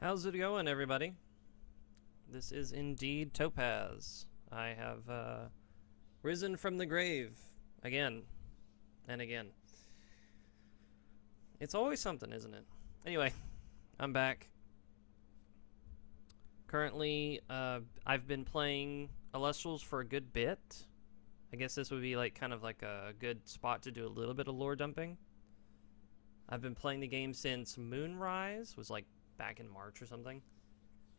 How's it going, everybody? This is indeed Topaz. I have risen from the grave again and again. It's always something, isn't it? Anyway, I'm back. Currently, I've been playing Elestrals for a good bit. I guess this would be like kind of like a good spot to do a little bit of lore dumping. I've been playing the game since Moonrise, was like back in March or something.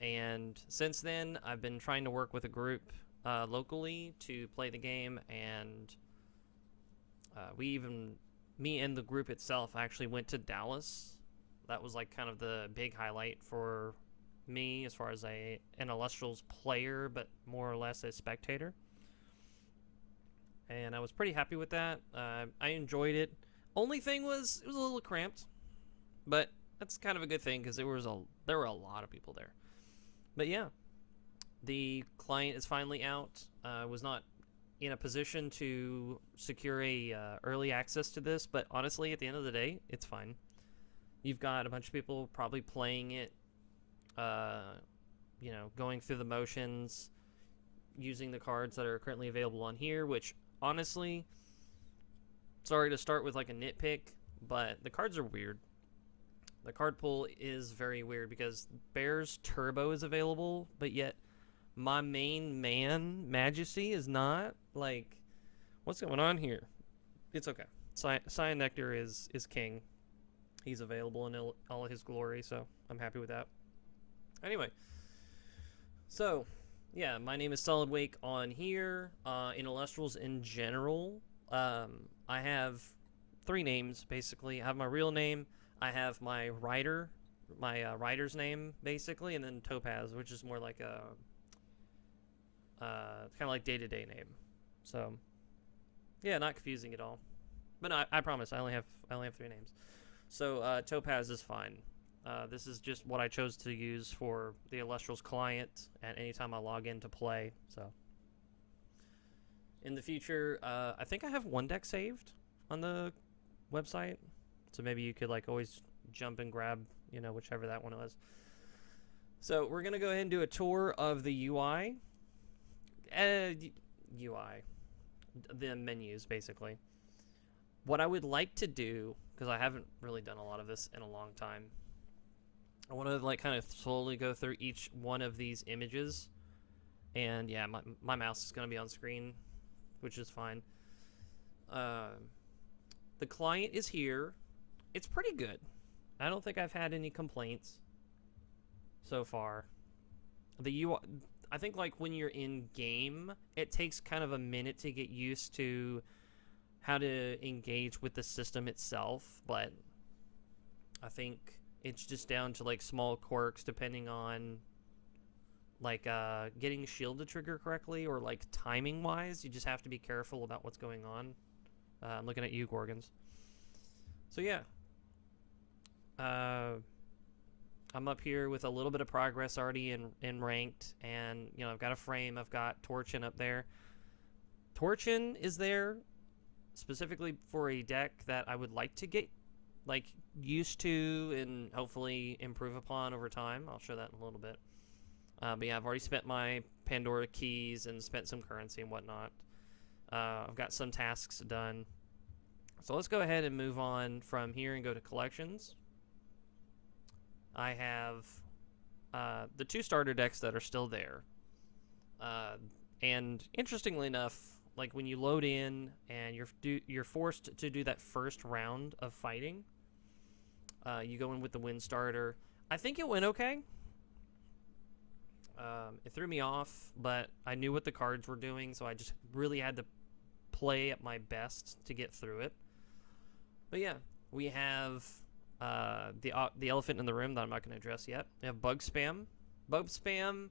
And since then, I've been trying to work with a group locally to play the game, and me and the group itself actually went to Dallas. That was like kind of the big highlight for me as far as an Illustrials player, but more or less a spectator. And I was pretty happy with that. I enjoyed it. Only thing was, it was a little cramped, but that's kind of a good thing because there were a lot of people there. But yeah, the client is finally out. Was not in a position to secure a early access to this, but honestly, at the end of the day, it's fine. You've got a bunch of people probably playing it, going through the motions, using the cards that are currently available on here, which honestly, sorry to start with like a nitpick, but the cards are weird. The card pool is very weird because Bear's Turbo is available, but yet my main man, Majesty, is not. Like, what's going on here? It's okay. Cyan Nectar is king. He's available in all of his glory, so I'm happy with that. Anyway, so, yeah, my name is Solid Wake on here. In Illustrals in general, I have three names, basically. I have my real name, I have my writer's name, basically, and then Topaz, which is more like a kind of like day-to-day name. So, yeah, not confusing at all. But no, I promise, I only have three names. So Topaz is fine. This is just what I chose to use for the Illustrials client at any time I log in to play. So, in the future, I think I have one deck saved on the website. So maybe you could like always jump and grab, whichever that one was. So we're going to go ahead and do a tour of the UI. UI. The menus, basically. What I would like to do, because I haven't really done a lot of this in a long time, I want to like kind of slowly go through each one of these images. And yeah, my mouse is going to be on screen, which is fine. The client is here. It's pretty good. I don't think I've had any complaints so far. The UI, I think like when you're in game, it takes kind of a minute to get used to how to engage with the system itself, but I think it's just down to like small quirks depending on like getting shield to trigger correctly or like timing wise. You just have to be careful about what's going on. I'm looking at you, Gorgons. So yeah, I'm up here with a little bit of progress already in ranked, and I've got a frame. I've got Torchin up there. Torchin is there specifically for a deck that I would like to get like used to and hopefully improve upon over time. I'll show that in a little bit. But yeah, I've already spent my Pandora keys and spent some currency and whatnot. I've got some tasks done. So let's go ahead and move on from here and go to collections. I have the two starter decks that are still there. And interestingly enough, like when you load in and you're forced to do that first round of fighting, you go in with the wind starter. I think it went okay. It threw me off, but I knew what the cards were doing, so I just really had to play at my best to get through it. But yeah, we have the elephant in the room that I'm not going to address yet. We have bug spam. Bug spam,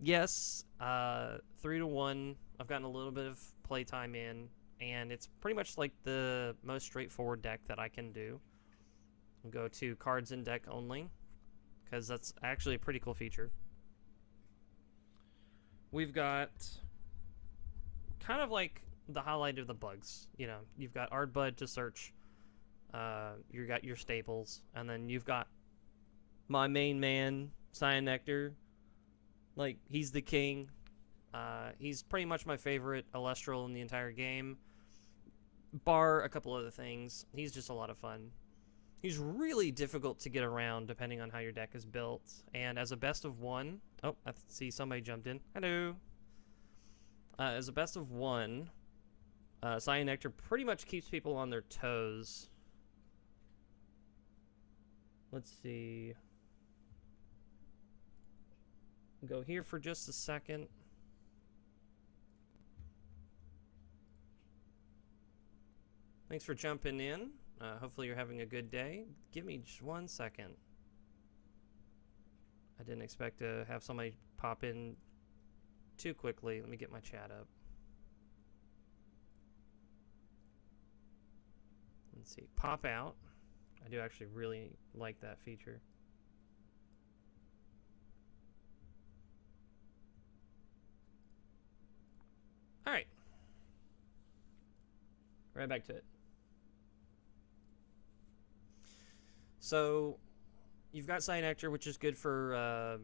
yes, 3-1. I've gotten a little bit of playtime in, and it's pretty much like the most straightforward deck that I can do. We'll go to cards in deck only, because that's actually a pretty cool feature. We've got kind of like the highlight of the bugs. You've got Ardbud to search. You got your staples, and then you've got my main man, Cyanectar, like, he's the king. He's pretty much my favorite Elestral in the entire game, bar a couple other things. He's just a lot of fun. He's really difficult to get around depending on how your deck is built. And as a best of one... Oh, I see somebody jumped in. Hello. As a best of one, Cyanectar pretty much keeps people on their toes. Let's see. Go here for just a second. Thanks for jumping in. Hopefully you're having a good day. Give me just 1 second. I didn't expect to have somebody pop in too quickly. Let me get my chat up. Let's see. Pop out. I do actually really like that feature. All right. Right back to it. So, you've got Cyanectar, which is good for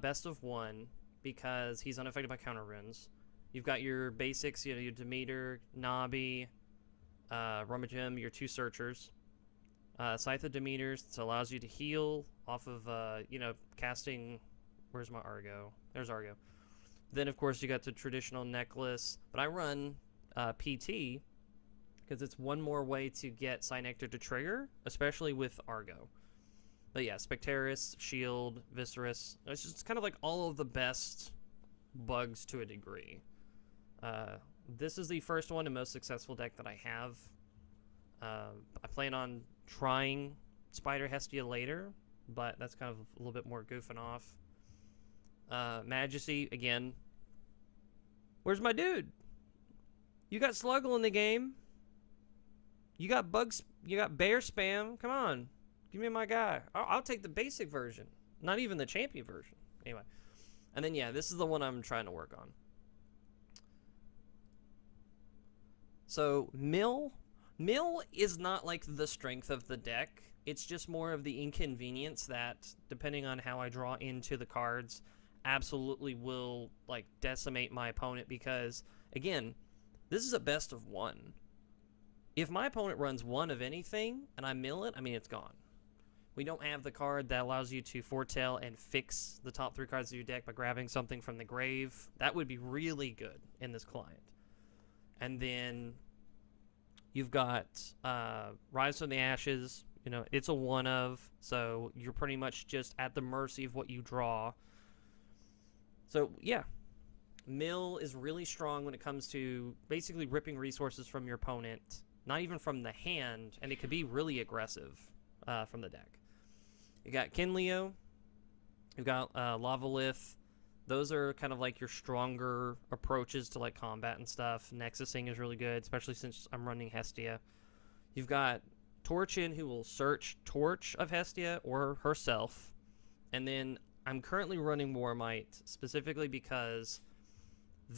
best of one, because he's unaffected by counter runes. You've got your basics, you know, your Demeter, Nabi, Rummagem, your 2 searchers. Scythe of Demeters, it allows you to heal off of, you know, casting... Where's my Argo? There's Argo. Then, of course, you got the traditional necklace. But I run PT, because it's one more way to get Cyanectar to trigger, especially with Argo. But yeah, Spectaris, Shield, Viscerus. It's just kind of like all of the best bugs to a degree. This is the first one and most successful deck that I have. I plan on trying Spider Hestia later, but that's kind of a little bit more goofing off. Majesty, again. Where's my dude? You got Sluggle in the game. You got bugs. You got bear spam. Come on. Give me my guy. I'll take the basic version. Not even the champion version. Anyway. And then, yeah, this is the one I'm trying to work on. So, Mill is not like the strength of the deck. It's just more of the inconvenience that, depending on how I draw into the cards, absolutely will, like, decimate my opponent because, again, this is a best of one. If my opponent runs one of anything and I mill it, I mean, it's gone. We don't have the card that allows you to foretell and fix the top 3 cards of your deck by grabbing something from the grave. That would be really good in this client. And then you've got Rise from the Ashes. You know, it's a one of, so you're pretty much just at the mercy of what you draw. So, yeah. Mill is really strong when it comes to basically ripping resources from your opponent. Not even from the hand, and it could be really aggressive from the deck. You got Kinleo. You've got Lavalith. Those are kind of like your stronger approaches to like combat and stuff. Nexusing is really good, especially since I'm running Hestia. You've got Torchin, who will search Torch of Hestia or herself. And then I'm currently running Warmight, specifically because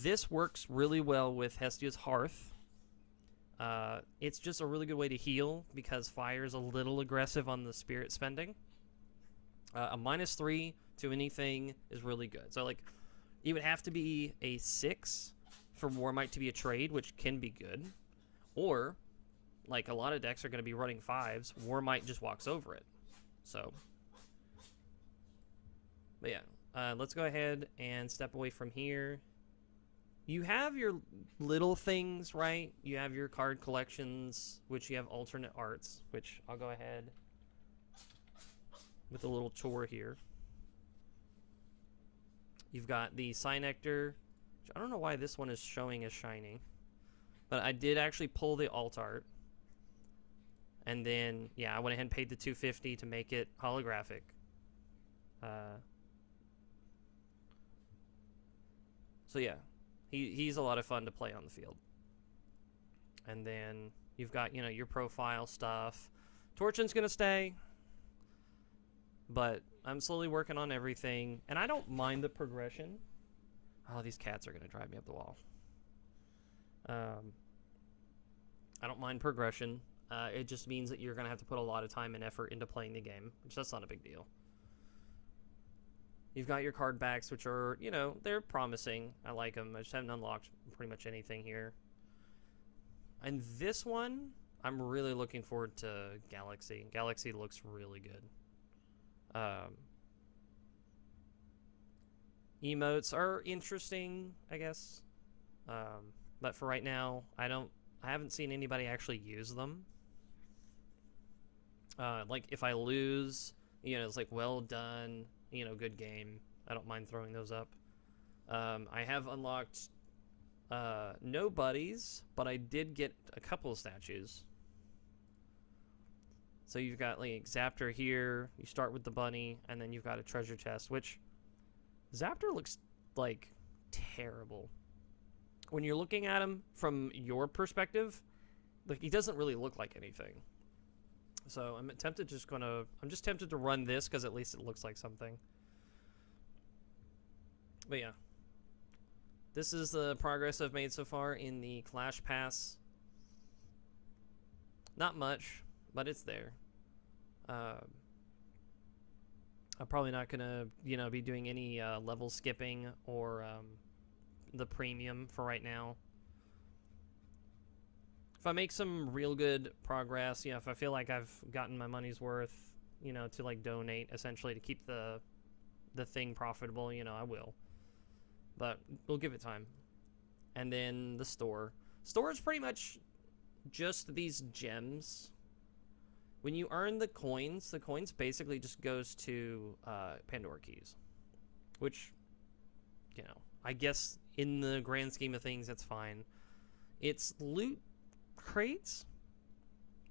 this works really well with Hestia's Hearth. It's just a really good way to heal because fire is a little aggressive on the spirit spending. A -3 to anything is really good. So, like, it would have to be a 6 for Warmight to be a trade, which can be good. Or, like, a lot of decks are going to be running 5s. Warmight just walks over it. So, but yeah. Let's go ahead and step away from here. You have your little things, right? You have your card collections, which you have alternate arts, which I'll go ahead with a little tour here. You've got the Cyanectar. I don't know why this one is showing as shiny, but I did actually pull the alt art. And then, yeah, I went ahead and paid the $250 to make it holographic. So yeah, he's a lot of fun to play on the field. And then you've got, you know, your profile stuff. Torchin's gonna stay, but I'm slowly working on everything, and I don't mind the progression. Oh, these cats are gonna drive me up the wall. I don't mind progression. It just means that you're gonna have to put a lot of time and effort into playing the game, which that's not a big deal. You've got your card backs, which are, you know, they're promising. I like them. I just haven't unlocked pretty much anything here. And this one, I'm really looking forward to Galaxy. Galaxy looks really good. Emotes are interesting, I guess. But for right now, I haven't seen anybody actually use them. Like if I lose, you know, it's like, well done, you know, good game. I don't mind throwing those up. I have unlocked no buddies, but I did get a couple of statues. So you've got like Zaptor here. You start with the bunny, and then you've got a treasure chest, which Zaptor looks like terrible. When you're looking at him from your perspective, like he doesn't really look like anything. So I'm just tempted to run this because at least it looks like something. But yeah. This is the progress I've made so far in the Clash Pass. Not much, but it's there. I'm probably not gonna, you know, be doing any level skipping or the premium for right now. If I make some real good progress, you know, if I feel like I've gotten my money's worth, you know, to like donate essentially to keep the thing profitable, you know, I will. But we'll give it time. And then the store. Store is pretty much just these gems. When you earn the coins basically just goes to Pandora keys. Which, you know, I guess in the grand scheme of things, that's fine. It's loot crates.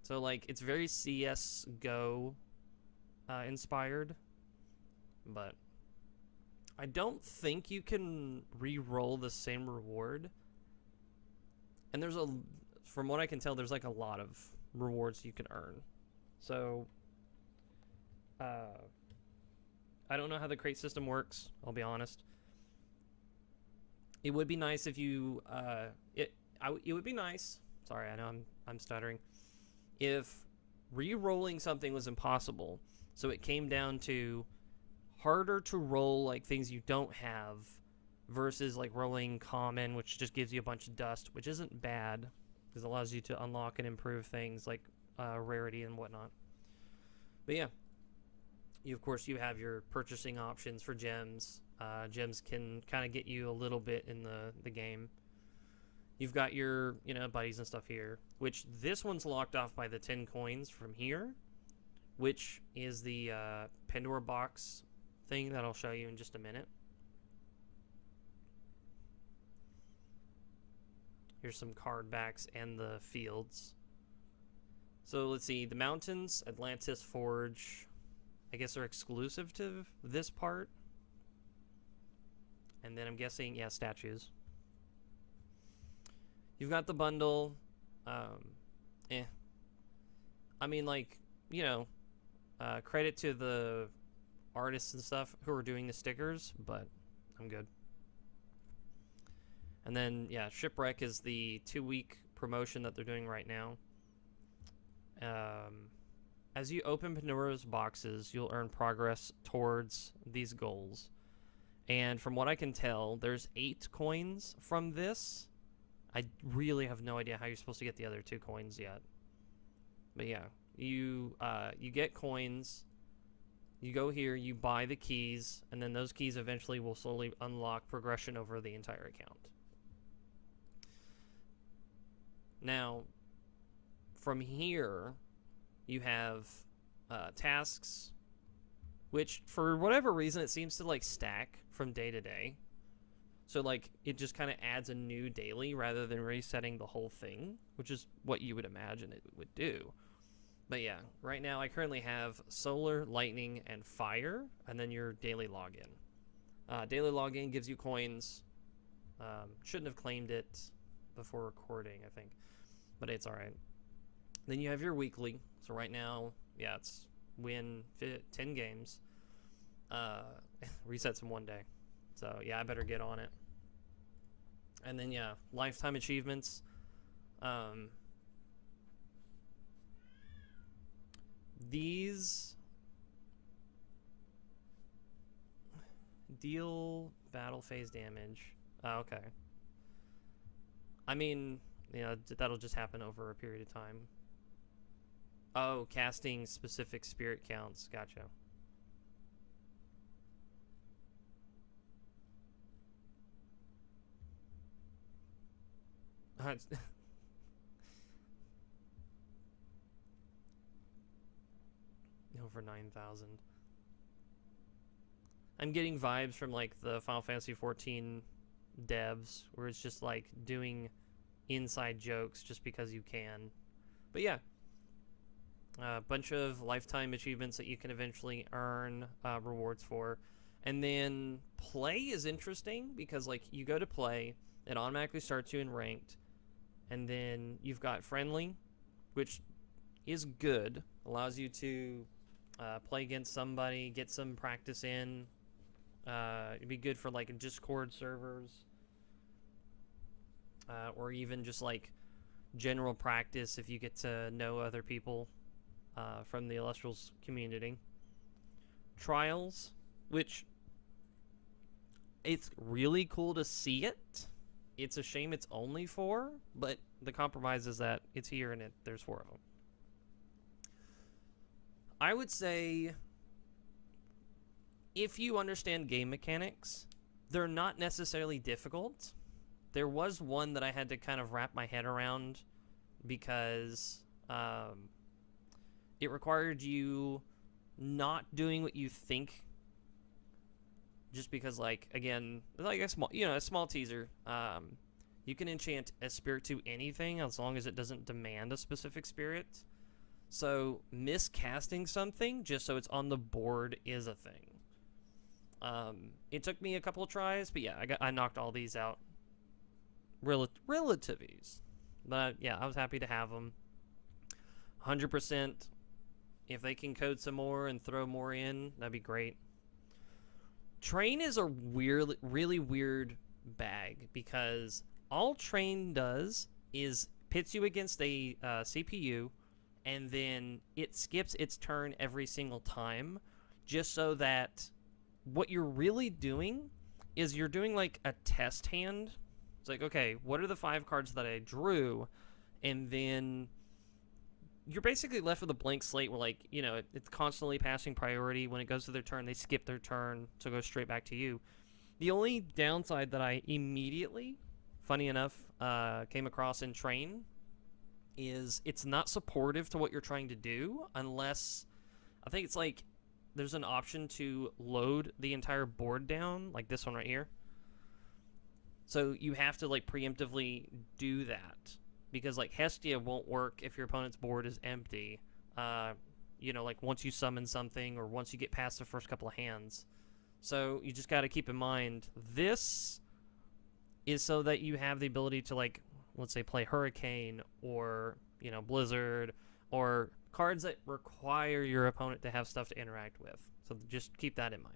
So, like, it's very CSGO inspired. But I don't think you can re-roll the same reward. And there's from what I can tell, there's like a lot of rewards you can earn. So, I don't know how the crate system works, I'll be honest. It would be nice if you, it would be nice, sorry, I know I'm stuttering, if re-rolling something was impossible, so it came down to harder to roll like things you don't have versus like rolling common, which just gives you a bunch of dust, which isn't bad because it allows you to unlock and improve things like rarity and whatnot. But yeah, of course you have your purchasing options for gems. Gems can kind of get you a little bit in the game. You've got your, you know, buddies and stuff here, which this one's locked off by the 10 coins from here, which is the Pandora box thing that I'll show you in just a minute. Here's some card backs and the fields. So let's see, the mountains, Atlantis Forge, I guess are exclusive to this part. And then I'm guessing, yeah, statues. You've got the bundle. I mean, like, you know, credit to the artists and stuff who are doing the stickers, but I'm good. And then, yeah, Shipwreck is the 2-week promotion that they're doing right now. As you open Pandora's boxes, you'll earn progress towards these goals. And from what I can tell, there's 8 coins from this. I really have no idea how you're supposed to get the other 2 coins yet. But yeah, you get coins. You go here, you buy the keys, and then those keys eventually will slowly unlock progression over the entire account. Now, from here, you have tasks, which for whatever reason it seems to like stack from day to day. So like it just kind of adds a new daily rather than resetting the whole thing, which is what you would imagine it would do. But yeah, right now I currently have solar, lightning, and fire, and then your daily login. Daily login gives you coins. Shouldn't have claimed it before recording, I think, but it's all right. Then you have your weekly. So right now, yeah, it's win 10 games. Resets in 1 day. So yeah, I better get on it. And then yeah, lifetime achievements. These, deal battle phase damage. Oh, okay. I mean, you know, that'll just happen over a period of time. Oh, casting specific spirit counts. Gotcha. Over 9,000. I'm getting vibes from like the Final Fantasy 14 devs where it's just like doing inside jokes just because you can. But yeah, a bunch of lifetime achievements that you can eventually earn rewards for. And then play is interesting because like you go to play, it automatically starts you in ranked, and then you've got friendly, which is good, allows you to play against somebody, get some practice in. It'd be good for like Discord servers, or even just like general practice if you get to know other people from the Elestrals community. Trials, which it's really cool to see it. It's a shame it's only 4, but the compromise is that it's here and there's 4 of them. I would say if you understand game mechanics, they're not necessarily difficult. There was one that I had to kind of wrap my head around because it required you not doing what you think. Just because, like, again, like a small teaser. You can enchant a spirit to anything as long as it doesn't demand a specific spirit. So miscasting something just so it's on the board is a thing. It took me a couple of tries, but yeah, I knocked all these out. Relative ease. But yeah, I was happy to have them. 100%. If they can code some more and throw more in, that'd be great. Train is a really weird bag because all Train does is pits you against a CPU, and then it skips its turn every single time, just so that what you're really doing is you're doing like a test hand. It's like, okay, what are the 5 cards that I drew? And then you're basically left with a blank slate where, like, you know, it's constantly passing priority. When it goes to their turn, they skip their turn, so it goes straight back to you. The only downside that I immediately, funny enough, came across in Train is it's not supportive to what you're trying to do unless, I think it's like, there's an option to load the entire board down, like this one right here. So you have to, like, preemptively do that. Because, like, Hestia won't work if your opponent's board is empty. You know, like, once you summon something or once you get past the first couple of hands. So you just got to keep in mind, this is so that you have the ability to, like, let's say play Hurricane or, you know, Blizzard or cards that require your opponent to have stuff to interact with. So just keep that in mind.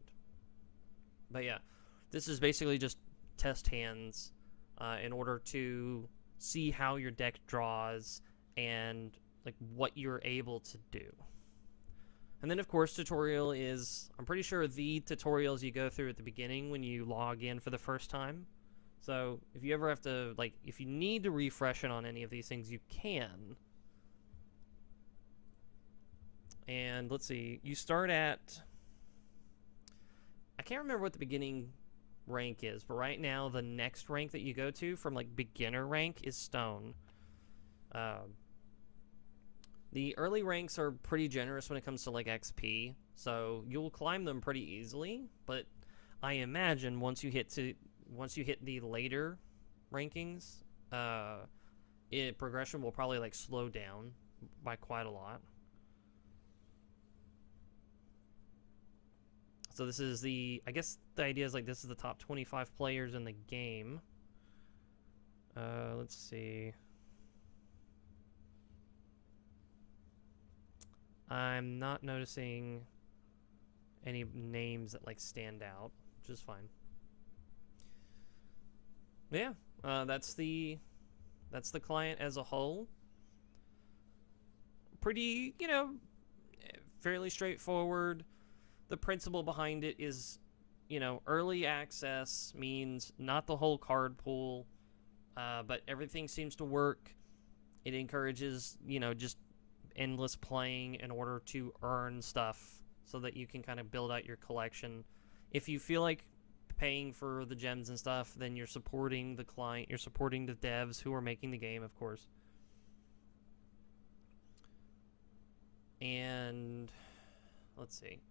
But yeah, this is basically just test hands in order to see how your deck draws and like what you're able to do. And then of course tutorial is, I'm pretty sure the tutorials you go through at the beginning when you log in for the first time. So if you ever have to, like, if you need to refresh it on any of these things, you can. And let's see, you start at, I can't remember what the beginning rank is, but right now the next rank that you go to from like beginner rank is stone. The early ranks are pretty generous when it comes to like XP, so you'll climb them pretty easily, but I imagine once you hit the later rankings, progression will probably like slow down by quite a lot. So this is the, I guess the idea is like this is the top 25 players in the game. Let's see. I'm not noticing any names that like stand out, which is fine. Yeah, that's the client as a whole. Pretty, fairly straightforward. The principle behind it is early access means not the whole card pool, but everything seems to work. It encourages, just endless playing in order to earn stuff so that you can kind of build out your collection. If you feel like paying for the gems and stuff, then you're supporting the client, you're supporting the devs who are making the game, of course. And let's see.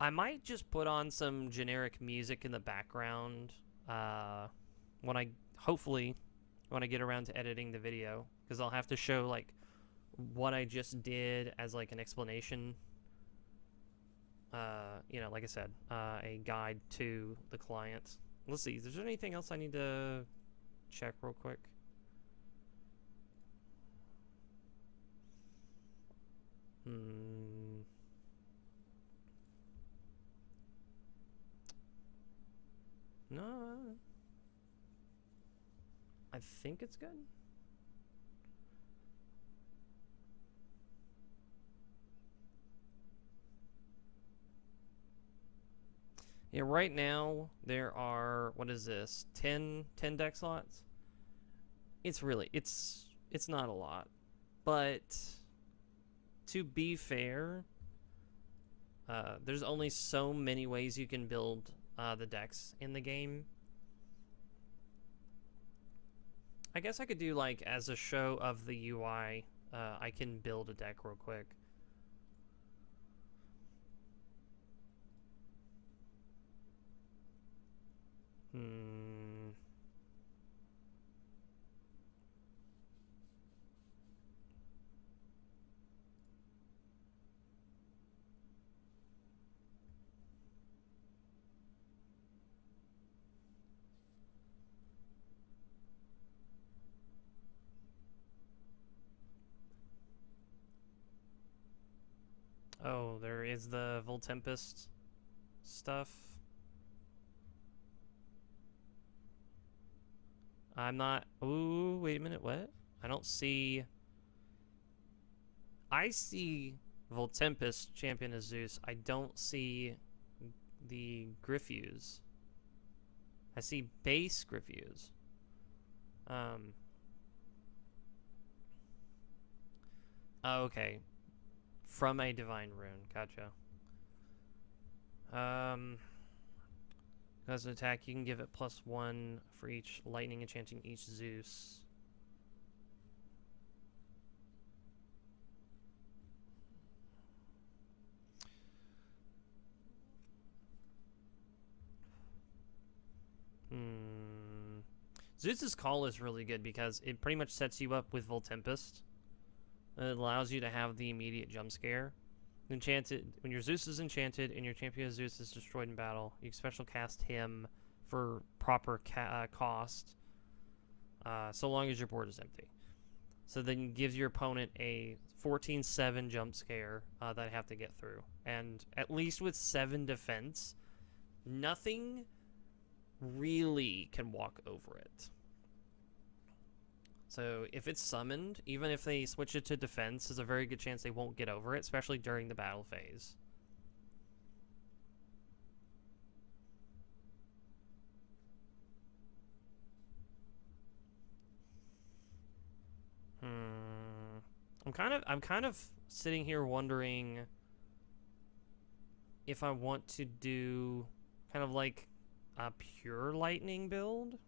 I might just put on some generic music in the background when I hopefully when I get around to editing the video, because I'll have to show like what I just did as like an explanation. Like I said, a guide to the client. Let's see. Is there anything else I need to check real quick? No. I think it's good. Yeah, right now there are, what is this, 10 deck slots? It's not a lot. But to be fair, there's only so many ways you can build the decks in the game. I guess I could do, like, as a show of the UI, I can build a deck real quick. Oh, there is the Voltempest stuff. I'm not... Ooh, wait a minute, what? I don't see... I see Voltempest champion as Zeus. I don't see the Griffuse. I see base Griffuse. Oh, okay. From a divine rune. Gotcha. As an attack, you can give it +1 for each lightning enchanting each Zeus. Zeus's Call is really good because it pretty much sets you up with Voltempest. It allows you to have the immediate jump scare. Enchanted, when your Zeus is enchanted and your champion Zeus is destroyed in battle, you can special cast him for proper cost, so long as your board is empty. So then it gives your opponent a 14/7 jump scare that I have to get through. And at least with 7 defense, nothing really can walk over it. So if it's summoned, even if they switch it to defense, there's a very good chance they won't get over it, especially during the battle phase. I'm kind of sitting here wondering if I want to do kind of like a pure lightning build.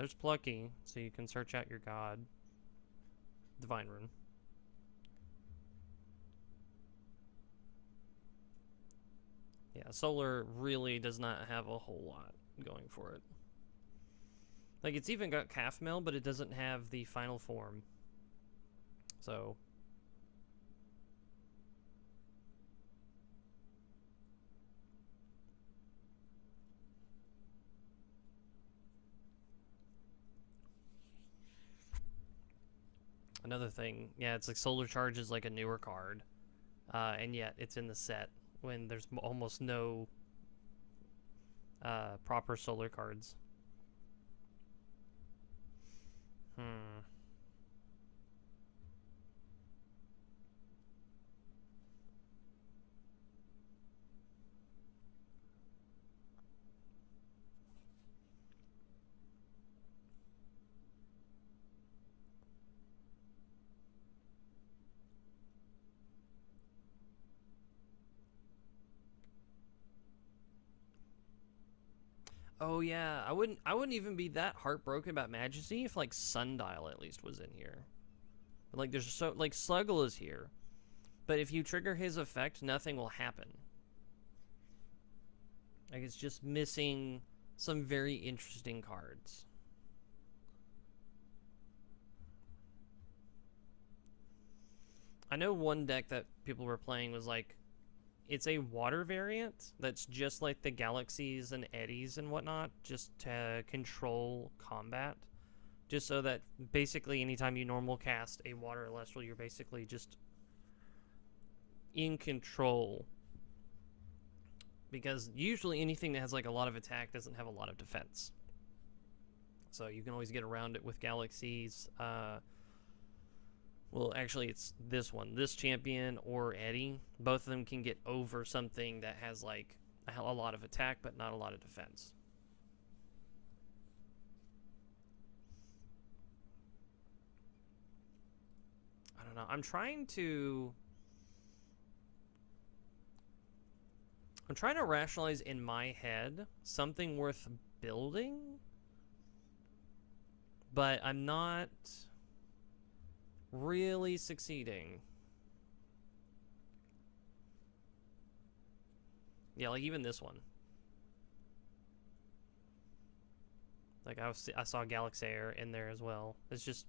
there's Plucky, so you can search out your god. Divine Rune. Yeah, Solar really does not have a whole lot going for it. Like, it's even got Calf Mill, but it doesn't have the final form. So... Another thing, yeah, it's like Solar Charge is like a newer card, and yet it's in the set when there's almost no proper Solar cards. Oh yeah, I wouldn't even be that heartbroken about Majesty if like Sundial at least was in here. But, like there's so like Sluggle is here, but if you trigger his effect, nothing will happen. Like it's just missing some very interesting cards. I know one deck that people were playing was like, it's a water variant that's just like the Galaxies and Eddies and whatnot, just to control combat. Just so that basically anytime you normal cast a water Elestral, you're basically just in control. Because usually anything that has like a lot of attack doesn't have a lot of defense. So you can always get around it with Galaxies. Well, actually, it's this one. This champion or Eddie. Both of them can get over something that has, like, a lot of attack, but not a lot of defense. I don't know. I'm trying to rationalize in my head something worth building. But I'm not really succeeding. Yeah, like even this one. Like I saw Galaxair in there as well. It's just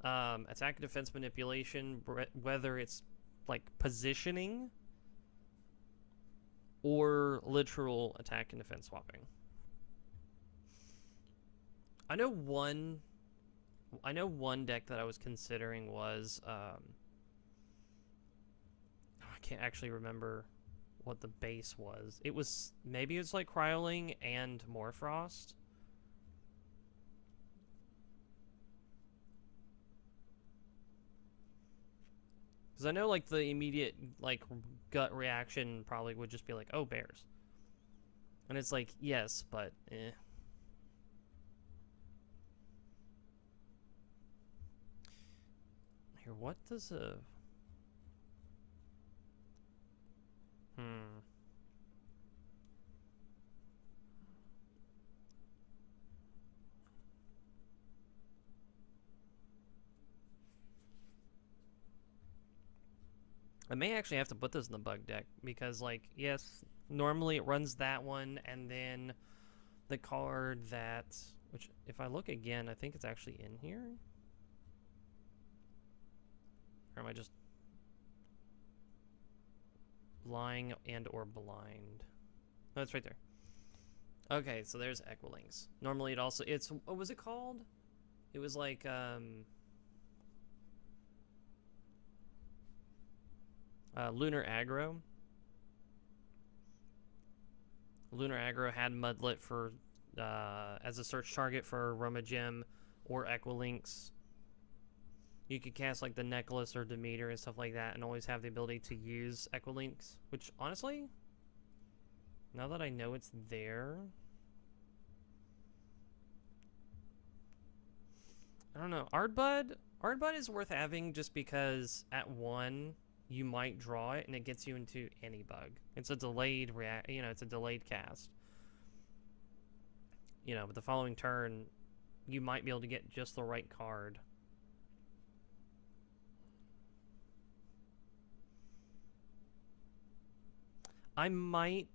attack and defense manipulation, whether it's like positioning or literal attack and defense swapping. I know one deck that I was considering was I can't actually remember what the base was. It was maybe it's like Cryoling and Morfrost. Because I know like the immediate like gut reaction probably would just be like, oh, bears. And it's like, yes, but eh. Here, what does a... I may actually have to put this in the bug deck, because, like, yes, normally it runs that one, and then the card that... Which, if I look again, I think it's actually in here? Or am I just lying and or blind? No, it's right there. Okay, so there's Equilinks. Normally it also... It's... What was it called? It was like, Lunar Aggro. Lunar Aggro had Mudlet for as a search target for Roma Gem or Equilinks. You could cast like the Necklace or Demeter and stuff like that and always have the ability to use Equilinks, which honestly, now that I know it's there, I don't know. Ardbud is worth having just because at 1 you might draw it and it gets you into any bug. It's a delayed it's a delayed cast. But the following turn you might be able to get just the right card. I might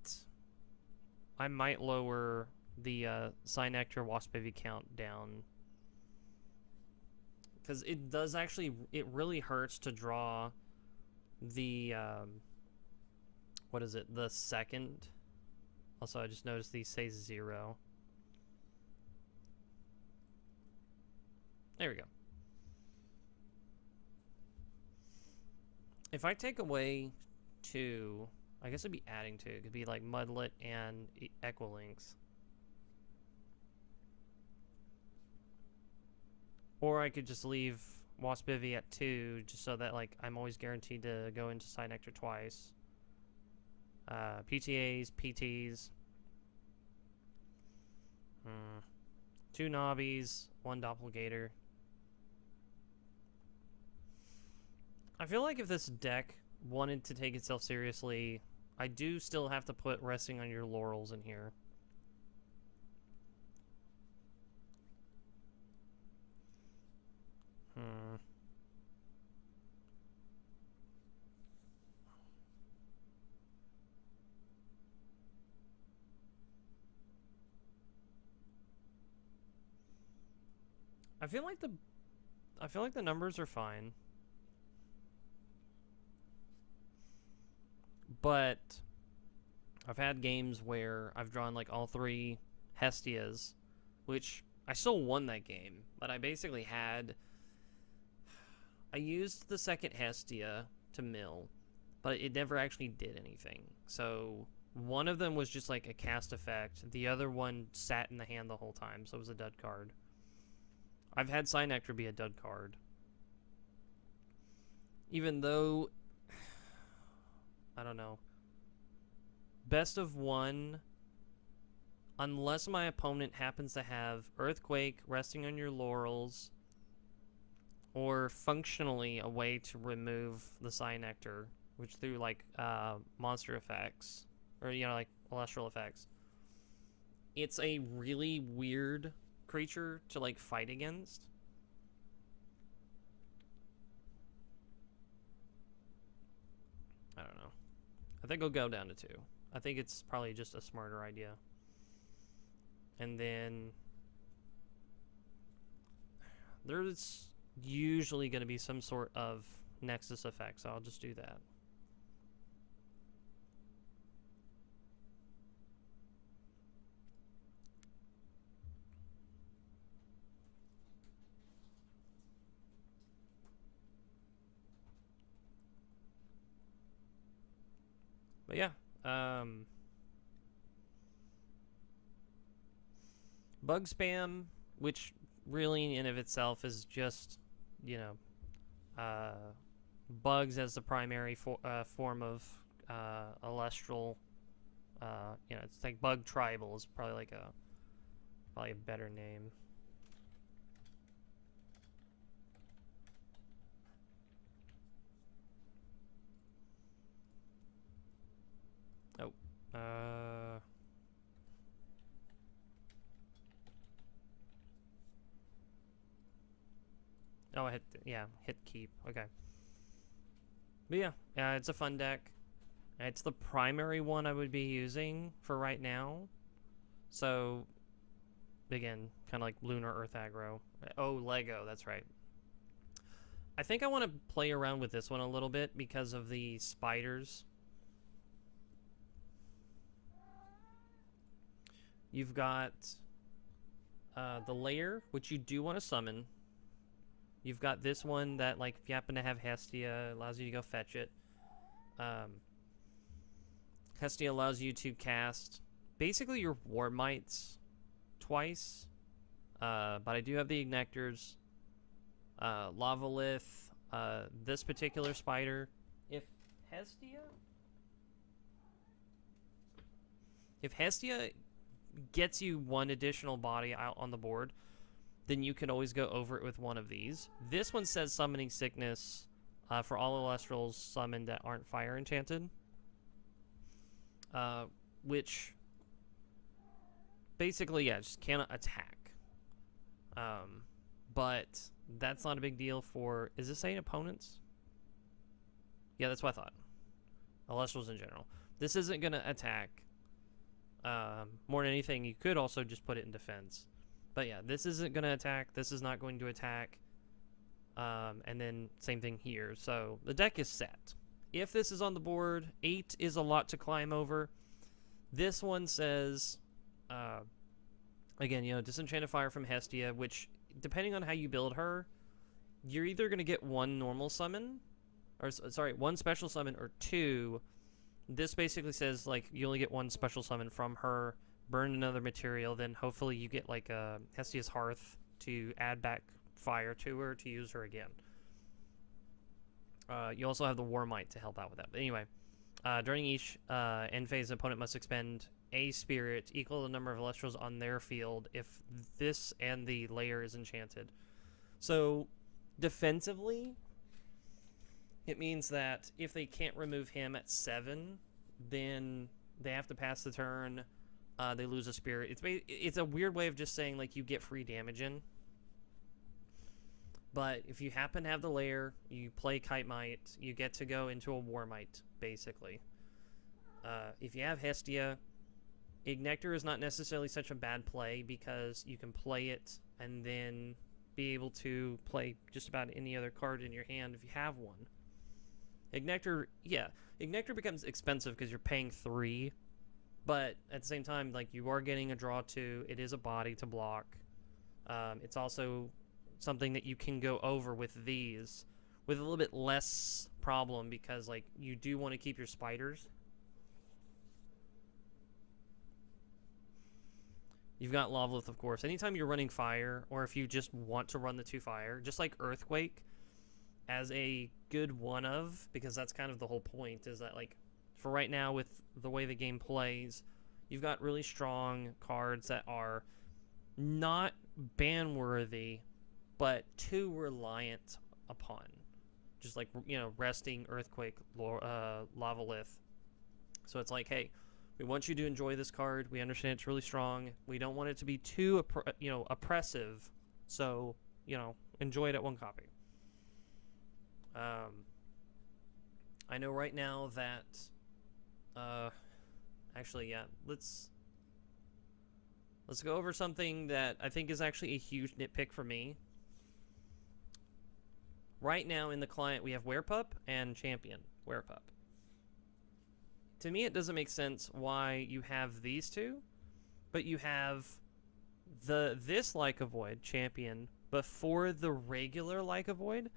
lower the Cynector Waspivy count down, because it does actually, it really hurts to draw the what is it, the second. Also, I just noticed these say 0. There we go. If I take away 2, I guess it'd be adding 2. It could be like Mudlet and Equilinx. Or I could just leave Waspivy at 2, just so that like I'm always guaranteed to go into Cynector twice. PTAs, PTs. 2 Nobbies, 1 Doppelgator. I feel like if this deck wanted to take itself seriously, I do still have to put Resting on Your Laurels in here. I feel like the numbers are fine. But I've had games where I've drawn like all 3 Hestias, which I still won that game, but I basically had... I used the second Hestia to mill, but it never actually did anything. So one of them was just like a cast effect. The other one sat in the hand the whole time, so it was a dud card. I've had Cynector be a dud card. Even though... I don't know. Best of 1, unless my opponent happens to have Earthquake, Resting on Your Laurels, or functionally a way to remove the Cynector, which through like monster effects, or you know, like Elestral effects. It's a really weird creature to like fight against. I don't know. I think I'll go down to 2. I think it's probably just a smarter idea. And then there's usually going to be some sort of Nexus effect, so I'll just do that. But yeah, bug spam, which really in of itself is just, you know, bugs as the primary form of Elestral. You know, it's like bug tribal is probably like probably a better name. Oh, oh, I hit, yeah, hit keep. Okay. But yeah, it's a fun deck. It's the primary one I would be using for right now. So, again, kind of like Lunar Earth aggro. Oh, Lego, that's right. I think I want to play around with this one a little bit because of the spiders. You've got the layer, which you do want to summon. You've got this one that, like, if you happen to have Hestia, allows you to go fetch it. Hestia allows you to cast basically your War Mites twice. But I do have the Ignectors. Lavalith. This particular spider. If Hestia gets you 1 additional body out on the board, then you can always go over it with one of these. This one says Summoning Sickness for all Elestrals summoned that aren't fire enchanted. Which basically, yeah, just cannot attack. But that's not a big deal for... Is this saying opponents? Yeah, that's what I thought. Elestrals in general. This isn't going to attack. More than anything, you could also just put it in defense. But yeah, this isn't going to attack. This is not going to attack. And then same thing here. So the deck is set. If this is on the board, 8 is a lot to climb over. This one says, again, you know, Disenchanted Fire from Hestia, which, depending on how you build her, you're either going to get one normal summon, or sorry, one special summon, or 2. This basically says, like, you only get one special summon from her, burn another material, then hopefully you get, like, Hestia's Hearth to add back fire to her to use her again. You also have the War Might to help out with that. But anyway, during each end phase, the opponent must expend a spirit equal to the number of Elestrals on their field if this and the layer is enchanted. So, defensively, it means that if they can't remove him at 7, then they have to pass the turn. They lose a spirit. It's a weird way of just saying, like, you get free damage in. But if you happen to have the layer, you play Kite Might, you get to go into a War Might, basically. If you have Hestia, Ignector is not necessarily such a bad play because you can play it and then be able to play just about any other card in your hand if you have one. Ignector, yeah, Ignector becomes expensive because you're paying 3, but at the same time, like, you are getting a draw 2. It is a body to block. It's also something that you can go over with these with a little bit less problem because, like, you do want to keep your spiders. You've got Lavalith, of course. Anytime you're running fire, or if you just want to run the 2 fire, just like Earthquake, as a good one of, because that's kind of the whole point, is that, like, for right now with the way the game plays, you've got really strong cards that are not ban-worthy, but too reliant upon. Just like, you know, resting, Earthquake, Lavalith. So it's like, hey, we want you to enjoy this card. We understand it's really strong. We don't want it to be too, oppressive. So, you know, enjoy it at 1 copy. I know right now that, actually, yeah, let's go over something that I think is actually a huge nitpick for me. Right now in the client, we have Werepup and Champion Werepup. To me, it doesn't make sense why you have these 2, but you have this Leica Void, Champion, before the regular Leica Void.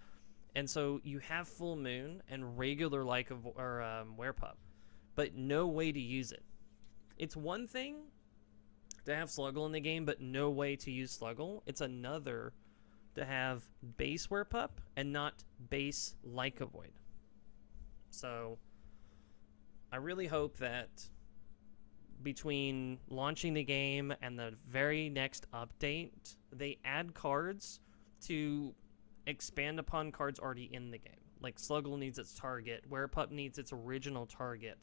And so you have Full Moon and regular Werepup, but no way to use it. It's one thing to have Sluggle in the game, but no way to use Sluggle. It's another to have base Werepup and not base Leica Void. So I really hope that between launching the game and the very next update, they add cards to expand upon cards already in the game. Like, Sluggle needs its target, Werepup needs its original target,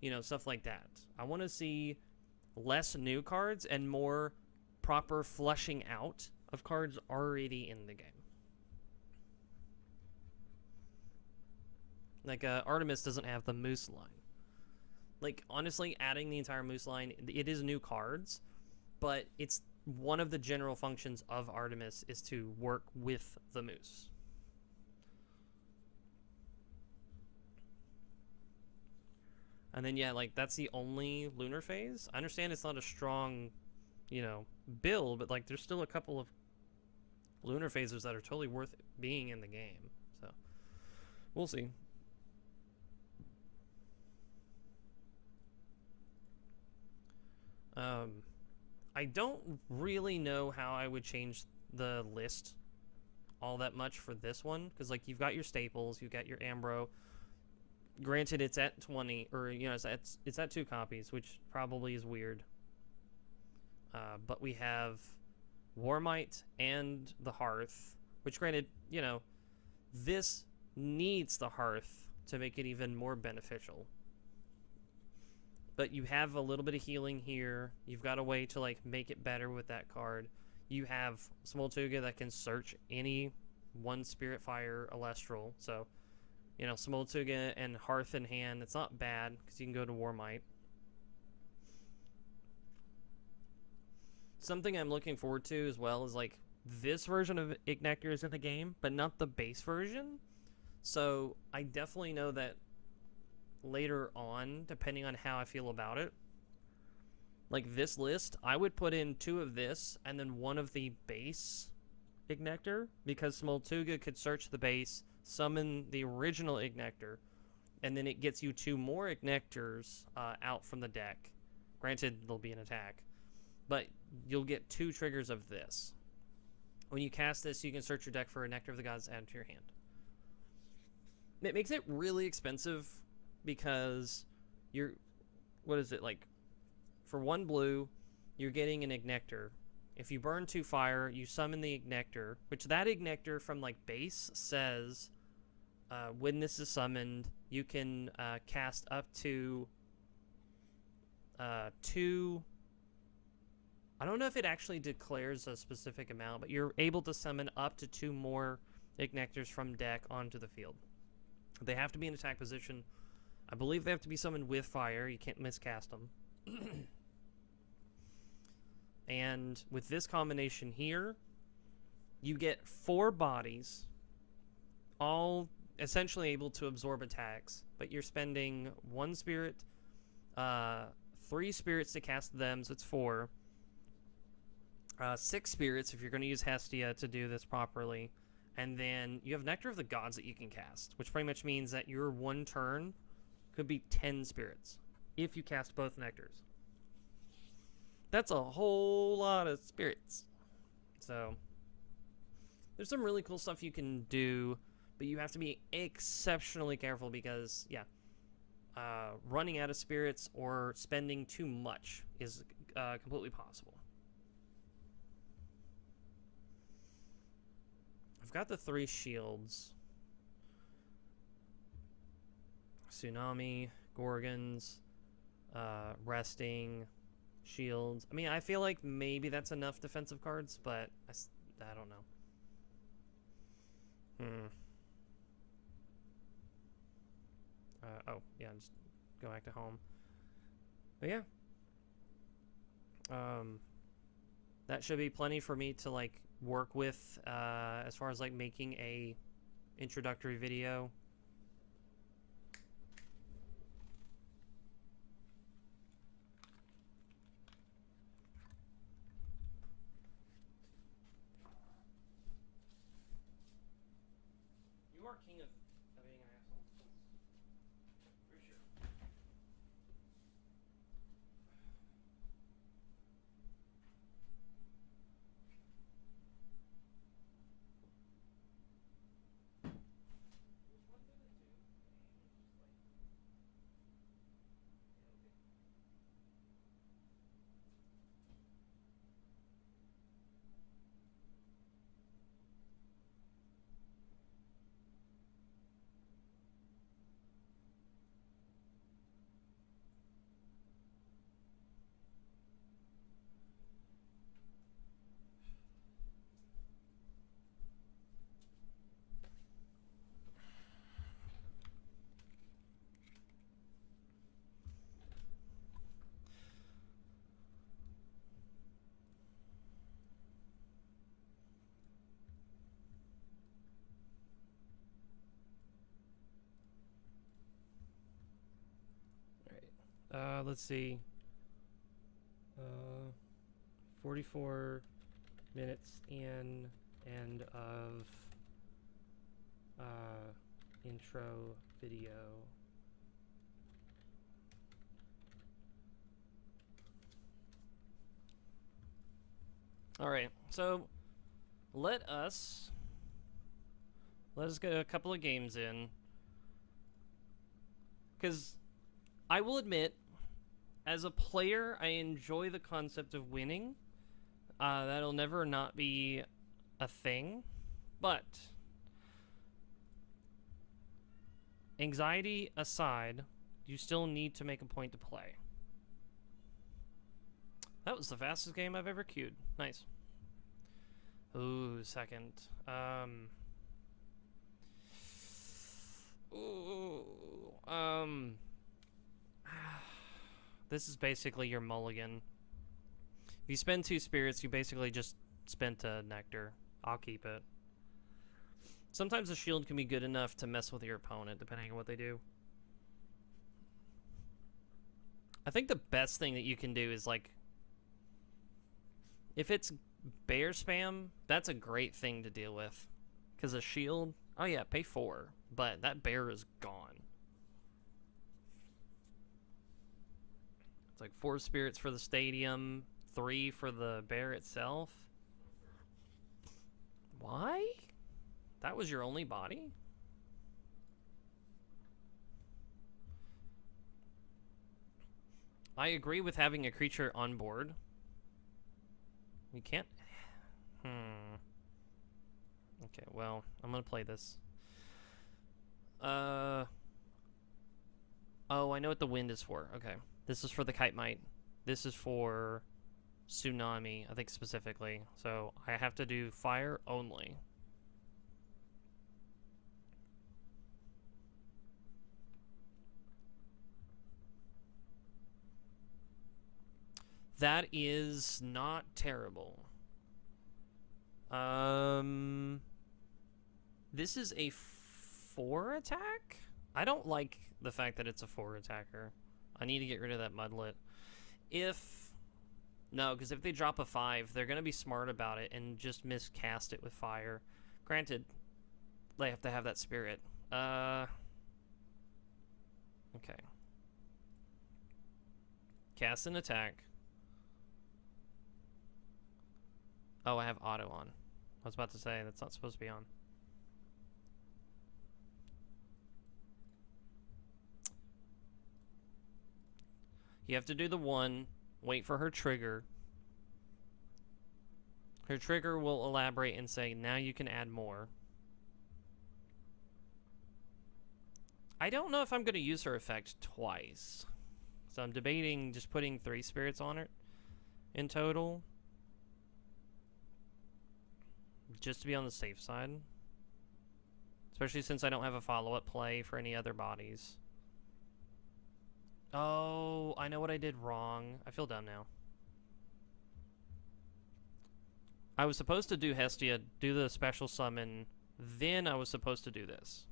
you know, stuff like that. I want to see less new cards and more proper flushing out of cards already in the game. Like, Artemis doesn't have the Moose line. Like, honestly, adding the entire Moose line, it is new cards, but it's one of the general functions of Artemis is to work with the Moose. And then, yeah, like, that's the only lunar phase. I understand it's not a strong, you know, build, but, like, there's still a couple of lunar phases that are totally worth being in the game. So, we'll see. I don't really know how I would change the list all that much for this one, because, like, you've got your staples, you've got your Ambro. Granted, it's at 20, or, you know, it's at 2 copies, which probably is weird. But we have War Might and the Hearth, which, granted, you know, this needs the Hearth to make it even more beneficial. But you have a little bit of healing here. You've got a way to, like, make it better with that card. You have Smoltuga that can search any one Spirit Fire Elestral. So, you know, Smoltuga and Hearth in hand, it's not bad because you can go to Warmight. Something I'm looking forward to as well is like this version of Ignector is in the game, but not the base version. So I definitely know that later on, depending on how I feel about it, like this list, I would put in 2 of this and then 1 of the base Ignector, because Smoltuga could search the base, summon the original Ignector, and then it gets you 2 more Ignectors out from the deck. Granted, there'll be an attack, but you'll get 2 triggers of this. When you cast this, you can search your deck for a Nectar of the Gods added to your hand. It makes it really expensive because you're, what is it, like, for 1 blue, you're getting an Ignector. If you burn 2 fire, you summon the Ignector, which that Ignector from, like, base says, when this is summoned, you can cast up to 2... I don't know if it actually declares a specific amount, but you're able to summon up to 2 more Ignectors from deck onto the field. They have to be in attack position. I believe they have to be summoned with fire. You can't miscast them. And with this combination here, you get 4 bodies, all essentially able to absorb attacks, but you're spending 1 spirit, 3 spirits to cast them, so it's 4. 6 spirits if you're going to use Hestia to do this properly. And then you have Nectar of the Gods that you can cast, which pretty much means that your 1 turn could be 10 spirits if you cast both Nectars. That's a whole lot of spirits. So there's some really cool stuff you can do, but you have to be exceptionally careful because, yeah, running out of spirits or spending too much is completely possible. I've got the 3 shields. Tsunami, Gorgons, Resting, Shields. I mean, I feel like maybe that's enough defensive cards, but I don't know. Oh, yeah, just go back to home. But yeah. That should be plenty for me to, like, work with as far as, like, making a introductory video. You are king of being an asshole. For sure. Let's see. 44 minutes in, end of intro video. All right, so let us get a couple of games in, because I will admit, as a player, I enjoy the concept of winning. That'll never not be a thing. But anxiety aside, you still need to make a point to play. That was the fastest game I've ever queued. Nice. Ooh, second. Ooh, this is basically your mulligan. If you spend 2 spirits, you basically just spent a nectar. I'll keep it. Sometimes a shield can be good enough to mess with your opponent, depending on what they do. I think the best thing that you can do is, like, if it's bear spam, that's a great thing to deal with. Because a shield, oh yeah, pay 4, but that bear is gone. It's like 4 spirits for the stadium, 3 for the bear itself. Why? That was your only body? I agree with having a creature on board. You can't... Okay, well, I'm gonna play this. Oh, I know what the wind is for. Okay. This is for the Kite Mite. This is for Tsunami, I think specifically. So I have to do fire only. That is not terrible. This is a 4 attack? I don't like the fact that it's a 4 attacker. I need to get rid of that Mudlet. No, because if they drop a 5, they're going to be smart about it and just miscast it with fire. Granted, they have to have that spirit. Okay. Cast an attack. Oh, I have auto on. I was about to say, that's not supposed to be on. You have to do the 1, wait for her trigger. Her trigger will elaborate and say, now you can add more. I don't know if I'm going to use her effect twice. So I'm debating just putting 3 spirits on it in total. Just to be on the safe side. Especially since I don't have a follow-up play for any other bodies. Oh, I know what I did wrong. I feel dumb now. I was supposed to do Hestia, do the special summon, then I was supposed to do this.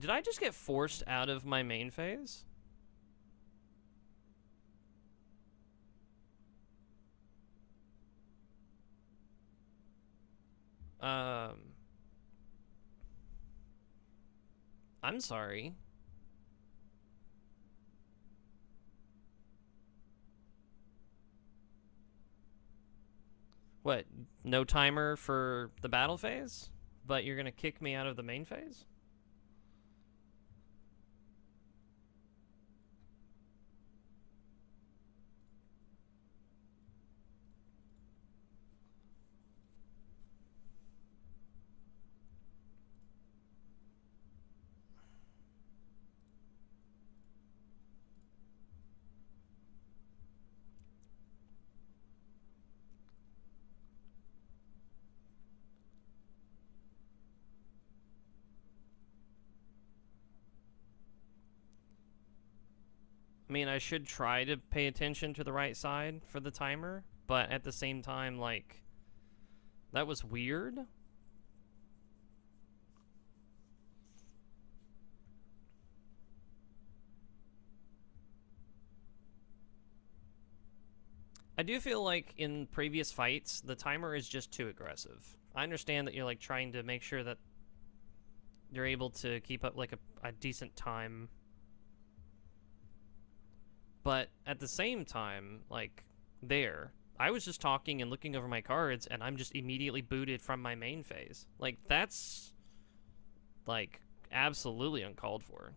Did I just get forced out of my main phase? I'm sorry. What, no timer for the battle phase? But you're gonna kick me out of the main phase? I mean, I should try to pay attention to the right side for the timer, but at the same time, like, that was weird. I do feel like in previous fights, the timer is just too aggressive. I understand that you're, like, trying to make sure that you're able to keep up, like, a decent time. But at the same time, like, I was just talking and looking over my cards, and I'm just immediately booted from my main phase. Like, that's, like, absolutely uncalled for.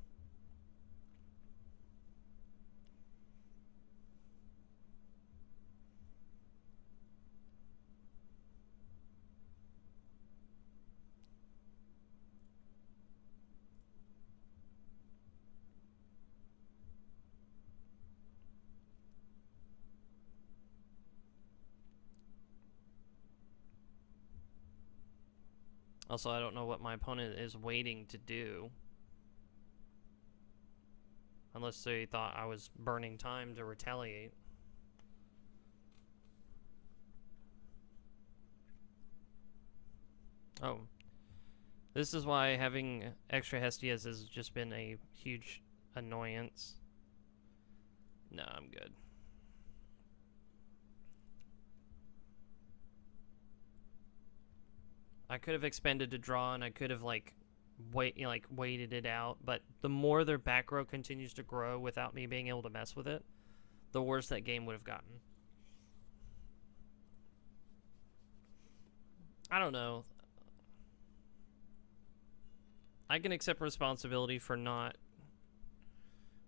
Also, I don't know what my opponent is waiting to do. Unless they thought I was burning time to retaliate. Oh. This is why having extra Hestias has just been a huge annoyance. No, I'm good. I could have expended to draw, and I could have waited it out. But the more their back row continues to grow without me being able to mess with it, the worse that game would have gotten. I don't know. I can accept responsibility for not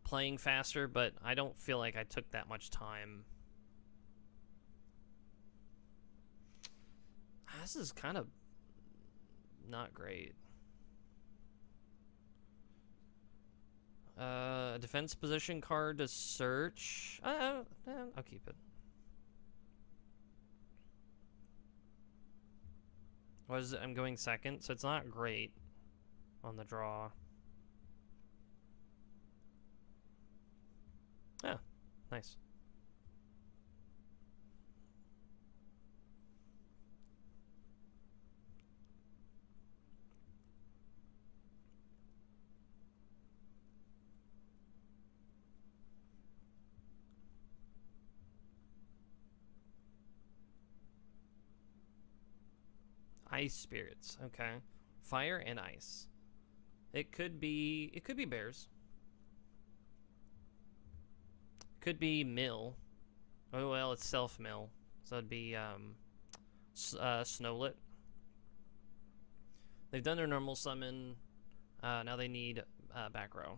playing faster, but I don't feel like I took that much time. This is kind of not great. Defense position card to search. I'll keep it. What is it? I'm going second, so it's not great on the draw. Yeah, nice. Ice spirits. Okay. Fire and ice. It could be bears. Could be mill. Oh well, it's self mill. So it'd be Snowlet. They've done their normal summon. Now they need back row.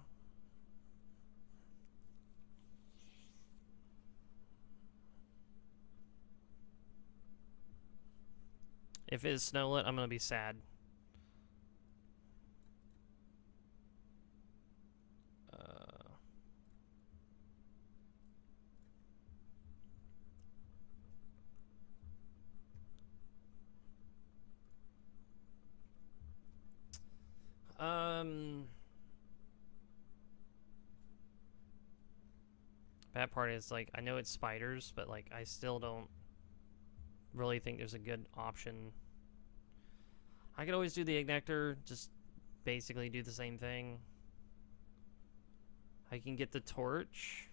If it is Snowlet, I'm gonna be sad. Bad part is, like, I know it's spiders, but, like, I still don't really think there's a good option. I could always do the Ignector, just basically do the same thing. I can get the torch.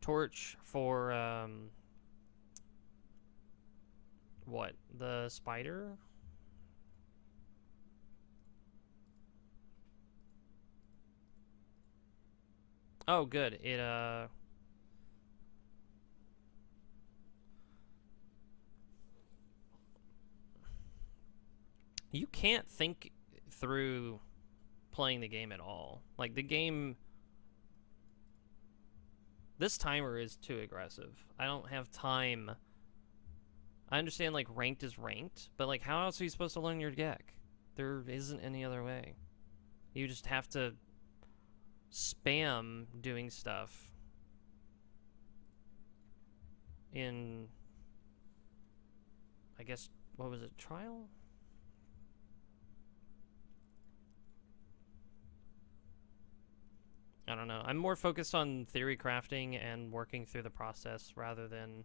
Torch for, what? The spider? Oh, good. It, you can't think through playing the game at all. Like, the game... This timer is too aggressive. I don't have time. I understand, like, ranked is ranked, but, like, how else are you supposed to learn your deck? There isn't any other way. You just have to spam doing stuff in, I guess, what was it, trial? I don't know. I'm more focused on theory crafting and working through the process rather than...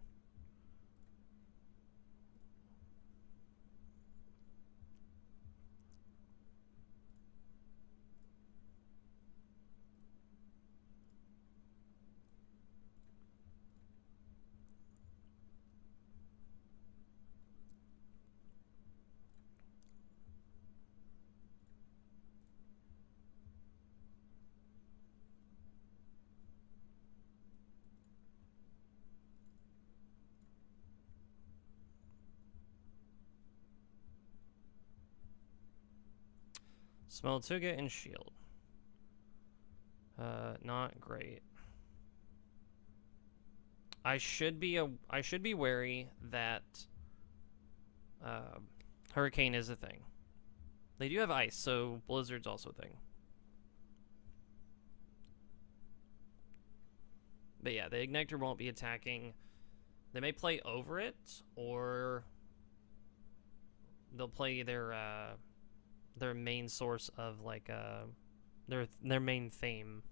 Smeltuga and shield. Not great. I should be wary that Hurricane is a thing. They do have ice, so Blizzard's also a thing. But yeah, the Ignector won't be attacking. They may play over it, or they'll play their main source of like their main theme.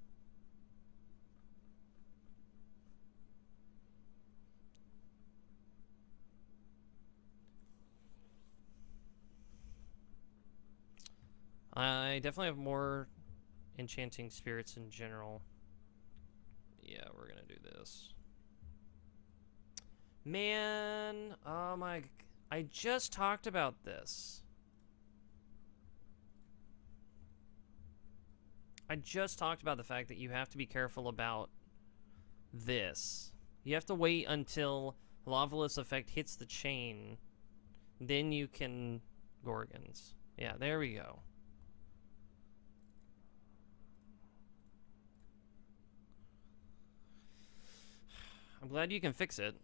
I definitely have more enchanting spirits in general. Yeah, we're gonna do this. Man, oh my, I just talked about this. I just talked about the fact that you have to be careful about this. You have to wait until Lawless effect hits the chain. Then you can Gorgons. Yeah, there we go. I'm glad you can fix it.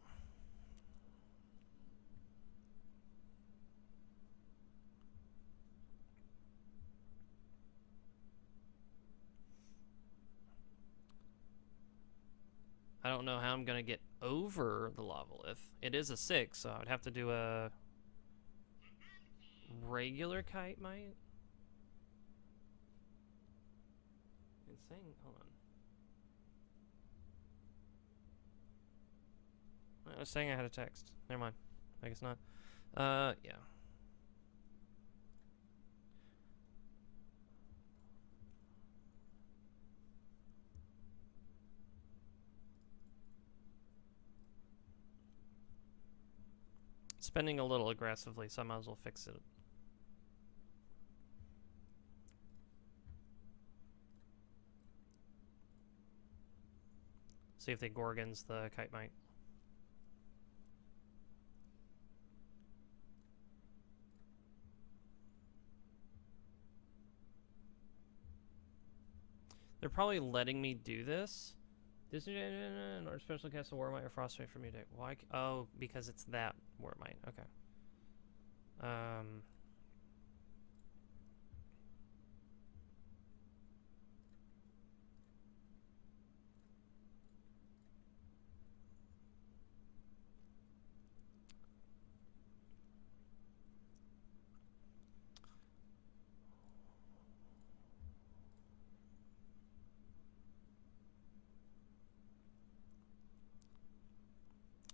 I don't know how I'm gonna get over the Lavalith. It is a 6, so I'd have to do a regular Kite Might. It's saying, hold on. I was saying I had a text. Never mind. I guess not. Yeah. Spending a little aggressively, so I might as well fix it. See if they Gorgons the Kite Might. They're probably letting me do this. This or special cast a Warmite or Frostbite from your deck. Why? Oh, because it's that Warmite. Okay.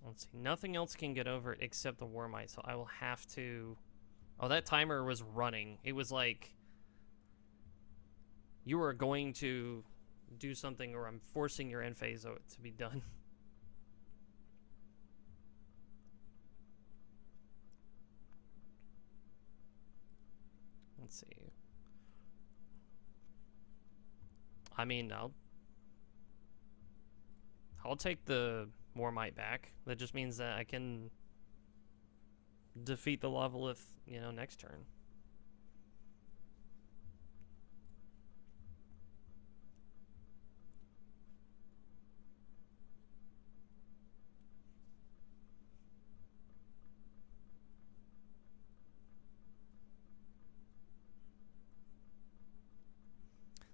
Let's see. Nothing else can get over it except the Warmite, so I will have to... Oh, that timer was running. It was like... You were going to do something, or I'm forcing your end phase to be done. Let's see. I mean, I'll take the Warmite back. That just means that I can defeat the Lavalith, you know, next turn.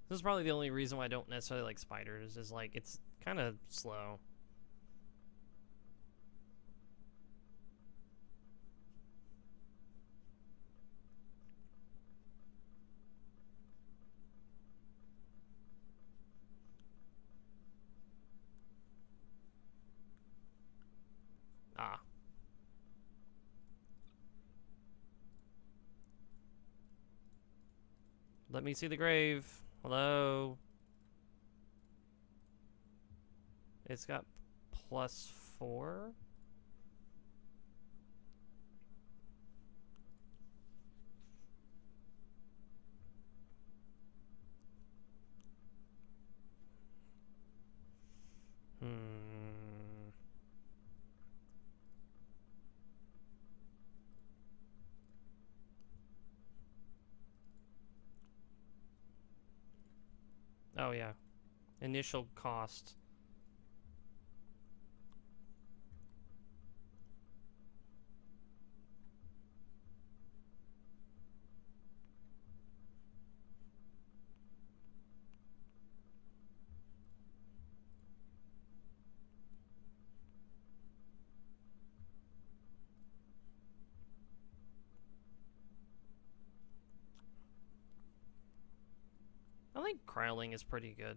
This is probably the only reason why I don't necessarily like spiders, is like, it's kind of slow. Ah. Let me see the grave. Hello. It's got +4. Oh, yeah. Initial cost. think Cryoling is pretty good.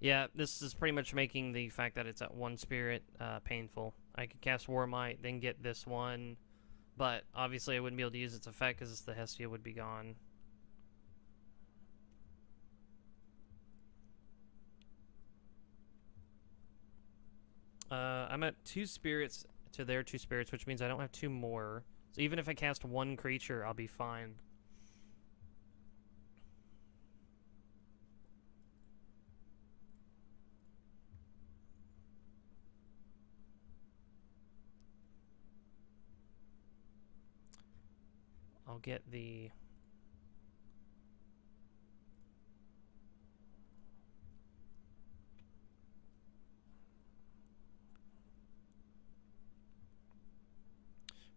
Yeah, this is pretty much making the fact that it's at 1 spirit painful. I could cast Warmight, then get this one, but obviously I wouldn't be able to use its effect because the Hestia would be gone. I'm at 2 spirits to their 2 spirits, which means I don't have 2 more. So even if I cast 1 creature, I'll be fine. I'll get the...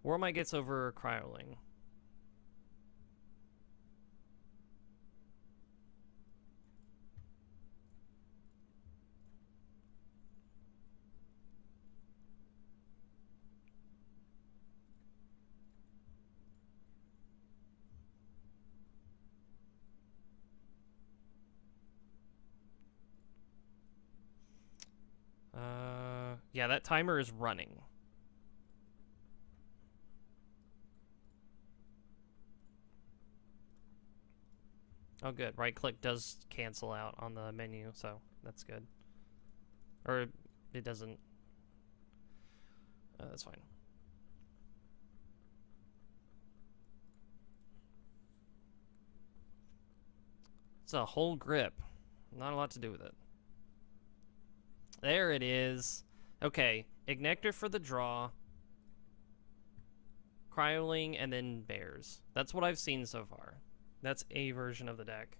Warmight gets over Cryoling. Yeah, that timer is running. Oh, good. Right click does cancel out on the menu, so that's good. Or it doesn't. That's fine. It's a whole grip. Not a lot to do with it. There it is. Okay, Ignector for the draw. Cryoling, and then Bears. That's what I've seen so far. That's a version of the deck.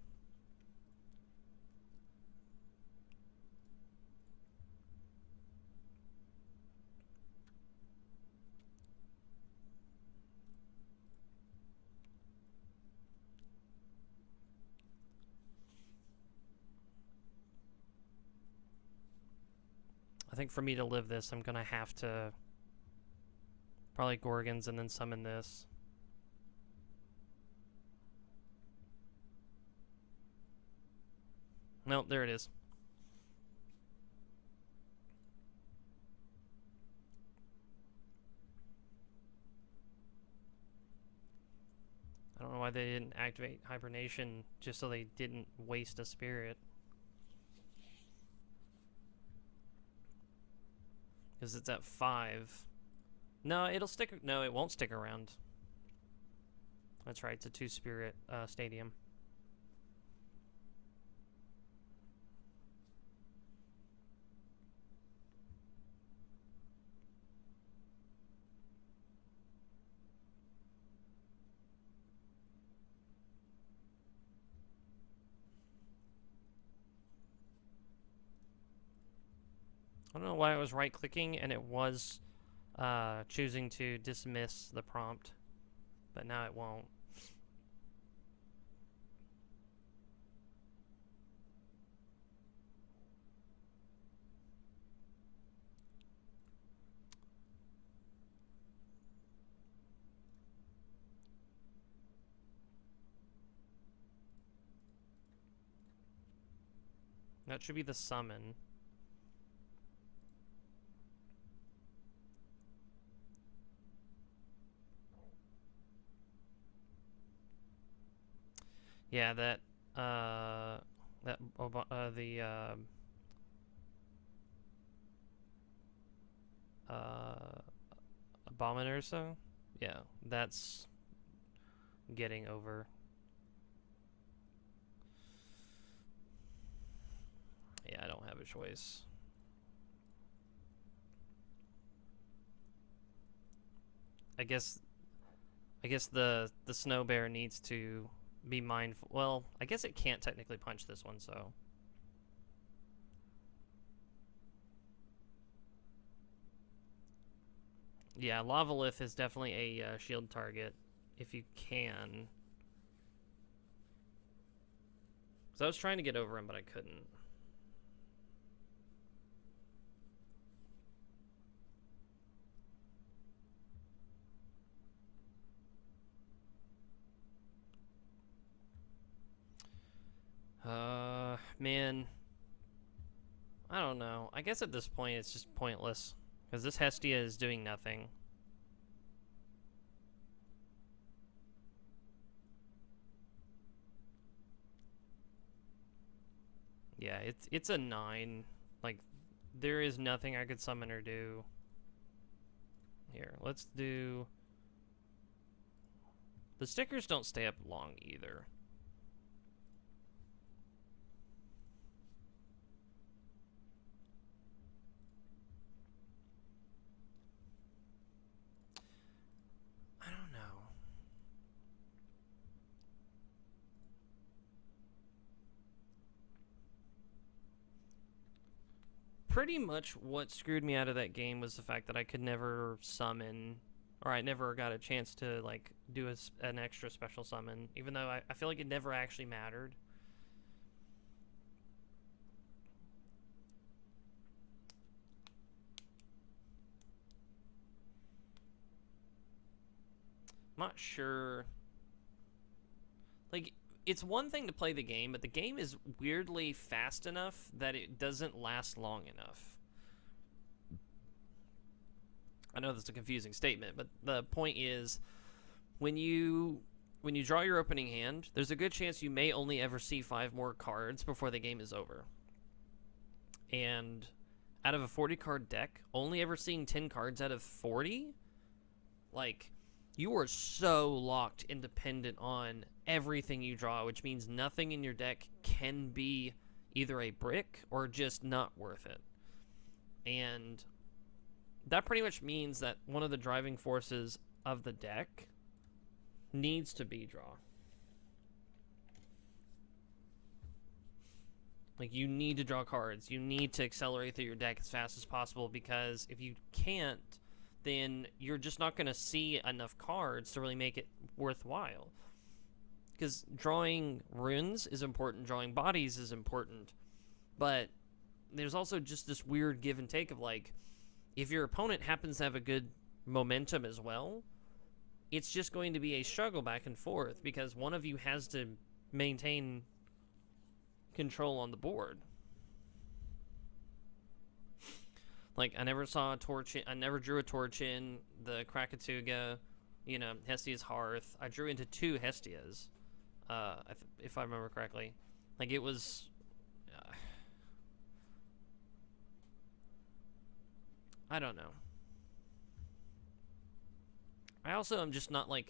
I think for me to live this, I'm going to have to probably Gorgons and then summon this. Nope, there it is. I don't know why they didn't activate Hibernation just so they didn't waste a spirit. Because it's at 5. No, it'll stick. No, it won't stick around. That's right, it's a 2-spirit stadium. I don't know why I was right-clicking and it was choosing to dismiss the prompt, but now it won't. That should be the summon. Yeah, that the Abominator, so yeah, that's getting over. Yeah, I don't have a choice. I guess the snow bear needs to be mindful. Well, I guess it can't technically punch this one, so. Yeah, Lavalith is definitely a shield target if you can. So I was trying to get over him, but I couldn't. I Man, I don't know. I guess at this point it's just pointless. Because this Hestia is doing nothing. Yeah, it's a 9. Like, there is nothing I could summon or do. Here, let's do... The stickers don't stay up long either. I don't know. Pretty much what screwed me out of that game was the fact that I could never summon, or I never got a chance to, like, do an extra special summon, even though I feel like it never actually mattered. I'm not sure. Like, it's one thing to play the game, but the game is weirdly fast enough that it doesn't last long enough. I know that's a confusing statement, but the point is, when you draw your opening hand, there's a good chance you may only ever see 5 more cards before the game is over. And out of a 40-card deck, only ever seeing 10 cards out of 40? Like, you are so locked and dependent on everything you draw, which means nothing in your deck can be either a brick or just not worth it. And that pretty much means that one of the driving forces of the deck needs to be draw. Like, you need to draw cards. You need to accelerate through your deck as fast as possible, because if you can't, then you're just not going to see enough cards to really make it worthwhile. Because drawing runes is important, drawing bodies is important, but there's also just this weird give and take of, like, if your opponent happens to have a good momentum as well, it's just going to be a struggle back and forth, because one of you has to maintain control on the board. Like, I never saw a torch I never drew a torch in the Krakatuga, you know, Hestia's Hearth. I drew into 2 Hestias, if I remember correctly. Like, it was... I don't know. I also am just not, like,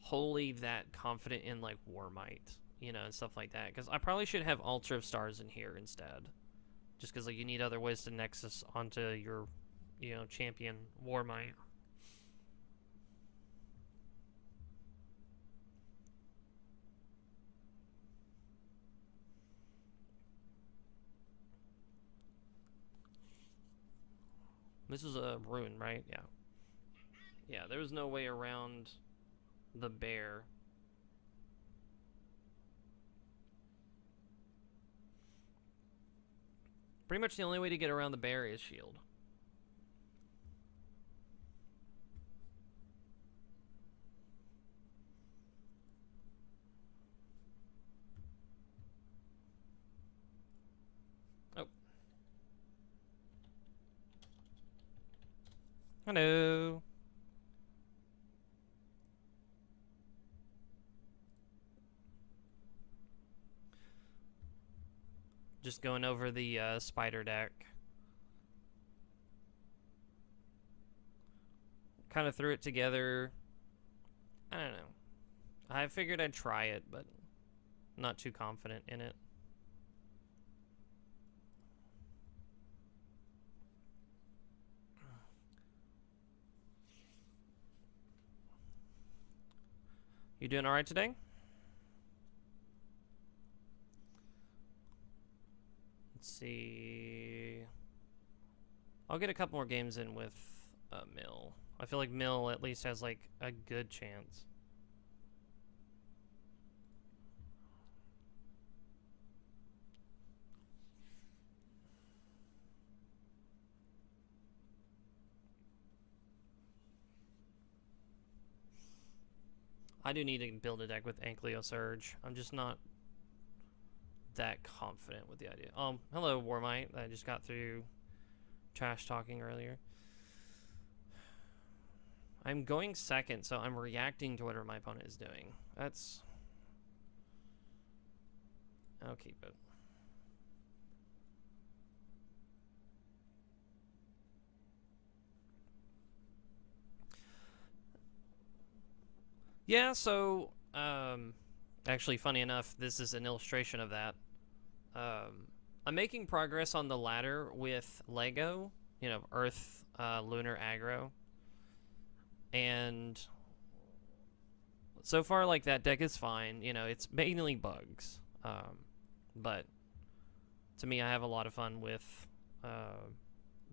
wholly that confident in, like, Warmight, you know, and stuff like that. Because I probably should have Altar of Stars in here instead. Just because, like, you need other ways to nexus onto your, you know, champion Warmight. This is a rune, right? Yeah. Yeah, there was no way around the bear. Pretty much the only way to get around the bear is shield. Oh. Hello. Just going over the spider deck. Kind of threw it together. I don't know. I figured I'd try it, but not too confident in it. You doing alright today? Let's see. I'll get a couple more games in with Mill. I feel like Mill at least has, like, a good chance. I do need to build a deck with Ankylo Surge. I'm just not that confident with the idea. Hello, Warmite. I just got through trash talking earlier. I'm going second, so I'm reacting to whatever my opponent is doing. That's... I'll keep it. Yeah, so, actually, funny enough, this is an illustration of that. I'm making progress on the ladder with Lego, you know, Earth, Lunar Aggro. And so far, like, that deck is fine. You know, it's mainly bugs. But to me, I have a lot of fun with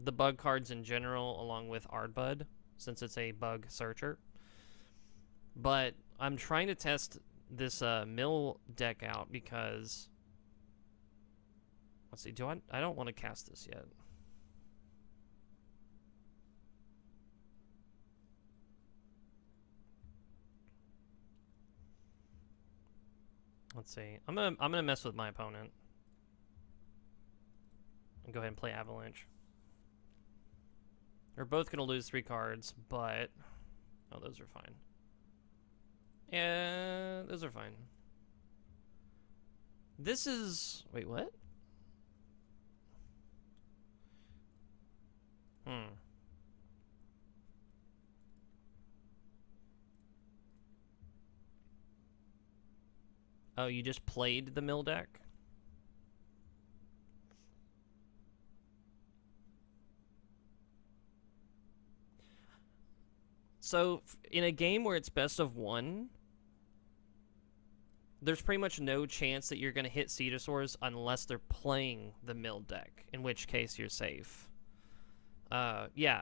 the bug cards in general, along with Ardbud, since it's a bug searcher. But I'm trying to test this mill deck out because... Let's see, I don't want to cast this yet. Let's see. I'm gonna mess with my opponent. And go ahead and play Avalanche. We're both gonna lose 3 cards, but... Oh, those are fine. Yeah, those are fine. This is... Wait, what? Oh, you just played the mill deck? So, in a game where it's best of 1, there's pretty much no chance that you're going to hit Cedosaurs unless they're playing the mill deck, in which case you're safe. Yeah.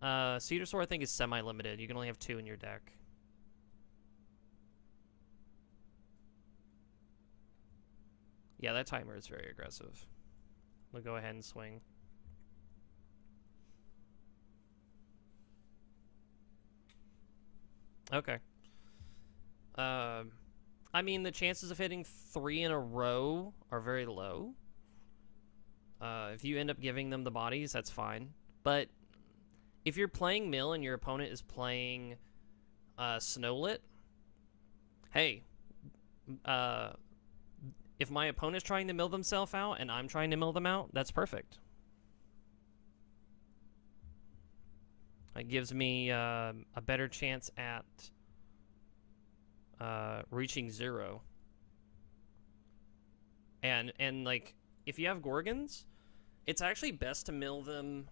Cedosaur, I think, is semi-limited. You can only have 2 in your deck. Yeah, that timer is very aggressive. We'll go ahead and swing. Okay. I mean, the chances of hitting 3 in a row are very low. If you end up giving them the bodies, that's fine. But if you're playing mill and your opponent is playing Snowlit, hey, if my opponent's trying to mill themselves out and I'm trying to mill them out, that's perfect. It gives me a better chance at reaching 0. And like, if you have Gorgons, it's actually best to mill them.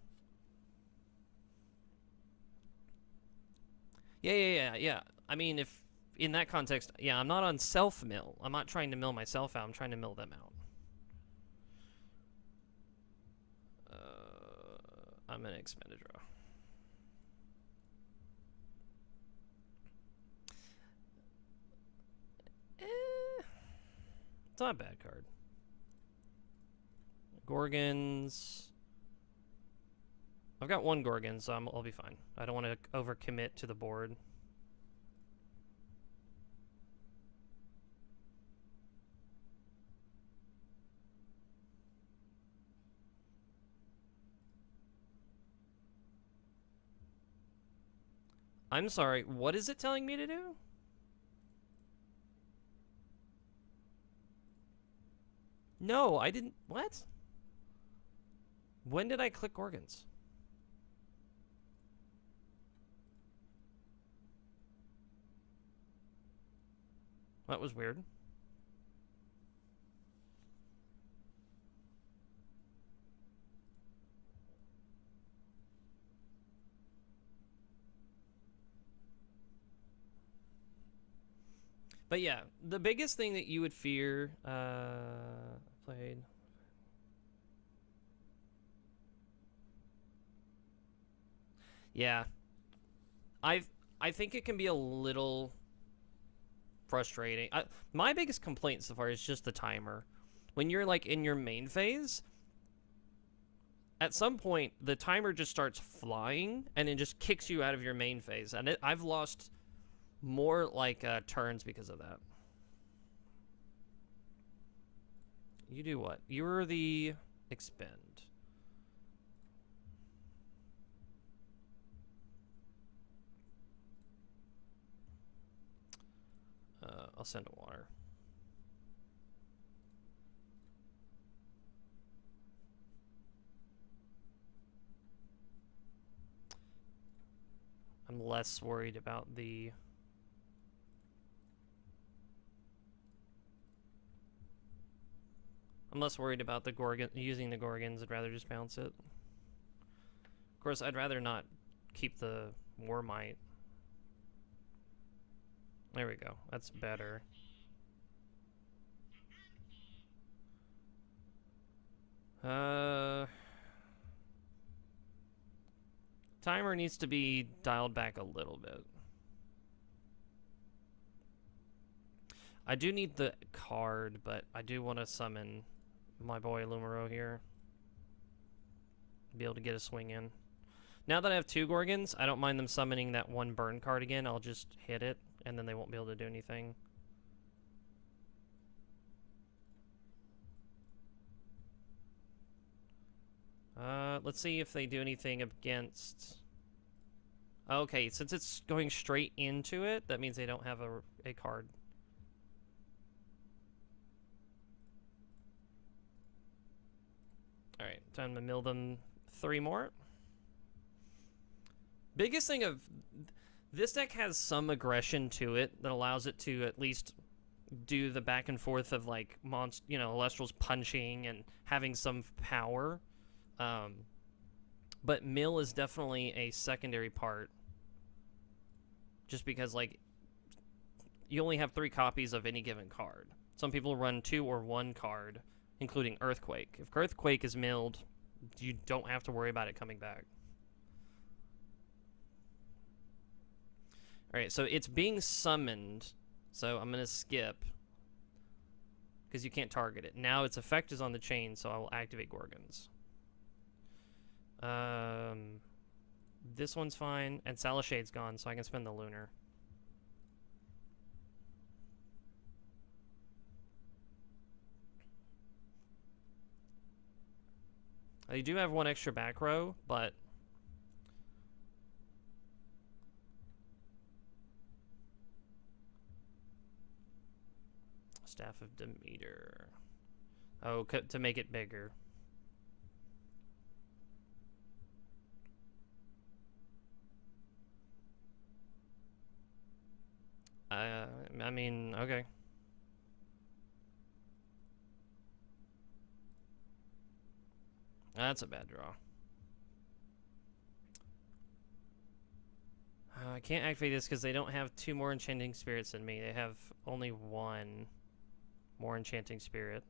Yeah. I mean, if in that context, yeah, I'm not on self-mill. I'm not trying to mill myself out. I'm trying to mill them out. I'm going to expend a draw. It's not a bad card. Gorgons. I've got 1 Gorgon, so I'll be fine. I don't want to overcommit to the board. I'm sorry, what is it telling me to do? No, I didn't. What? When did I click Gorgons? That was weird. But yeah, the biggest thing that you would fear, played. Yeah. I think it can be a little frustrating. My biggest complaint so far is just the timer. When you're like in your main phase, at some point the timer just starts flying and it just kicks you out of your main phase, and I've lost more like turns because of that. You do what? You're the expend. I'll send a water. I'm less worried about the... I'm less worried about the Gorgon, using the Gorgons. I'd rather just bounce it. Of course, I'd rather not keep the War Might. There we go. That's better. Timer needs to be dialed back a little bit. I do need the card, but I do want to summon my boy Lumero here. Be able to get a swing in. Now that I have 2 Gorgons, I don't mind them summoning that 1 burn card again. I'll just hit it, and then they won't be able to do anything. Let's see if they do anything against... Okay, since it's going straight into it, that means they don't have a card. Alright, time to mill them 3 more. Biggest thing of... This deck has some aggression to it that allows it to at least do the back and forth of, like, Elestrals punching and having some power. But mill is definitely a secondary part. Just because, like, you only have 3 copies of any given card. Some people run 2 or 1 card, including Earthquake. If Earthquake is milled, you don't have to worry about it coming back. Alright, so it's being summoned, so I'm going to skip. Because you can't target it. Now its effect is on the chain, so I will activate Gorgons. This one's fine, and Salashade's gone, so I can spend the Lunar. You do have 1 extra back row, but... Staff of Demeter. Oh, to make it bigger. I mean, okay. That's a bad draw. I can't activate this because they don't have 2 more Enchanting Spirits than me. They have only 1 more Enchanting Spirit.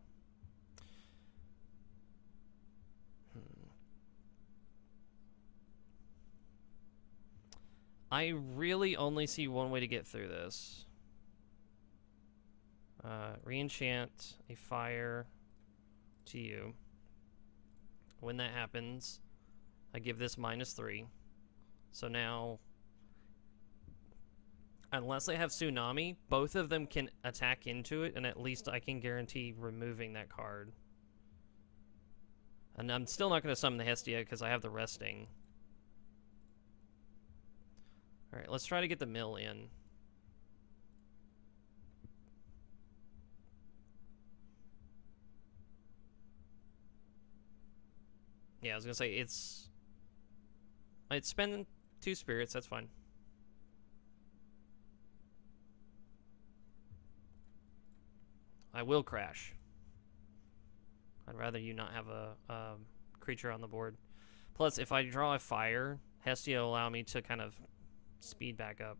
I really only see one way to get through this. Re-enchant a fire to you. When that happens, I give this -3. So now, unless they have Tsunami, both of them can attack into it, and at least I can guarantee removing that card. And I'm still not going to summon the Hestia because I have the resting. Alright, let's try to get the mill in. Yeah, I was going to say, I'd spend 2 spirits, that's fine. I will crash. I'd rather you not have a creature on the board. Plus, if I draw a fire, Hestia will allow me to kind of speed back up.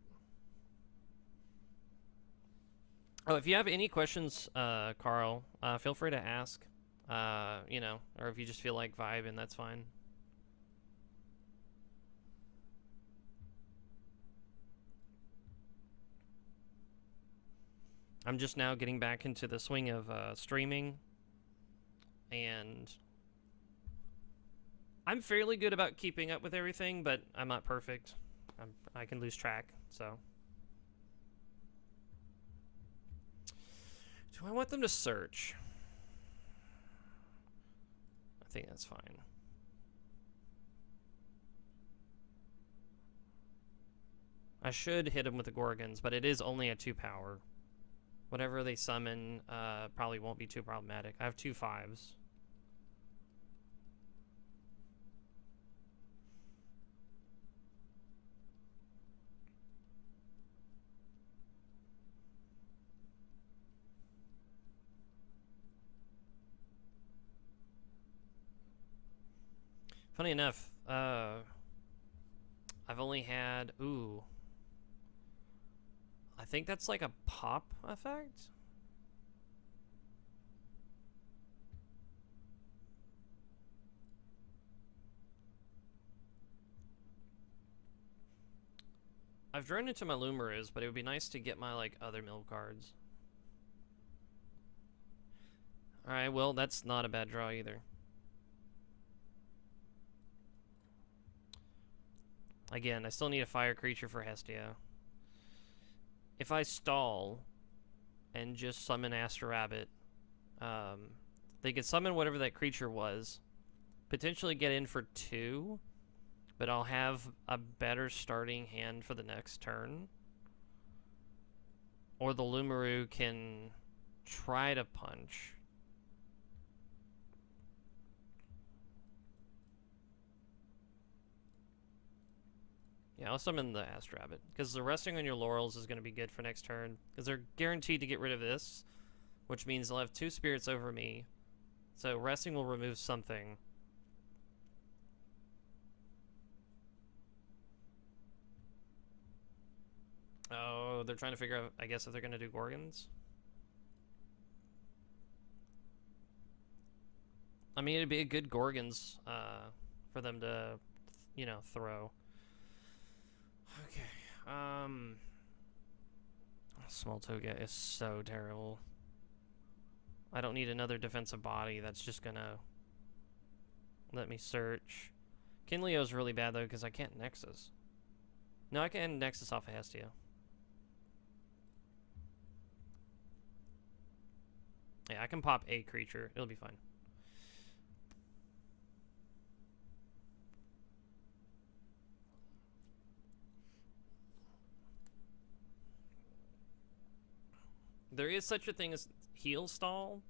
Oh, if you have any questions, Carl, feel free to ask. You know, or if you just feel like vibing, that's fine. I'm just now getting back into the swing of streaming, and I'm fairly good about keeping up with everything, but I'm not perfect. I can lose track, so. Do I want them to search? I think that's fine. I should hit him with the Gorgons, but it is only a 2 power. Whatever they summon probably won't be too problematic. I have 2 5s. Funny enough, I've only had... Ooh. I think that's like a pop effect? I've drawn into my Lumarus, but it would be nice to get my, like, other mill cards. Alright, well, that's not a bad draw either. Again, I still need a fire creature for Hestia. If I stall and just summon Aster Rabbit, they could summon whatever that creature was, potentially get in for 2, but I'll have a better starting hand for the next turn. Or the Lumaru can try to punch. Yeah, I'll summon the Aster Rabbit, because the resting on your laurels is going to be good for next turn, because they're guaranteed to get rid of this, which means they'll have 2 spirits over me. So resting will remove something. Oh, they're trying to figure out, I guess, if they're going to do Gorgons. I mean, it'd be a good Gorgons for them to, you know, throw. Okay. Small Toga is so terrible. I don't need another defensive body that's just gonna let me search. Kinleo's really bad though because I can't Nexus. No, I can end Nexus off of Hestia. Yeah, I can pop a creature. It'll be fine. There is such a thing as heal stall,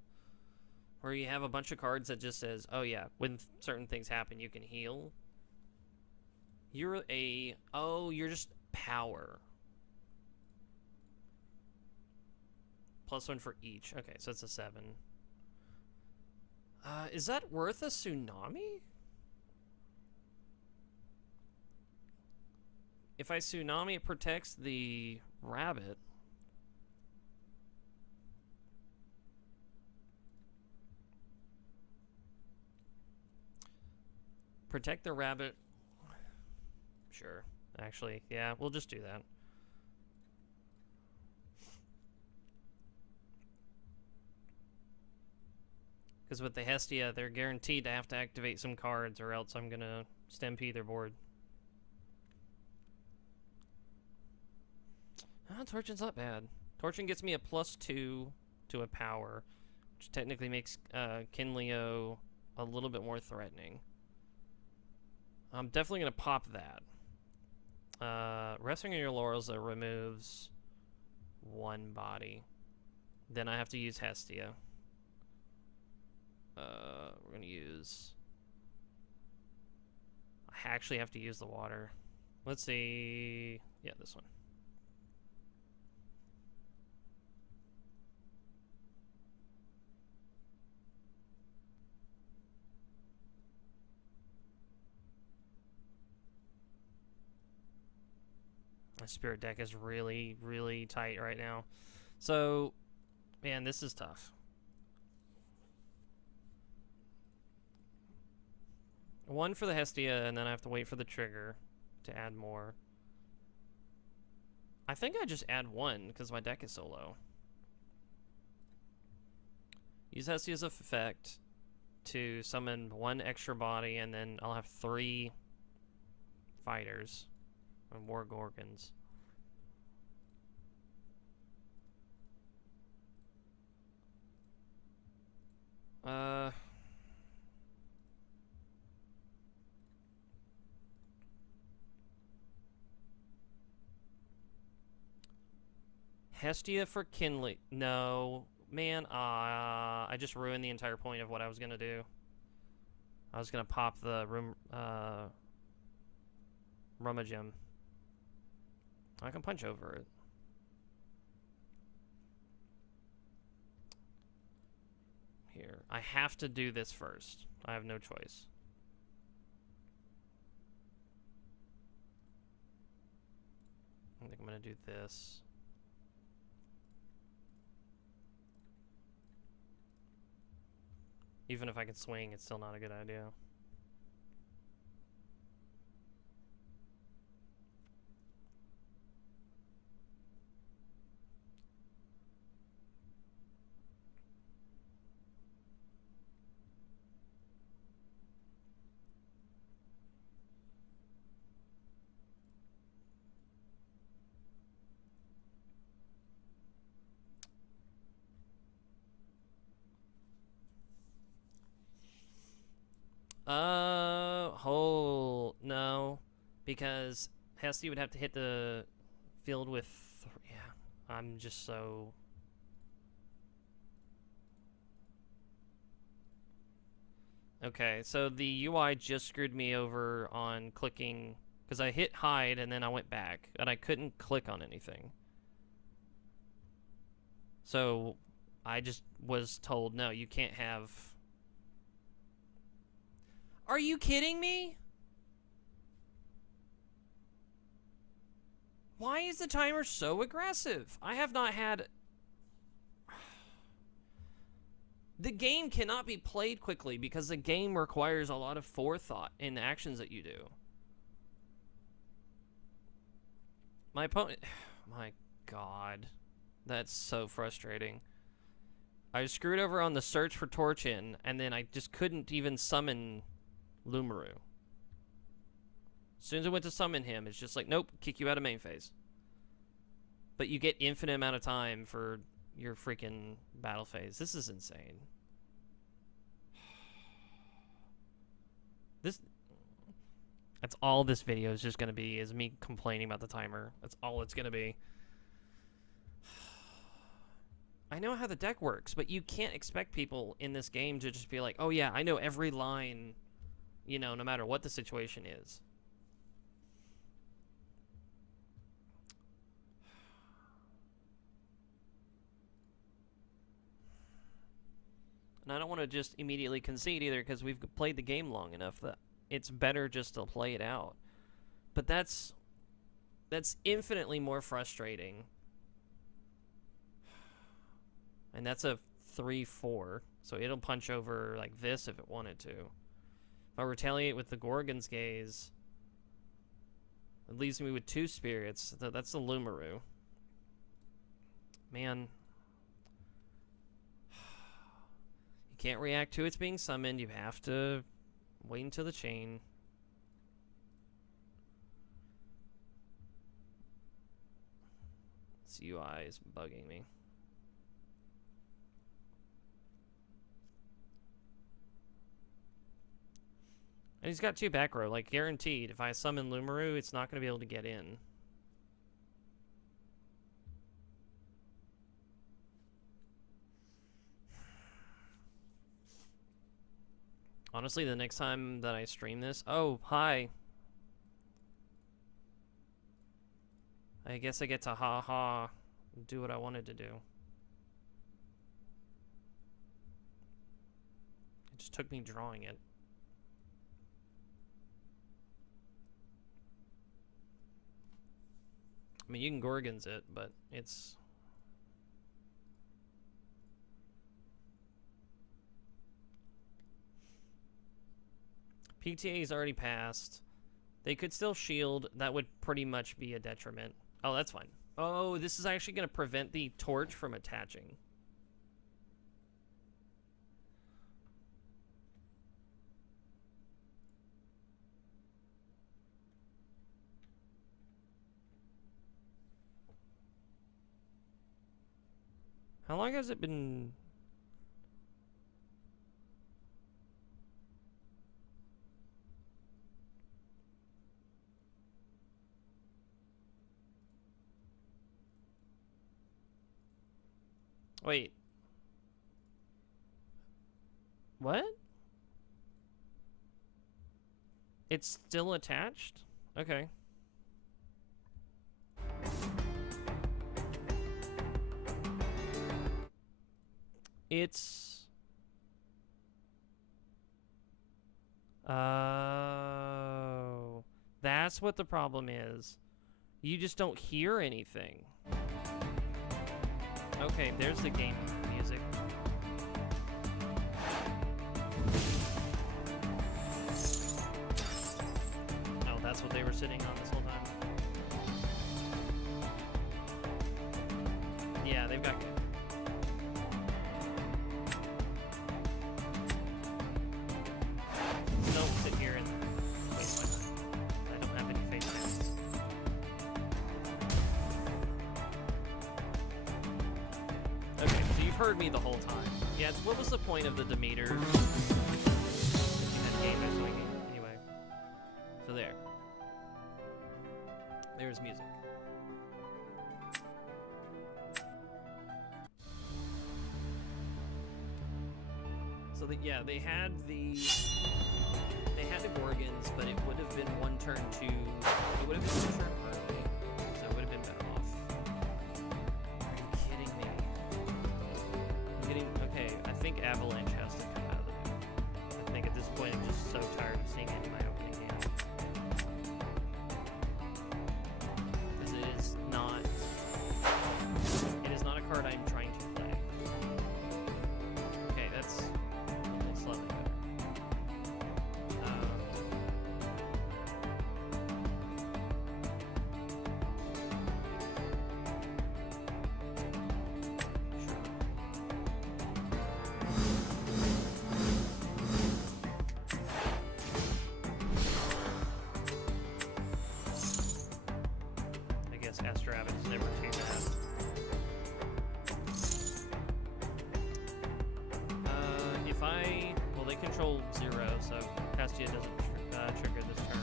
where you have a bunch of cards that just says, oh yeah, when certain things happen, you can heal. You're a... Oh, you're just power. +1 for each. Okay, so it's a 7. Is that worth a Tsunami? If I Tsunami, it protects the rabbit. Protect the rabbit. Sure. Actually, yeah, we'll just do that. Because with the Hestia, they're guaranteed to have to activate some cards or else I'm going to stampede their board. Torchin's not bad. Torchin gets me a +2 to a power, which technically makes Kinleo a little bit more threatening. I'm definitely going to pop that. Resting on your laurels removes 1 body. Then I have to use Hestia. We're going to use... I actually have to use the water. Let's see... Yeah, this one. My spirit deck is really, really tight right now. So, man, this is tough. One for the Hestia, and then I have to wait for the trigger to add more. I think I just add 1, because my deck is so low. Use Hestia's effect to summon 1 extra body, and then I'll have 3 fighters. Or more Gorgons. Hestia for Kinley. No. Man, I just ruined the entire point of what I was gonna do. I was gonna pop the Rummagem. I can punch over it. Here. I have to do this first. I have no choice. I think I'm gonna do this. Even if I could swing, it's still not a good idea. No, because Hesty would have to hit the field with, yeah, I'm just so. Okay, so the UI just screwed me over on clicking, because I hit hide and then I went back, and I couldn't click on anything. So I just was told, no, you can't have. Are you kidding me? Why is the timer so aggressive? I have not had... The game cannot be played quickly because the game requires a lot of forethought in the actions that you do. My opponent... My God. That's so frustrating. I was screwed over on the search for Torchin, and then I just couldn't even summon Lumaru. As soon as I went to summon him, it's just like, nope, kick you out of main phase. But you get infinite amount of time for your freaking battle phase. This is insane. That's all this video is just going to be, is me complaining about the timer. That's all it's going to be. I know how the deck works, but you can't expect people in this game to just be like, oh yeah, I know every line, you know, no matter what the situation is. And I don't want to just immediately concede either, because we've played the game long enough that it's better just to play it out. But that's infinitely more frustrating. And that's a 3/4, so it'll punch over like this if it wanted to. If I retaliate with the Gorgon's Gaze, it leaves me with 2 spirits. That's the Lumaru. Man. You can't react to it's being summoned. You have to wait until the chain. This UI is bugging me. And he's got 2 back row, like guaranteed. If I summon Lumaru, it's not going to be able to get in. Honestly, the next time that I stream this... Oh, hi. I guess I get to ha-ha do what I wanted to do. It just took me drawing it. I mean, you can Gorgons it, but it's... PTA's already passed. They could still shield. That would pretty much be a detriment. Oh, that's fine. Oh, this is actually going to prevent the torch from attaching. How long has it been... Wait. What? It's still attached? Okay. It's... Oh. That's what the problem is. You just don't hear anything. Okay, there's the game music. Oh, that's what they were sitting on this whole time. Yeah, they've got... Don't sit here and waste my time. I don't have any face masks. Okay, so you've heard me the whole time. Yeah, what was the point of the Demeter? You had game or something. Anyway. So there. There's music. So yeah, they had the Gorgons, but it would have been one turn too. It would have been one turn early, so it would have been better off. Are you kidding me? I'm getting okay. I think Avalanche has to come out of the move. I think at this point I'm just so tired of seeing it in my opening hand. Because it is not a card I'm trying to play. Okay, that's slightly better. I guess Astro Rabbit is never too bad. Well, they control 0, so Castia doesn't trigger this turn.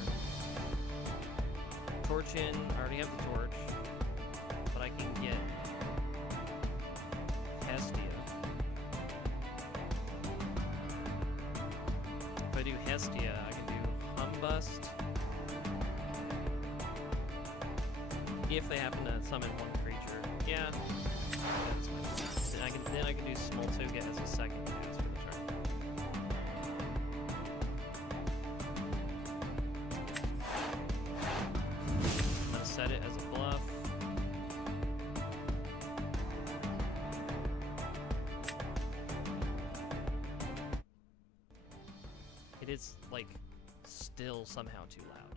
Torch in, I already have the torch, but I can get Hestia. If I do Hestia, I can do Humbust. If they happen to summon one creature. Yeah. Then I can do Smoltoga as a second cast for the turn. I'm gonna set it as a bluff. It is like still somehow too loud.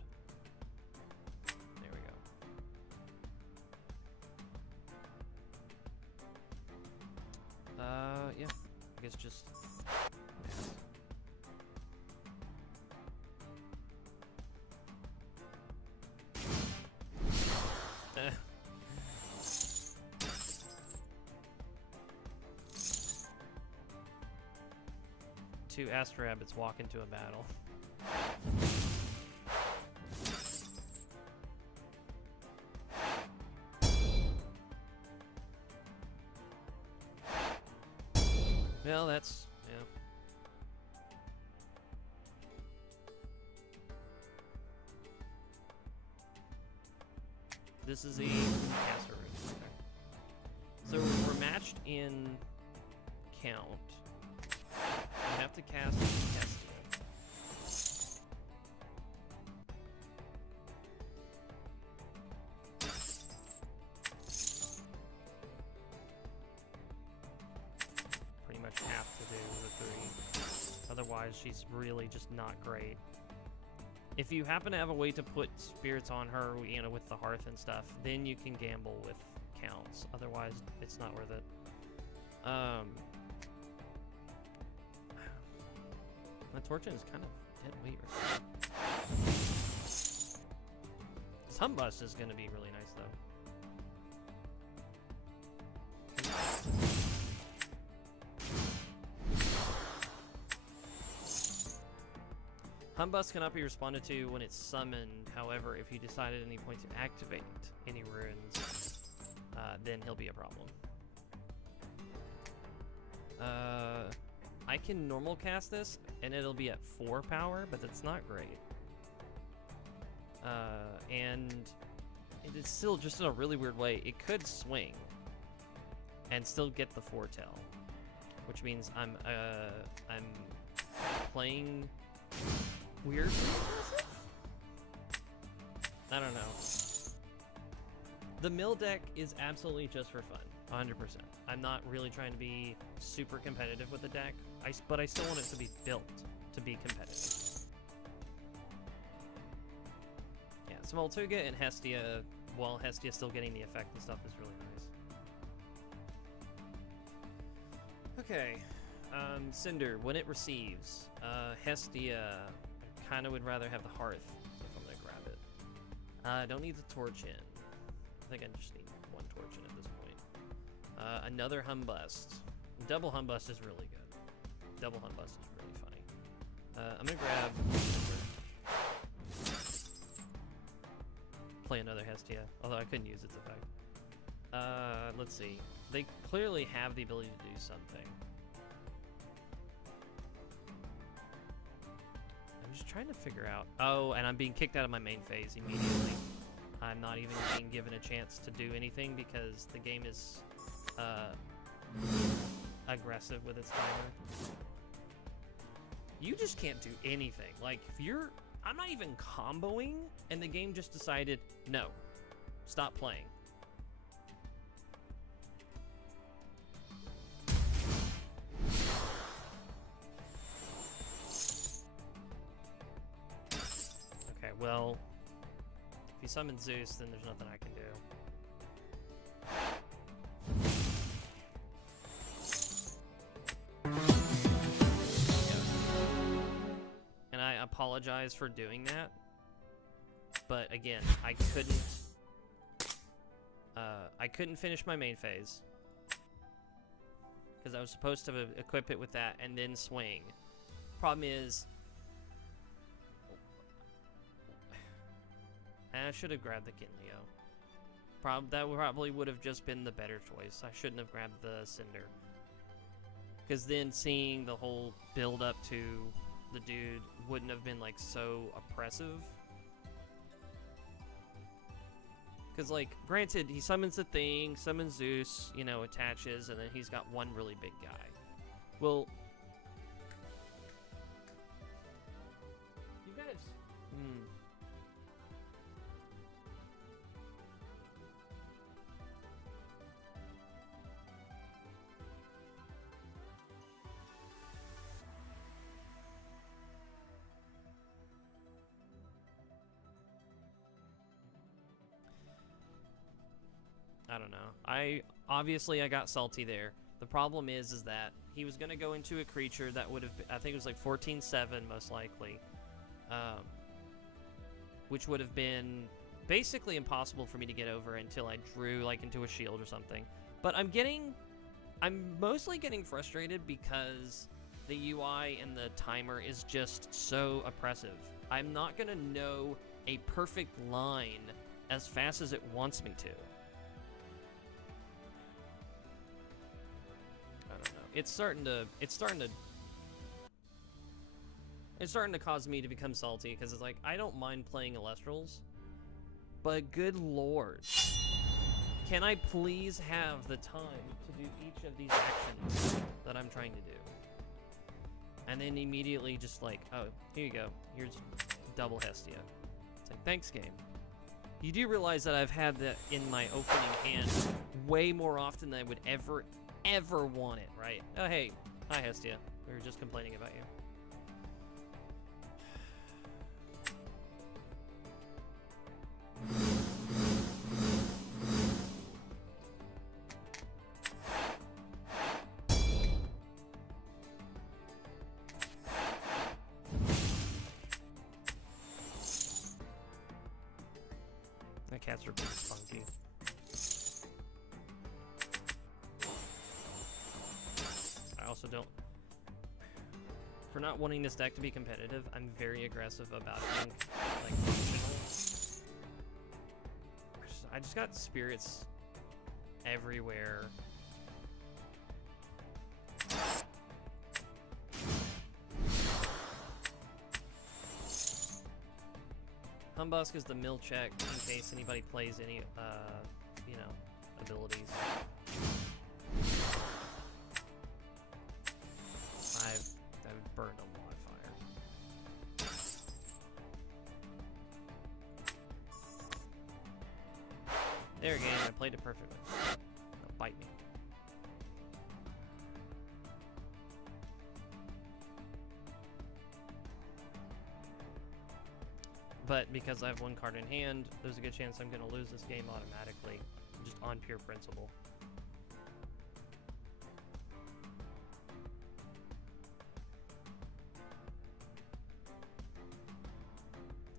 There we go. Yeah, I guess just... Two Astro Rabbits walk into a battle. Well, that's, yeah. This is the caster room. Okay. So we're matched in count. We have to cast Hestia. Pretty much have to do the 3. Otherwise, she's really just not great. If you happen to have a way to put spirits on her, you know, with the hearth and stuff, then you can gamble with counts. Otherwise, it's not worth it. My Torchin is kind of dead weight right now. Humbust is going to be really nice, though. Humbust cannot be responded to when it's summoned. However, if you decide at any point to activate any runes, then he'll be a problem. I can normal cast this, and it'll be at 4 power, but that's not great. And it's still just in a really weird way. It could swing and still get the foretell, which means I'm playing weirdly aggressive? I don't know. The mill deck is absolutely just for fun, 100%. I'm not really trying to be super competitive with the deck, but I still want it to be built to be competitive. Yeah, Smoltuga and Hestia, while Hestia's still getting the effect and stuff, is really nice. Okay, Cinder, when it receives, Hestia, I kind of would rather have the Hearth if I'm gonna grab it. I don't need the Torch in. I think I just need 1 Torch in at this point. Another Humbust. Double Humbust is really good. Double Humbust is really funny. I'm gonna grab Cinder. Play another Hestia, although I couldn't use its effect. Let's see. They clearly have the ability to do something. I'm just trying to figure out... Oh, and I'm being kicked out of my main phase immediately. I'm not even being given a chance to do anything because the game is aggressive with its timer. You just can't do anything. Like, if you're... I'm not even comboing, and the game just decided, no, stop playing. Okay, well, if you summon Zeus, then there's nothing I can do. And I apologize for doing that, but again, I couldn't finish my main phase because I was supposed to equip it with that and then swing. Problem is, I should have grabbed the Kinleo. That probably would have just been the better choice. I shouldn't have grabbed the Cinder. Because then seeing the whole build up to the dude wouldn't have been, like, so oppressive. Because, like, granted, he summons the thing, summons Zeus, you know, attaches, and then he's got one really big guy. Well, you guys... I don't know. Obviously I got salty there. The problem is that he was gonna go into a creature that would have been, I think it was like 14/7 most likely, which would have been basically impossible for me to get over until I drew like into a shield or something. But I'm mostly getting frustrated because the UI and the timer is just so oppressive. I'm not gonna know a perfect line as fast as it wants me to. It's starting to cause me to become salty because it's like I don't mind playing Elestrals, but good lord, can I please have the time to do each of these actions that I'm trying to do? And then immediately just like, oh, here you go, here's double Hestia. It's like, thanks, game. You do realize that I've had that in my opening hand way more often than I would ever want it, right? Oh, hey. Hi, Hestia. We were just complaining about you. The cats are pretty funky. Also don't, for not wanting this deck to be competitive, I'm very aggressive about being like functional. I just got spirits everywhere. Donbass is the mill check in case anybody plays any, you know, abilities. I've burned a lot of fire. There again, I played it perfectly. Now bite me. But because I have one card in hand, there's a good chance I'm going to lose this game automatically, just on pure principle.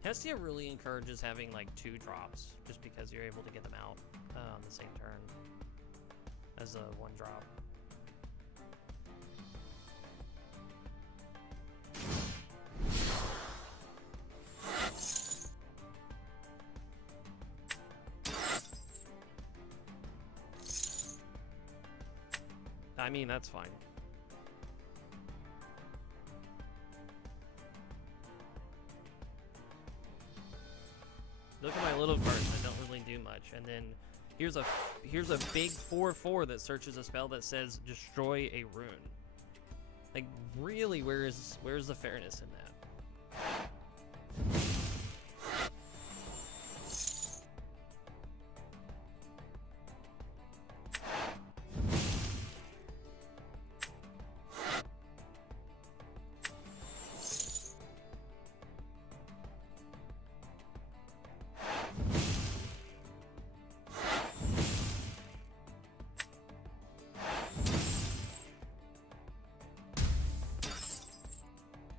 Hestia really encourages having like 2 drops, just because you're able to get them out on the same turn as a 1 drop. I mean, that's fine. Look at my little cards that don't really do much, and then here's a big 4/4 that searches a spell that says destroy a rune. Like, really, where's the fairness in that?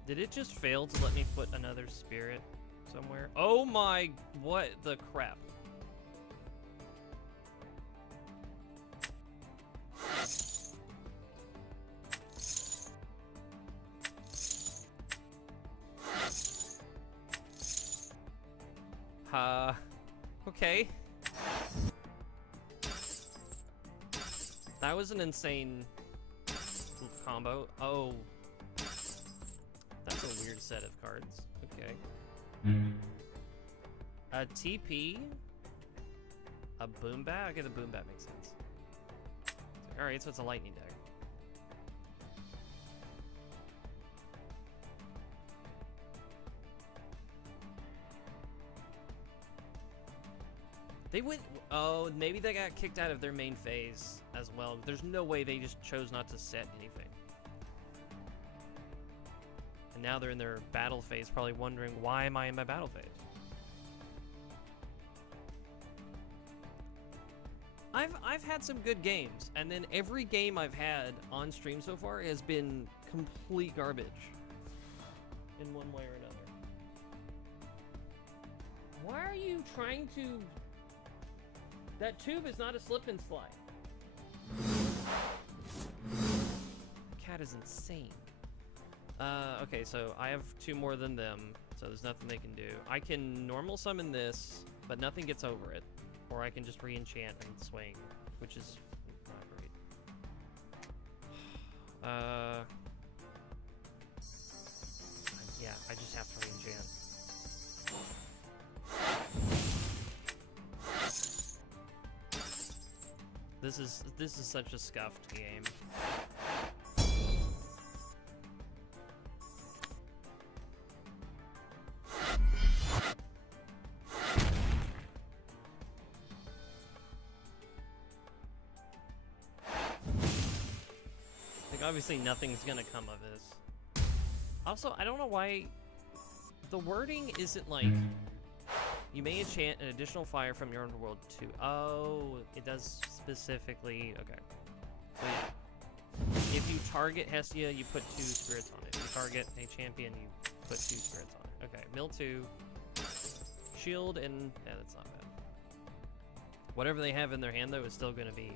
Did it just fail to let me put another spirit somewhere? Oh my, what the crap? Okay. That was an insane combo. Oh. That's a weird set of cards. Okay. A TP. A boom bat? Okay, the boom bat makes sense. Alright, so it's a lightning dagger. They went. Oh, maybe they got kicked out of their main phase as well. There's no way they just chose not to set anything. And now they're in their battle phase, probably wondering, why am I in my battle phase? I've had some good games, and then every game I've had on stream so far has been complete garbage in one way or another. Why are you trying to... That tube is not a slip and slide. Cat is insane. Okay, so I have 2 more than them, so there's nothing they can do. I can normal summon this, but nothing gets over it. Or I can just re-enchant and swing, which is not great. Yeah, I just have to re-enchant. This is such a scuffed game. Like, obviously nothing's gonna come of this. Also, I don't know why the wording isn't like, you may enchant an additional fire from your underworld too. Oh, it does specifically, okay. So yeah, if you target Hestia, you put 2 spirits on it. If you target a champion, you put 2 spirits on it. Okay, mill 2, shield, and yeah, that's not bad. Whatever they have in their hand though is still gonna be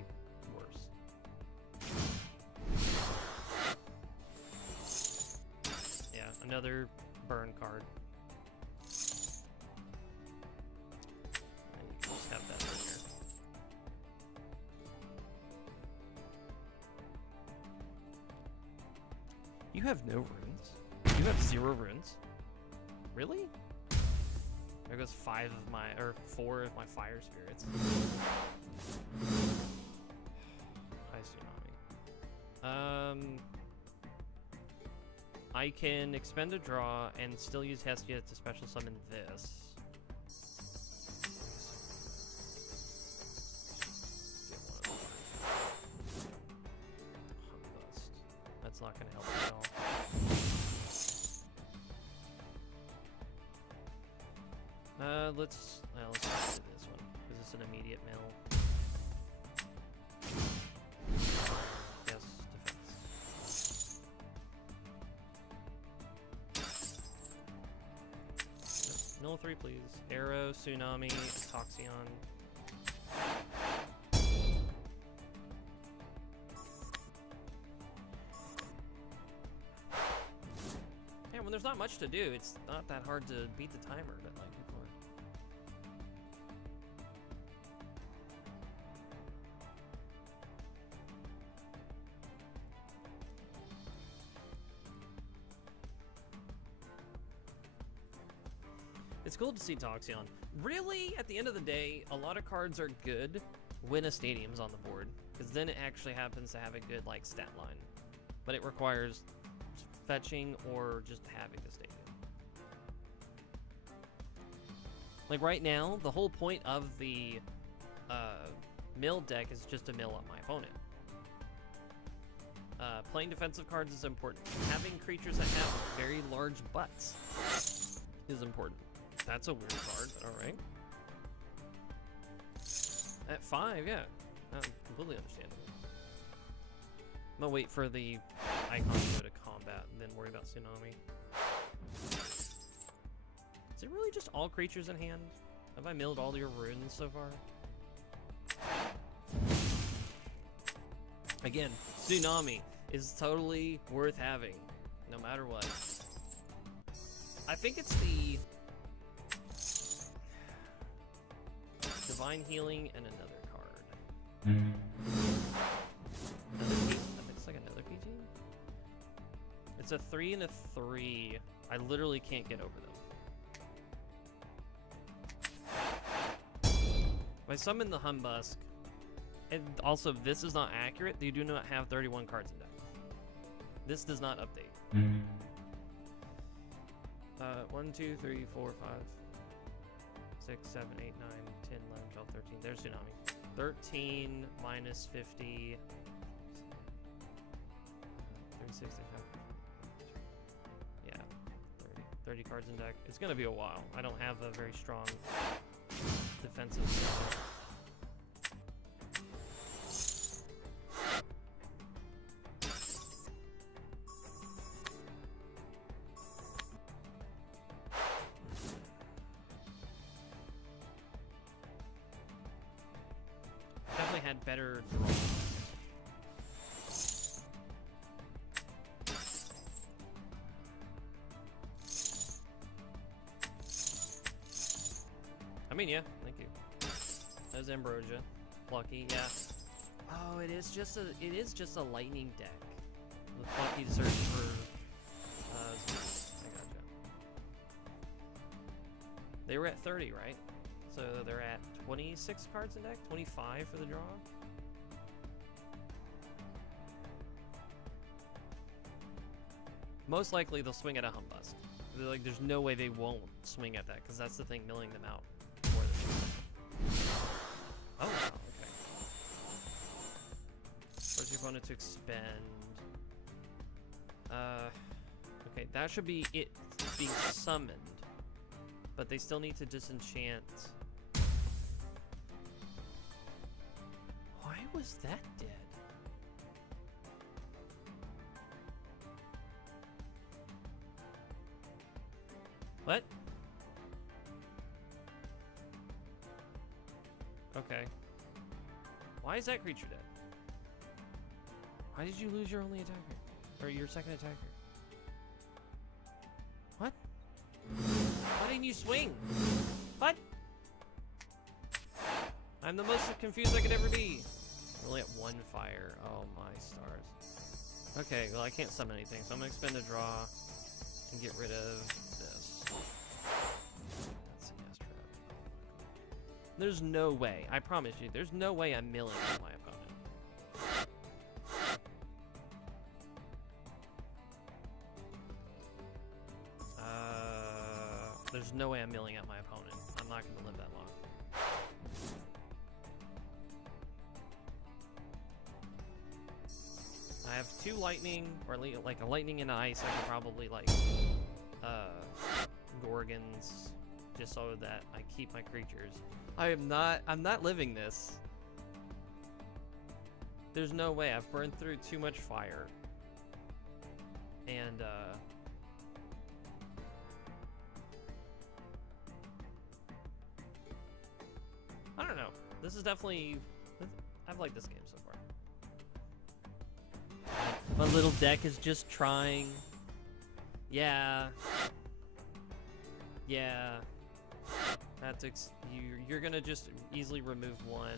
worse. Yeah, another burn card. And you can just have that in here. You have no runes? You have 0 runes? Really? There goes 4 of my fire spirits. Hi, Tsunami. I can expend a draw and still use Hestia to special summon this. Get one of those. Bust. That's not going to help at all. Let's just do this one, because it's an immediate mill. Yes, defense. Mill 3, please. Arrow, Tsunami, Toxion. Yeah, when there's not much to do, it's not that hard to beat the timer, but like before. It's cool to see Toxion. Really, at the end of the day, a lot of cards are good when a stadium's on the board, because then it actually happens to have a good like stat line. But it requires fetching or just having the stadium. Like right now, the whole point of the mill deck is just to mill up my opponent. Playing defensive cards is important. Having creatures that have very large butts is important. That's a weird card, but alright. At 5, yeah. Completely understandable. I'm gonna wait for the icon to go to combat and then worry about Tsunami. Is it really just all creatures in hand? Have I milled all your runes so far? Again, Tsunami is totally worth having, no matter what. I think it's the Divine Healing and another card. It's like another PT? It's a 3 and a 3. I literally can't get over them. If I summon the Humbusk, and also this is not accurate, you do not have 31 cards in deck. This does not update. 1, 2, 3, 4, 5, 6, 7, 8, 9, 10, 11, 12, 13. There's Tsunami. 13 minus 50. 365. Yeah, 30 cards in deck. It's gonna be a while. I don't have a very strong defensive system. Definitely had better draws. I mean, yeah, thank you. There's Ambrosia. Plucky, yeah. Oh, it is just a lightning deck. With Plucky to search for I gotcha. They were at 30, right? So they're at 26 cards in deck, 25 for the draw. Most likely they'll swing at a Humbusk. Like, there's no way they won't swing at that, because that's the thing milling them out. Oh, wow, okay. Force your opponent to expend. Okay, that should be it being summoned. But they still need to disenchant. Why was that dead? What? Okay. Why is that creature dead? Why did you lose your only attacker? Or your second attacker? What? Why didn't you swing? What? I'm the most confused I could ever be. We're only at 1 fire. Oh my stars. Okay, well I can't summon anything, so I'm gonna expend a draw and get rid of this. That's Elestrals. There's no way. I promise you, there's no way I'm milling at my opponent. There's no way I'm milling at my opponent. I'm not going to live that long. I have 2 lightning, or like a lightning and ice. I could probably like Gorgons, just so that I keep my creatures. I'm not living this. There's no way. I've burned through too much fire. And I don't know. This is definitely, I've liked this game so far. My little deck is just trying. Yeah. Yeah. That's you're gonna just easily remove 1.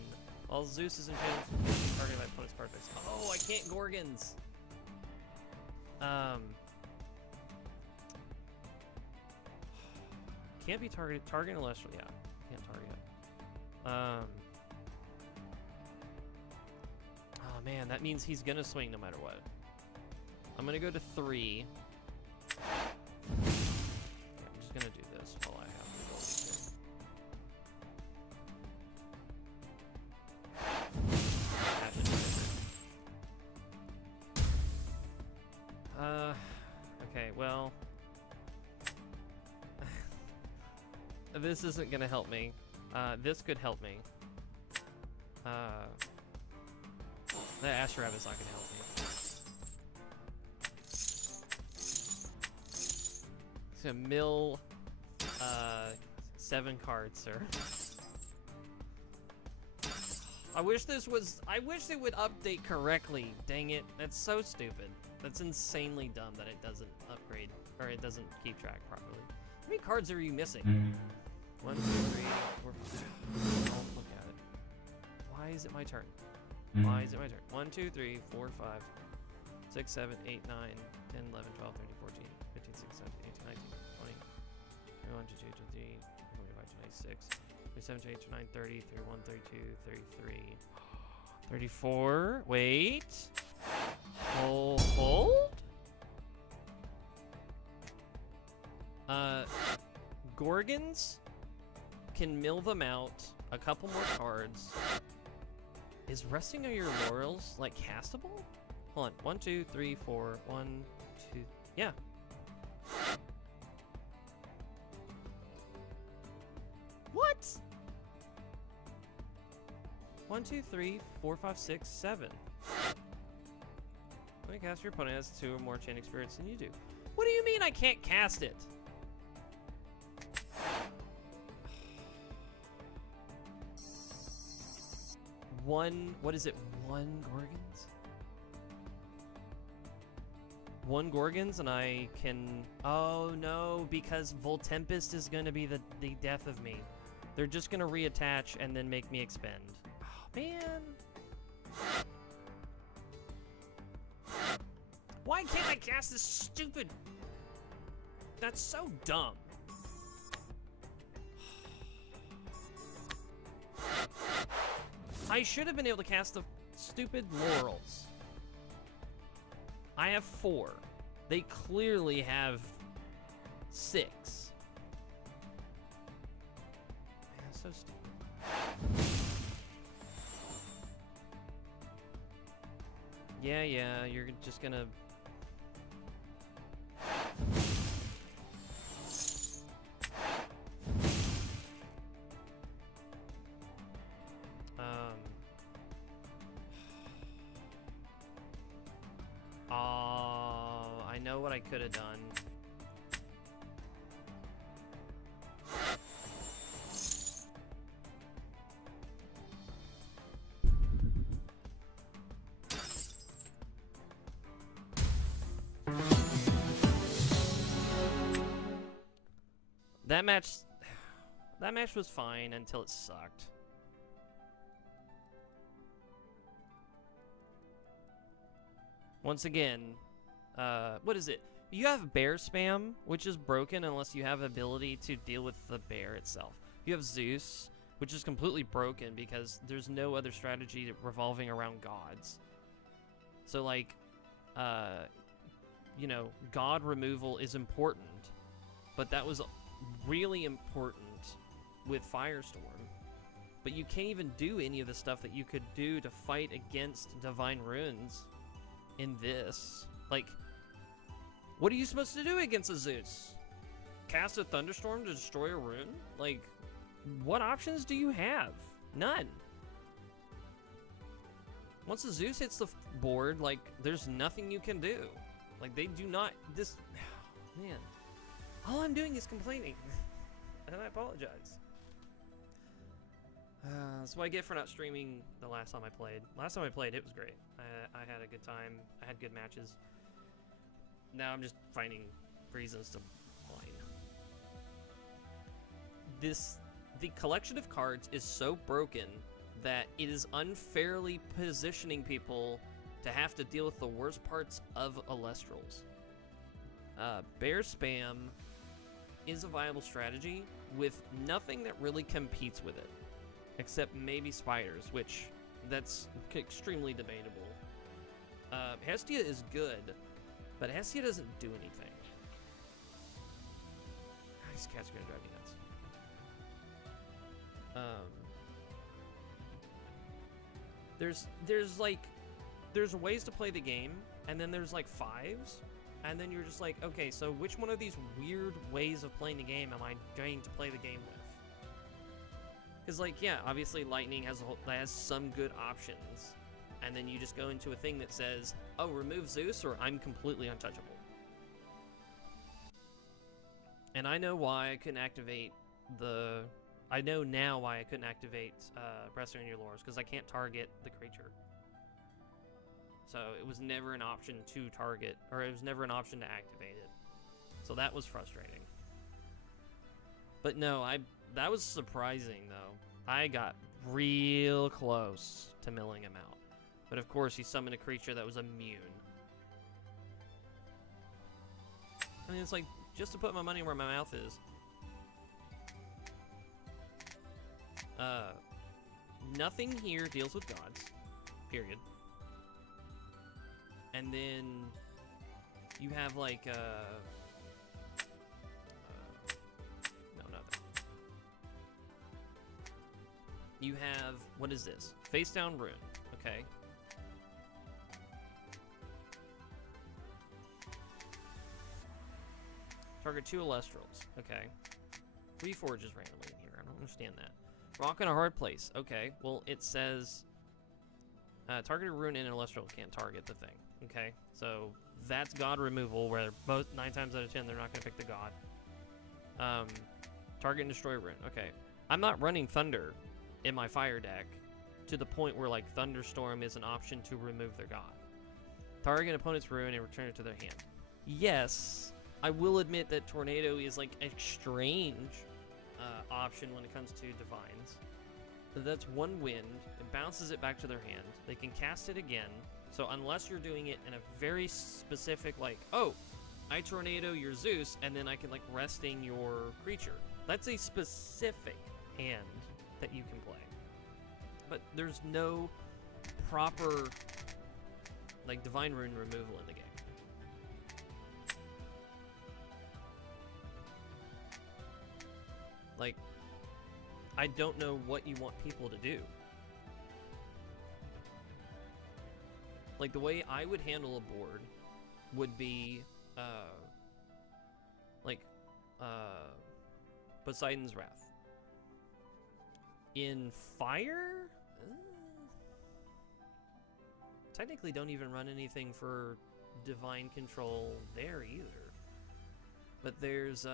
All Zeus is enchanted, targeting my opponent's card face. Oh, I can't Gorgons. Can't be targeted. Targeting Elestrals. Yeah, can't target. Oh man, that means he's gonna swing no matter what. I'm gonna go to 3. I'm just gonna do this while I have the ability. Okay, well, this isn't gonna help me. This could help me. The Ash Rabbit's not gonna help me. It's gonna mill 7 cards, sir. I wish it would update correctly. Dang it. That's so stupid. That's insanely dumb that it doesn't upgrade, or it doesn't keep track properly. How many cards are you missing? 1, 2, 3, 4, 5. I'll look at it. Why is it my turn? Why is it my turn? 1, 2, 3, 4, 5, 6, 7, 8, 9, 10, 11, 12, 13, 14, 15, 16, 17, 18, 19, 20, 21, 22, 23, 25, 26, 27, 28, 29, 30, 31, 32, 33, 34. Wait. Hold? Gorgons can mill them out. A couple more cards. Is resting on your laurels like castable? Hold on. 1, 2, 3, 4. 1, 2. Yeah. What? 1, 2, 3, 4, 5, 6, 7. When you cast, your opponent has 2 or more chain experience than you do. What do you mean I can't cast it? What is it? 1 Gorgons? 1 Gorgons and I can... Oh no, because Voltempest is gonna be the death of me. They're just gonna reattach and then make me expend. Oh, man. Why can't I cast this stupid... That's so dumb. I should have been able to cast the stupid laurels. I have 4. They clearly have 6. Man, that's so stupid. Yeah, you're just gonna... I know what I could have done. That match was fine until it sucked. Once again, what is it? You have bear spam, which is broken unless you have ability to deal with the bear itself. You have Zeus, which is completely broken because there's no other strategy revolving around gods. So like, you know, god removal is important, but that was really important with Firestorm. But you can't even do any of the stuff that you could do to fight against Divine Runes in this. Like, what are you supposed to do against a Zeus? Cast a Thunderstorm to destroy a rune? Like, what options do you have? None. Once a Zeus hits the board, like, there's nothing you can do. Like, they do not... This... Man. All I'm doing is complaining. And I apologize. That's what I get for not streaming the last time I played. Last time I played, it was great. I had a good time. I had good matches. Now I'm just finding reasons to whine. The collection of cards is so broken that it is unfairly positioning people to have to deal with the worst parts of Elestrals. Bear spam is a viable strategy with nothing that really competes with it, except maybe spiders, which that's extremely debatable. Hestia is good, but Hestia doesn't do anything. These cats are gonna drive me nuts. There's ways to play the game, and then there's like fives, and then you're just like, okay, so which one of these weird ways of playing the game am I going to play the game with? Because, like, yeah, obviously Lightning has some good options, and then you just go into a thing that says, oh, remove Zeus, or I'm completely untouchable. And I know why I couldn't activate the... I know now why I couldn't activate Pressing on Your Lures, because I can't target the creature. So it was never an option to target, or it was never an option to activate it. So that was frustrating. But no, that was surprising, though. I got real close to milling him out. But of course, he summoned a creature that was immune. I mean, it's like, just to put my money where my mouth is. Nothing here deals with gods. Period. And then you have, like, no, not that. You have, what is this? Face down rune, okay. Target 2 Elestrals, okay. 3 Forges randomly in here, I don't understand that. Rock in a hard place, okay. Well, it says, target a rune in an Elestral can't target the thing, okay. So, that's god removal, where most 9 times out of 10, they're not going to pick the god. Target and destroy rune, okay. I'm not running Thunder in my fire deck to the point where, like, Thunderstorm is an option to remove their god. Target an opponent's rune and return it to their hand. Yes, I will admit that Tornado is, like, a strange option when it comes to Divines. But that's 1 wind, it bounces it back to their hand, they can cast it again, so unless you're doing it in a very specific, like, oh, I Tornado your Zeus, and then I can, like, resting your creature. That's a specific hand that you can play. But there's no proper, like, Divine Rune removal in the game. Like, I don't know what you want people to do. Like, the way I would handle a board would be, Poseidon's Wrath. In Fire? Technically don't even run anything for Divine Control there either. But there's,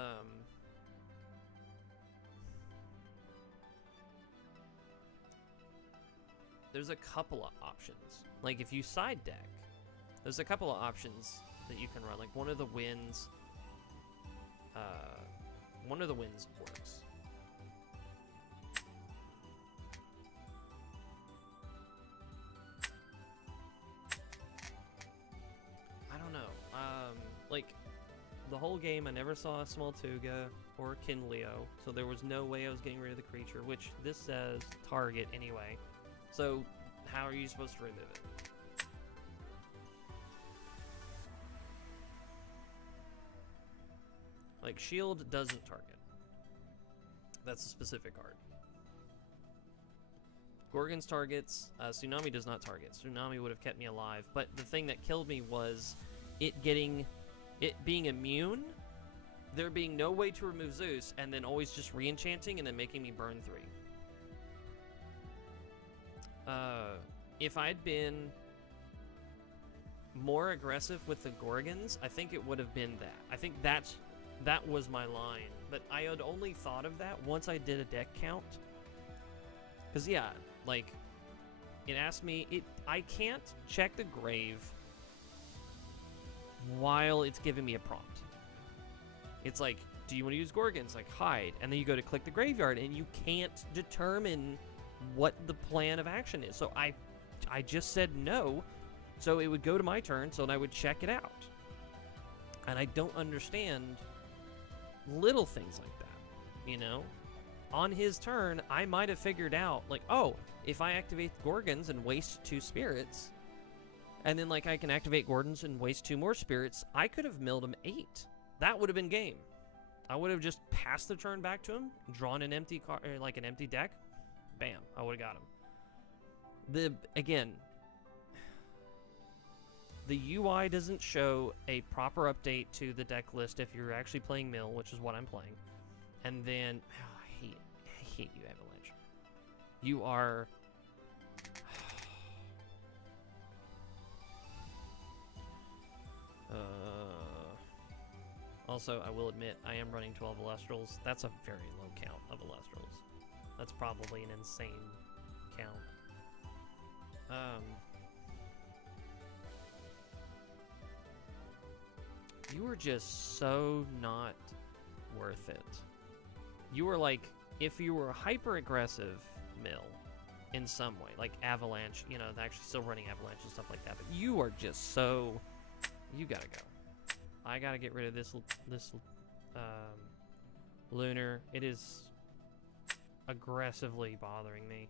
there's a couple of options. Like, if you side deck, there's a couple of options that you can run. Like, one of the winds works. I don't know. Like, the whole game, I never saw a Smoltuga or Kinleo, so there was no way I was getting rid of the creature, which this says target anyway. So, how are you supposed to remove it? Like, shield doesn't target. That's a specific card. Gorgon's targets. Tsunami does not target. Tsunami would have kept me alive, but the thing that killed me was it being immune, there being no way to remove Zeus, and then always just re-enchanting and then making me burn 3. If I'd been more aggressive with the Gorgons, I think it would have been that. I think that was my line, but I had only thought of that once I did a deck count. Because, yeah, like, it asked me, I can't check the grave while it's giving me a prompt. It's like, do you want to use Gorgons? Like, hide. And then you go to click the graveyard, and you can't determine what the plan of action is. So I just said no, so it would go to my turn, so I would check it out. And I don't understand little things like that, you know? On his turn, I might have figured out, like, oh, if I activate Gorgons and waste 2 spirits, and then, like, I can activate Gorgons and waste 2 more spirits, I could have milled him 8. That would have been game. I would have just passed the turn back to him, drawn an empty card, like an empty deck, bam, I would have got him. Again, the UI doesn't show a proper update to the deck list if you're actually playing mill, which is what I'm playing. And then, I hate you, Avalanche. You are... Also, I will admit, I am running 12 Elestrals. That's a very low count of Elestrals. That's probably an insane count. You were just so not worth it. You were like, if you were hyper-aggressive mill in some way, like Avalanche, you know, actually still running Avalanche and stuff like that, but you are just so... You gotta go. I gotta get rid of this Lunar. It is aggressively bothering me.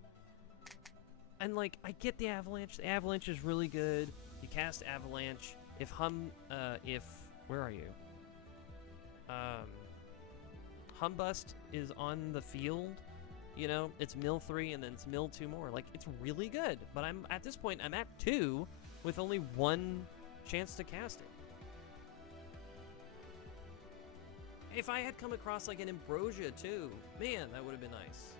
And, like, I get the Avalanche. The Avalanche is really good. You cast Avalanche. Where are you? Humbust is on the field. You know, it's mill 3 and then it's mill 2 more. Like, it's really good. But at this point, I'm at 2 with only 1 chance to cast it. If I had come across, like, an Ambrosia, too, man, that would have been nice.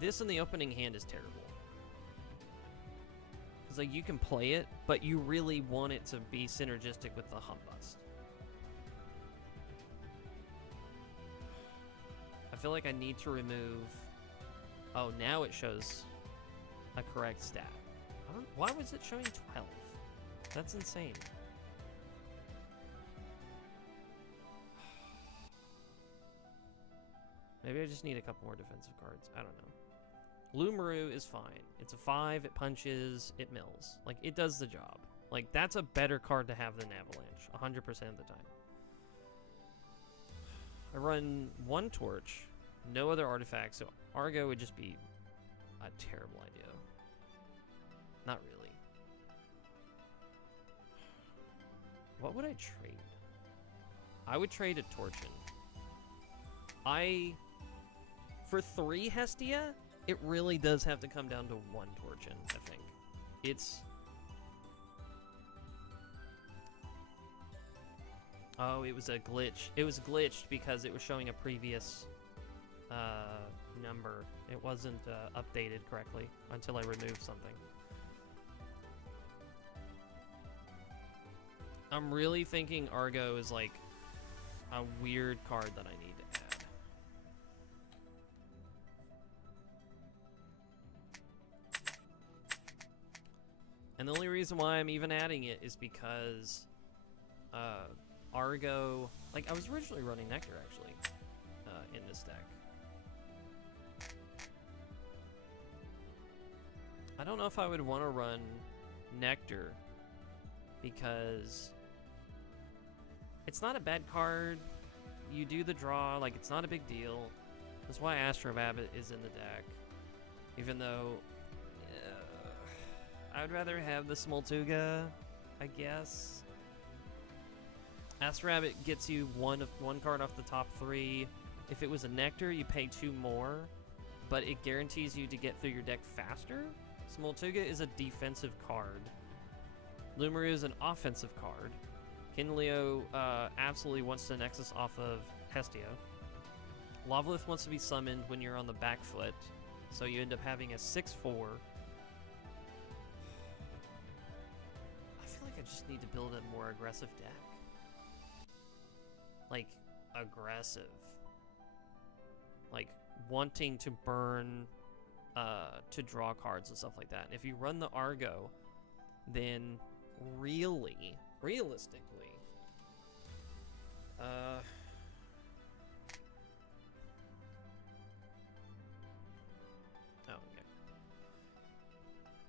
This in the opening hand is terrible. It's like, you can play it, but you really want it to be synergistic with the Humbust. I feel like I need to remove... Oh, now it shows a correct stat. Why was it showing 12? That's insane. Maybe I just need a couple more defensive cards. I don't know. Lumaru is fine. It's a 5, it punches, it mills. Like, it does the job. Like, that's a better card to have than Avalanche, 100% of the time. I run 1 torch, no other artifacts, so Argo would just be a terrible idea. Not really. What would I trade? I would trade a Torchin. For 3 Hestia, it really does have to come down to 1 Torchin, I think. It's... Oh, it was a glitch. It was glitched because it was showing a previous number. It wasn't updated correctly until I removed something. I'm really thinking Argo is like a weird card that I need to add. And the only reason why I'm even adding it is because Argo... Like, I was originally running Nectar, actually, in this deck. I don't know if I would want to run Nectar, because it's not a bad card. You do the draw, like, it's not a big deal. That's why Astro Rabbit is in the deck. Even though I'd rather have the Smoltuga, I guess. Astro Rabbit gets you one card off the top 3. If it was a Nectar, you pay 2 more, but it guarantees you to get through your deck faster. Smoltuga is a defensive card. Lumaru is an offensive card. Kinleo absolutely wants to Nexus off of Hestia. Lavalith wants to be summoned when you're on the back foot, so you end up having a 6/4. I feel like I just need to build a more aggressive deck. Like, aggressive. Like, wanting to burn, to draw cards and stuff like that. If you run the Argo, then realistically, oh, okay.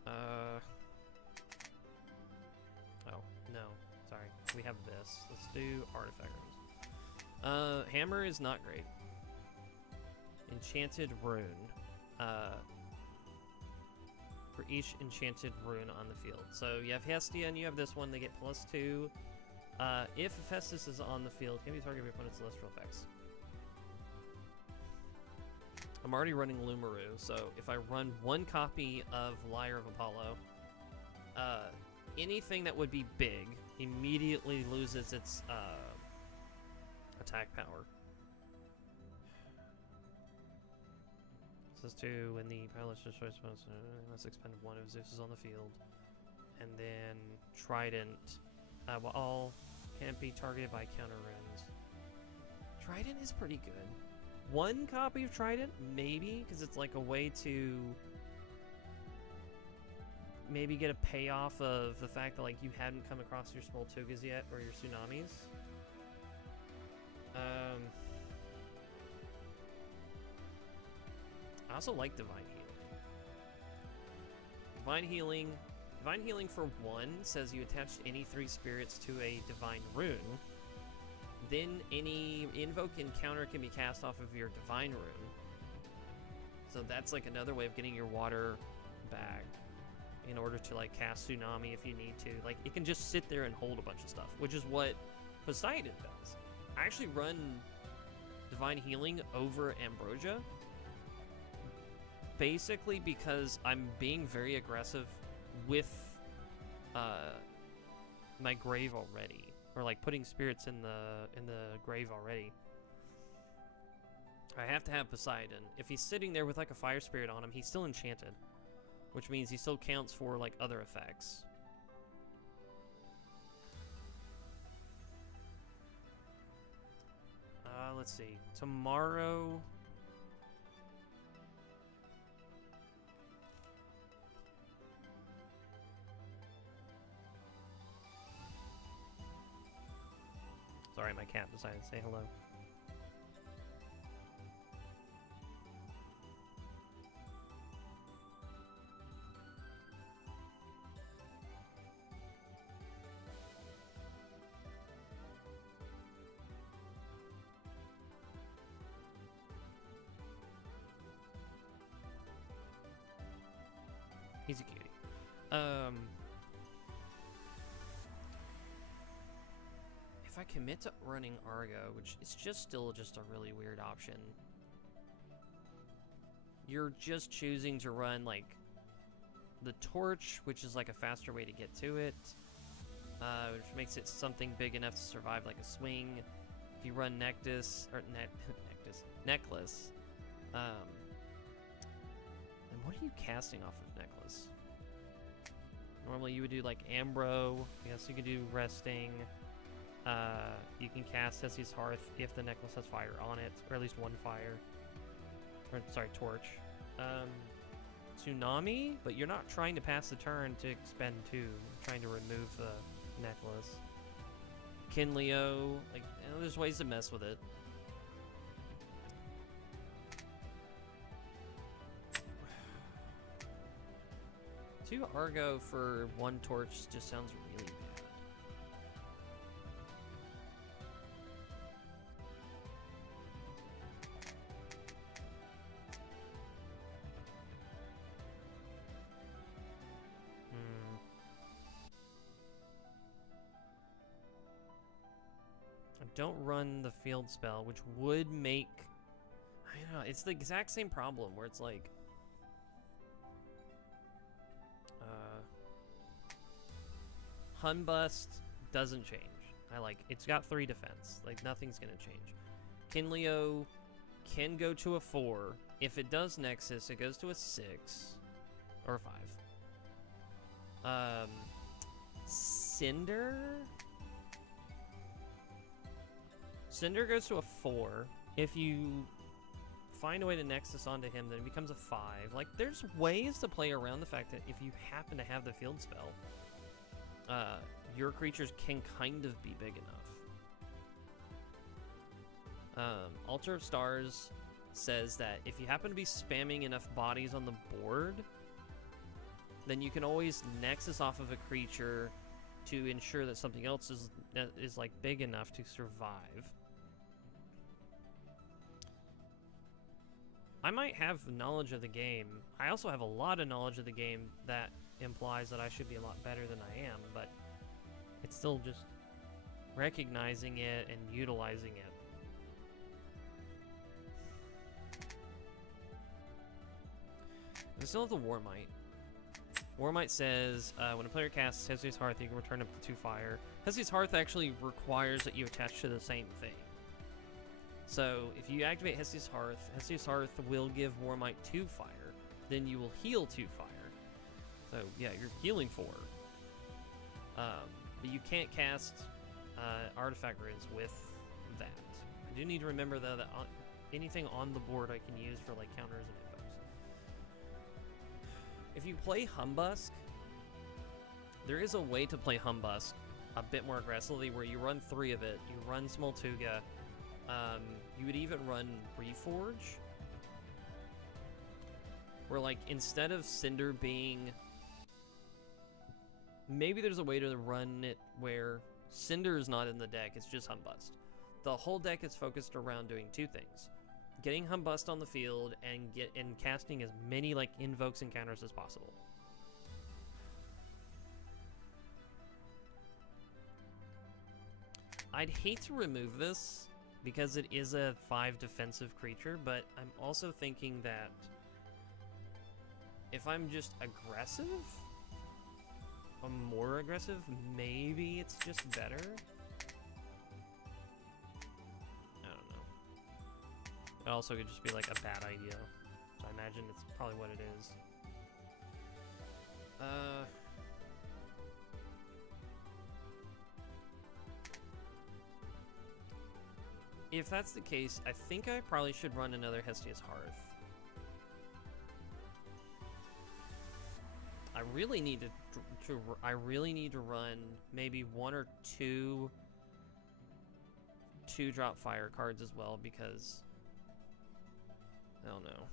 Oh, no. Sorry. We have this. Let's do Artifact Rings. Hammer is not great. Enchanted Rune. For each enchanted rune on the field. So you have Hestia and you have this one, they get +2. If Hephaestus is on the field, can be targeted by opponent's celestial effects. I'm already running Lumaru, so if I run 1 copy of Lyre of Apollo, anything that would be big immediately loses its attack power. Says to when the pilot's choice must expend 1 of Zeus's on the field. And then Trident. Well, all can't be targeted by counter runes. Trident is pretty good. 1 copy of Trident? Maybe, because it's like a way to maybe get a payoff of the fact that like you hadn't come across your Smoltugas yet, or your Tsunamis. I also like Divine Healing. Divine Healing for 1 says you attach any 3 spirits to a Divine Rune. Then any invoke encounter can be cast off of your Divine Rune. So that's like another way of getting your water back in order to like cast Tsunami if you need to. Like it can just sit there and hold a bunch of stuff, which is what Poseidon does. I actually run Divine Healing over Ambrosia. Basically because I'm being very aggressive with my grave already, or like putting spirits in the grave already. I have to have Poseidon. If he's sitting there with like a fire spirit on him, he's still enchanted, which means he still counts for like other effects. Let's see. Tomorrow. Sorry, my cat decided to say hello. He's a cutie. If I commit to running Argo, which is still just a really weird option, you're just choosing to run like the Torch, which is like a faster way to get to it, which makes it something big enough to survive like a swing. If you run Necklace, and what are you casting off of Necklace? Normally you would do like Ambro. Yes, you could do Resting. You can cast Hesiod's Hearth if the necklace has fire on it, or at least 1 fire. Or, sorry, Torch. Tsunami, but you're not trying to pass the turn to expend 2. You're trying to remove the necklace. Kinleo, like, you know, there's ways to mess with it. 2 Argo for 1 torch just sounds really bad. Don't run the field spell, which would make... I don't know, it's the exact same problem where it's like... Hunbust doesn't change. It's got 3 defense. Like, nothing's gonna change. Kinleo can go to a 4. If it does Nexus, it goes to a 6. Or a 5. Cinder... Cinder goes to a 4. If you find a way to Nexus onto him, then it becomes a 5. Like, there's ways to play around the fact that if you happen to have the field spell, your creatures can kind of be big enough. Altar of Stars says that if you happen to be spamming enough bodies on the board, then you can always Nexus off of a creature to ensure that something else is like big enough to survive. I might have knowledge of the game. I also have a lot of knowledge of the game that implies that I should be a lot better than I am, but it's still just recognizing it and utilizing it. I still have the Warmite. Warmite says, when a player casts Hesiod's Hearth, you can return up to 2 fire. Hesiod's Hearth actually requires that you attach to the same thing. So, if you activate Hesiod's Hearth will give Warmite 2 fire. Then you will heal 2 fire. So, yeah, you're healing 4. But you can't cast Artifact Runes with that. I do need to remember, though, that anything on the board I can use for, like, counters and invokes. If you play Humbusk, there is a way to play Humbusk a bit more aggressively where you run 3 of it. You run Smoltuga. You would even run Reforge. Where, like, instead of Cinder being... Maybe there's a way to run it where Cinder is not in the deck, it's just Humbust. The whole deck is focused around doing 2 things. Getting Humbust on the field and casting as many, like, invokes and counters as possible. I'd hate to remove this because it is a 5 defensive creature, but I'm also thinking that if I'm just aggressive, I'm more aggressive, maybe it's just better. I don't know. It also could just be like a bad idea. So I imagine it's probably what it is. If that's the case, I think I probably should run another Hestia's Hearth. I really need to run maybe 1 or 2 2-drop fire cards as well, because I don't know.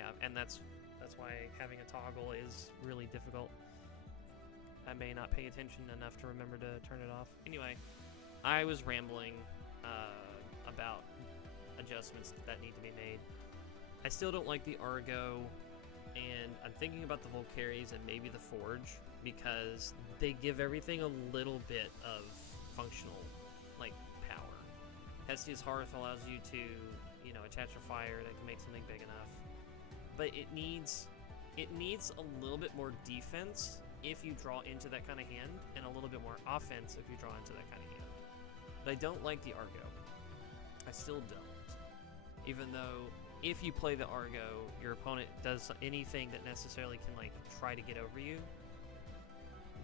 Yeah, and that's why having a toggle is really difficult. I may not pay attention enough to remember to turn it off. Anyway, I was rambling about adjustments that need to be made. I still don't like the Argo, and I'm thinking about the Volcaries and maybe the Forge, because they give everything a little bit of functional, like, power. Hestia's Hearth allows you to, you know, attach a fire that can make something big enough. But it needs a little bit more defense if you draw into that kind of hand, and a little bit more offense if you draw into that kind of hand. But I don't like the Argo. I still don't. Even though if you play the Argo, your opponent does anything that necessarily can, like, try to get over you,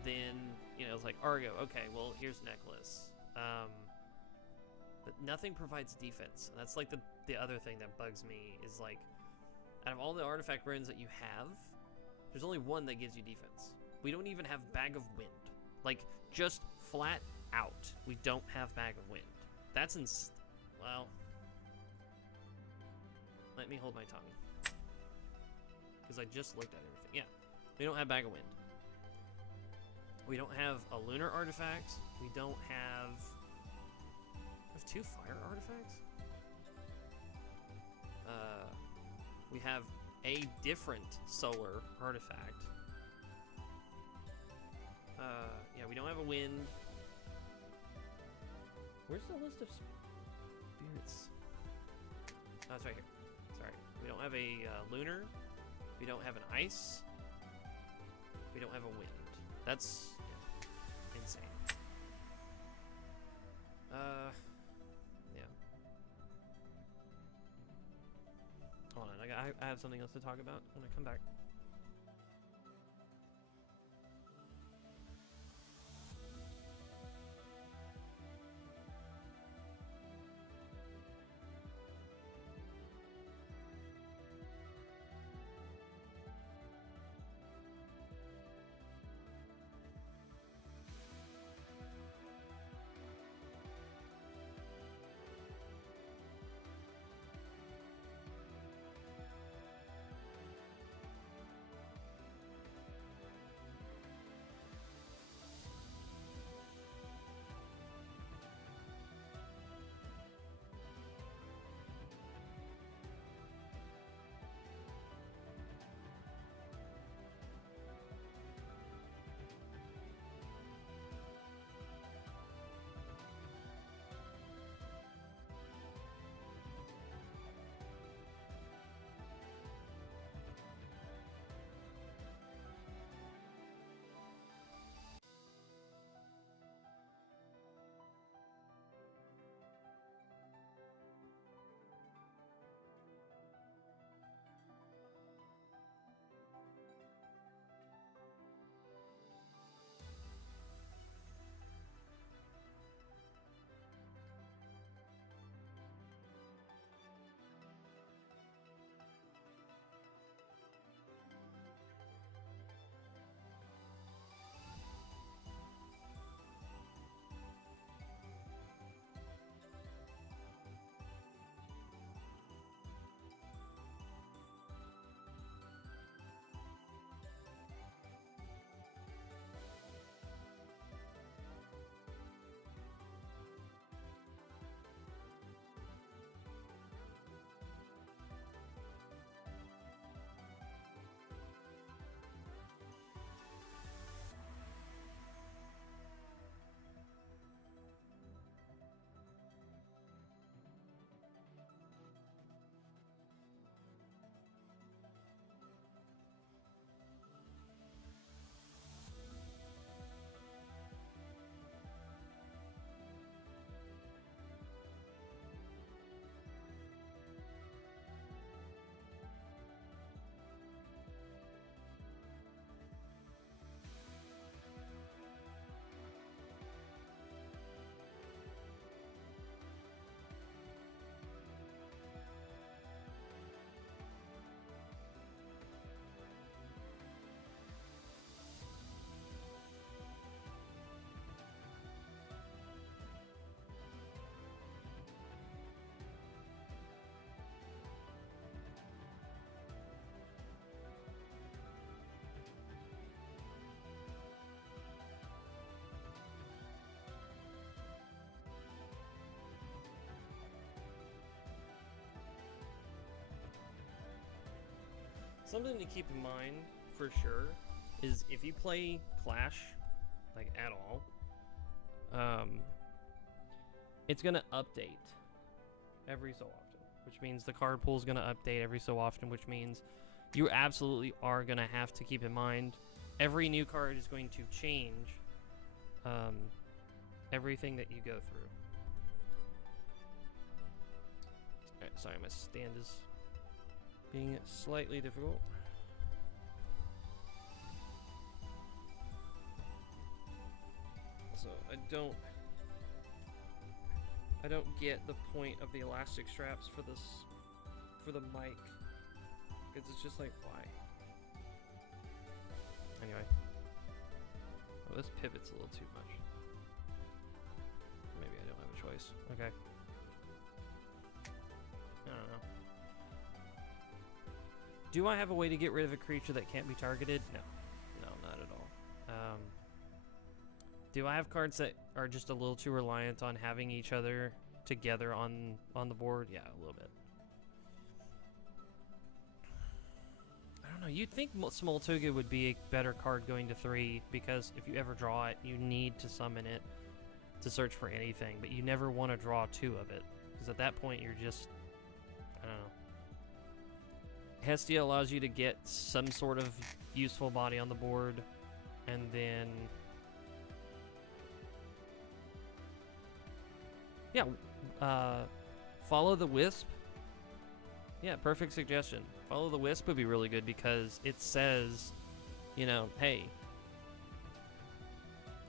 then, you know, it's like, Argo, okay, well, here's Necklace. But nothing provides defense. And that's, like, the other thing that bugs me is, like, out of all the artifact runes that you have, there's only one that gives you defense. We don't even have Bag of Wind. Like, just flat out, we don't have Bag of Wind. That's well, let me hold my tongue, because I just looked at everything. Yeah, we don't have Bag of Wind. We don't have a lunar artifact. We don't have... We have 2 fire artifacts? We have a different solar artifact. Yeah, we don't have a wind. Where's the list of spirits? Oh, it's right here. Sorry. We don't have a lunar. We don't have an ice. We don't have a wind. That's insane. Yeah. Hold on, I have something else to talk about when I come back. Something to keep in mind for sure is if you play Clash, like at all, it's gonna update every so often, which means the card pool is gonna update every so often, which means you absolutely are gonna have to keep in mind every new card is going to change everything that you go through. Alright, sorry, my stand is being slightly difficult. So I don't get the point of the elastic straps for this, for the mic, because it's just like, why? Anyway, oh, this pivot's a little too much. Maybe I don't have a choice. Okay. I don't know. Do I have a way to get rid of a creature that can't be targeted? No. No, not at all. Do I have cards that are just a little too reliant on having each other together on the board? Yeah, a little bit. I don't know. You'd think Smoltoga would be a better card going to 3, because if you ever draw it, you need to summon it to search for anything, but you never want to draw 2 of it, because at that point you're just, I don't know. Hestia allows you to get some sort of useful body on the board, and then yeah, follow the Wisp. Yeah, perfect suggestion. Follow the Wisp would be really good, because it says, you know, hey,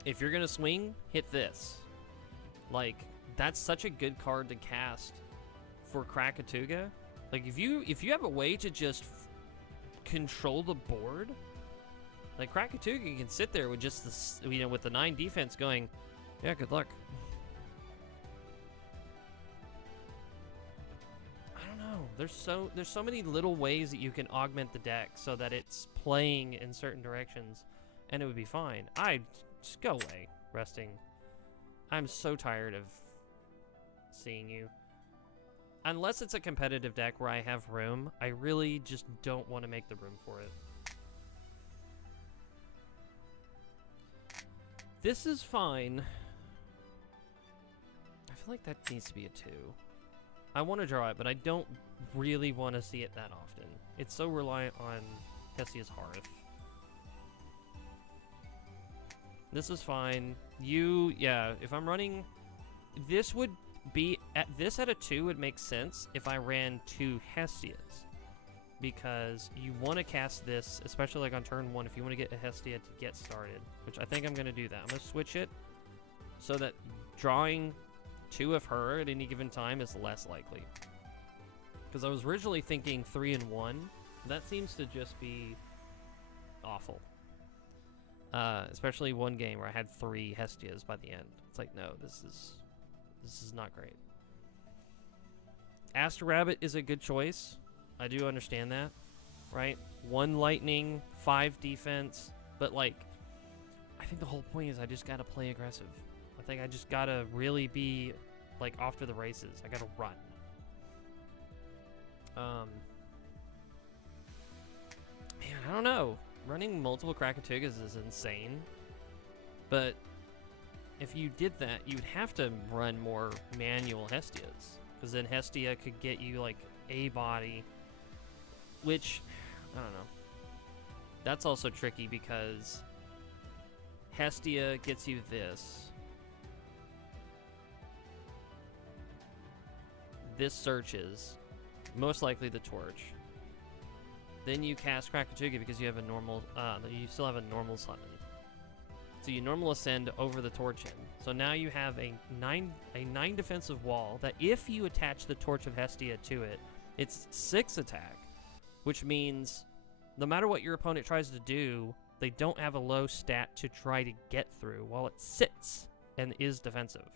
if you're gonna swing, hit this. Like, that's such a good card to cast for Krakatuga. Like, if you have a way to just control the board, like Krakatuga can sit there with just this, you know, with the 9 defense going, yeah, good luck. I don't know. There's so many little ways that you can augment the deck so that it's playing in certain directions, and it would be fine. Just go away, resting. I'm so tired of seeing you. Unless it's a competitive deck where I have room, I really just don't want to make the room for it. This is fine. I feel like that needs to be a 2. I want to draw it, but I don't really want to see it that often. It's so reliant on Hestia's Hearth. This is fine. Yeah, if I'm running, this would be, at a 2 would make sense if I ran 2 Hestias. Because you want to cast this, especially like on turn 1, if you want to get a Hestia to get started. Which I think I'm going to do that. I'm going to switch it so that drawing 2 of her at any given time is less likely. Because I was originally thinking 3 and 1. That seems to just be awful. Especially one game where I had 3 Hestias by the end. It's like, no, this is not great. Aster Rabbit is a good choice. I do understand that, right? 1 lightning, 5 defense, but like, I think the whole point is I just gotta play aggressive. I think I just gotta really be like off to the races. I gotta run. Man, I don't know. Running multiple Krakatugas is insane, but if you did that, you'd have to run more manual Hestias, because then Hestia could get you like a body, which, I don't know. That's also tricky because Hestia gets you this. This searches, most likely the torch. Then you cast Krakatuga because you have a normal, you still have a normal summon. So you normal ascend over the torch in. So now you have a 9 defensive wall that if you attach the Torch of Hestia to it, it's 6 attack, which means no matter what your opponent tries to do, they don't have a low stat to try to get through while it sits and is defensive.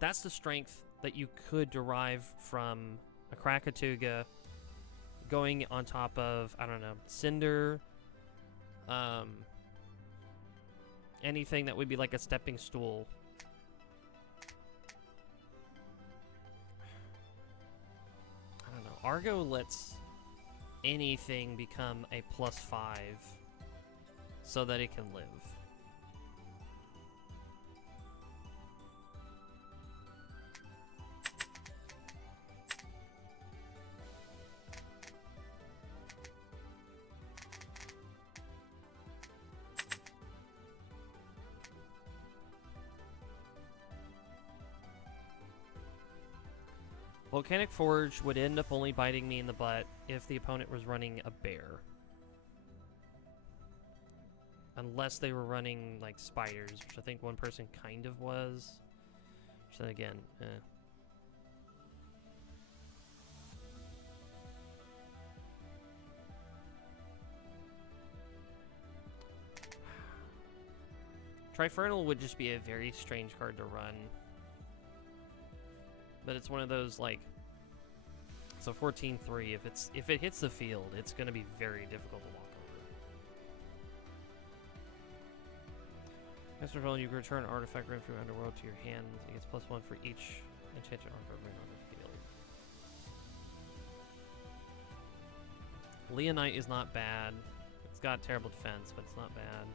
That's the strength that you could derive from a Krakatuga going on top of, I don't know, Cinder, anything that would be like a stepping stool. I don't know. Argo lets anything become a +5 so that it can live. Volcanic Forge would end up only biting me in the butt if the opponent was running a bear. Unless they were running, like, spiders, which I think one person kind of was. Which then again, Trifernal would just be a very strange card to run. But it's one of those, like, it's a 14-3. If it hits the field, it's going to be very difficult to walk over. Next turn, you can return an artifact rune from your underworld to your hand. It gets +1 for each enchanted artifact rune on the field. Leonite is not bad. It's got terrible defense, but it's not bad.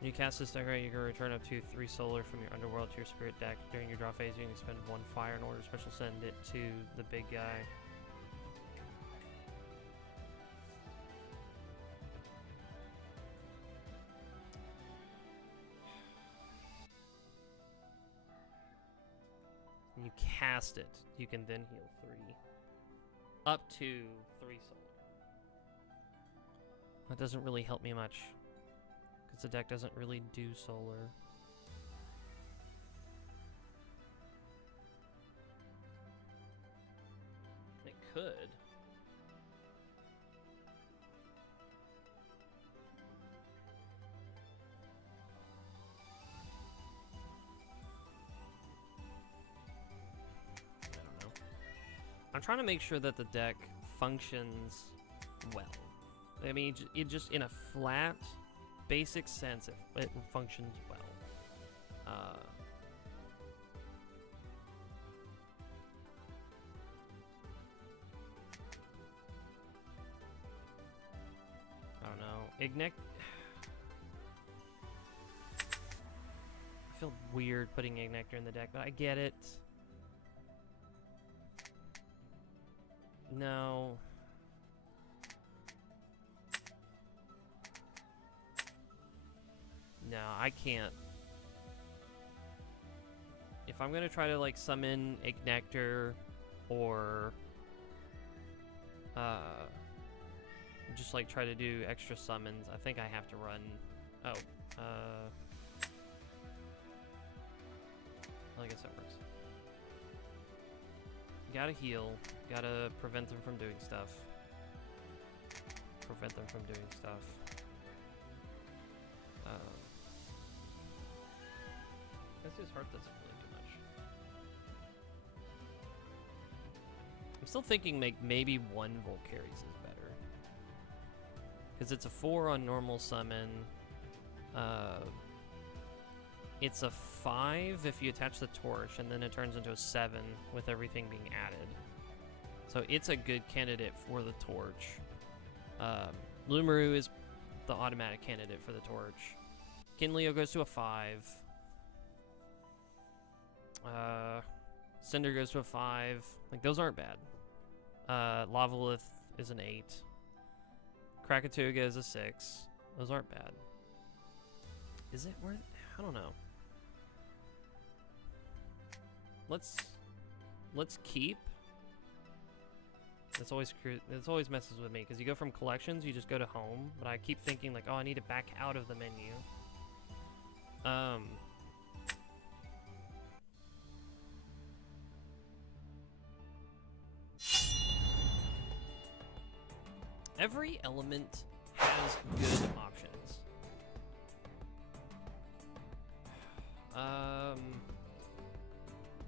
When you cast this deck, you can return up to 3 solar from your underworld to your spirit deck. During your draw phase, you can spend 1 fire in order to special send it to the big guy. When you cast it, you can then heal 3. Up to 3 solar. That doesn't really help me much. The deck doesn't really do solar. It could. I don't know. I'm trying to make sure that the deck functions well. I mean, it just in a flat, basic sense, it functions well. I don't know. Ignite. I feel weird putting Ignector in the deck, but I get it. No. No, I can't. If I'm gonna try to, like, summon Ignector or just, like, try to do extra summons, I think I have to run. Oh, well, I guess that works. Gotta heal. Gotta prevent them from doing stuff. Prevent them from doing stuff. His heart doesn't really do much. I'm still thinking maybe 1 Volcaries is better. Because it's a 4 on normal summon. It's a 5 if you attach the torch, and then it turns into a 7 with everything being added. So it's a good candidate for the torch. Lumaru is the automatic candidate for the torch. Kinleo goes to a 5. Cinder goes to a 5. Like, those aren't bad. Lavalith is an 8. Krakatuga is a 6. Those aren't bad. Is it worth? I don't know. Let's keep. It's always messes with me because you go from collections, you just go to home, but I keep thinking like, oh, I need to back out of the menu. Every element has good options.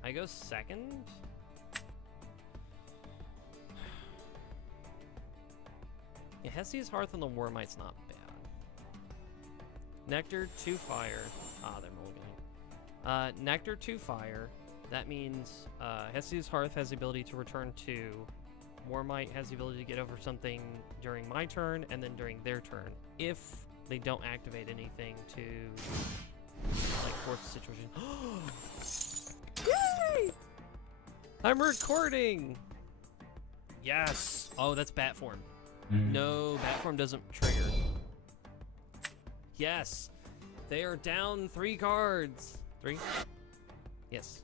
I go second. Yeah, Hesiod's Hearth on the Wormite's not bad. Nectar, 2 fire. Ah, they're mulliganing. Nectar, 2 fire. That means Hesiod's Hearth has the ability to return 2. Warmite has the ability to get over something during my turn and then during their turn, if they don't activate anything to like force the situation. Yay! I'm recording! Yes! Oh, that's bat form. No, bat form doesn't trigger. Yes! They are down 3 cards. 3? Yes.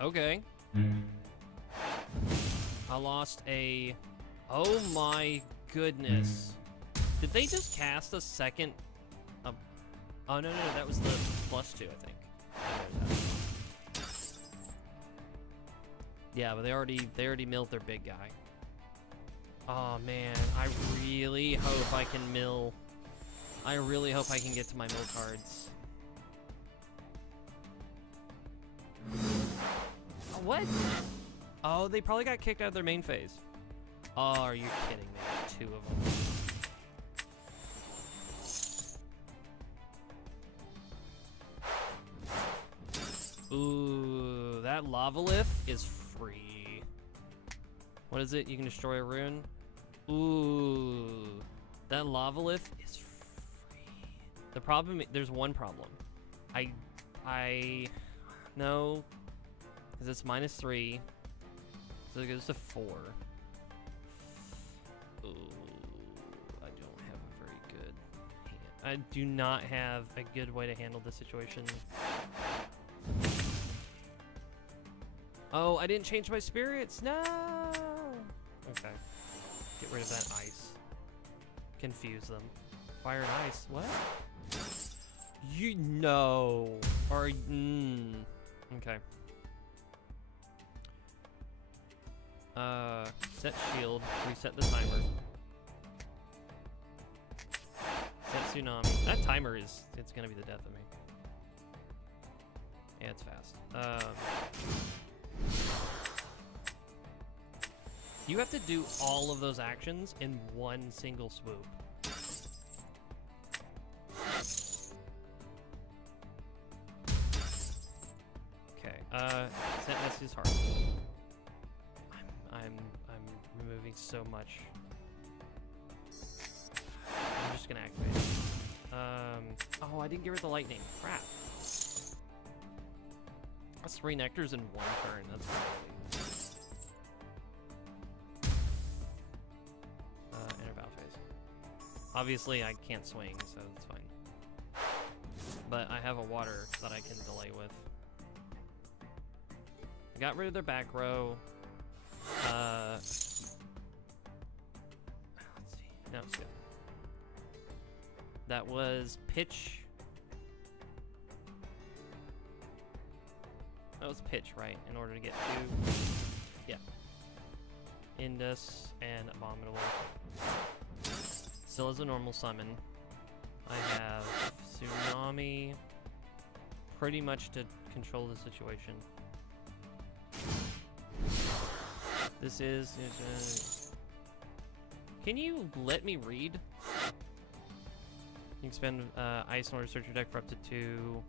Okay. I lost a... Oh my goodness. Did they just cast a second... Oh, no, that was the +2, I think. Yeah, but they already milled their big guy. Oh man, I really hope I can mill. I really hope I can get to my mill cards. What? Oh, they probably got kicked out of their main phase. Oh, are you kidding me? 2 of them. Ooh, that Lavalith is free. What is it? You can destroy a rune? Ooh, that Lavalith is free. The problem, there's one problem. No, because it's -3, so it goes to 4. Ooh, I don't have a very good hand. I do not have a good way to handle this situation. Oh, I didn't change my spirits. No. Okay. Get rid of that ice. Confuse them. Fire and ice. What? You know. Or okay. Set shield. Reset the timer. Set tsunami. That timer it's gonna be the death of me. Yeah, it's fast. You have to do all of those actions in one single swoop. Okay, set Nessie's heart. I'm removing so much. I'm just gonna activate it. Oh, I didn't get rid of the lightning. Crap. That's 3 nectars in 1 turn. That's crazy. Enter battle phase. Obviously, I can't swing, so it's fine. But I have a water that I can delay with. I got rid of their back row. Let's see. No, it's good. That was pitch. That was pitch, right? In order to get 2. Yeah. Indus and Abominable. Still as a normal summon. I have Tsunami pretty much to control the situation. This is... Can you let me read? You can spend ice in order to search your deck for up to 2.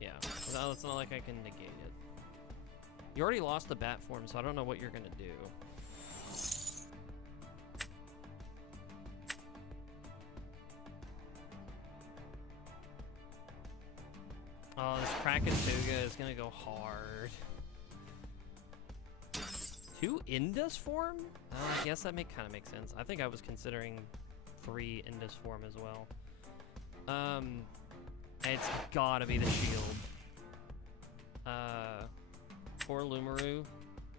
Yeah. Well, it's not like I can negate it. You already lost the bat form, so I don't know what you're gonna do. Oh, this Krakatuga is gonna go hard. 2 Indus form? I guess that kind of makes sense. I think I was considering 3 Indus form as well. It's gotta be the shield. Poor Lumaru.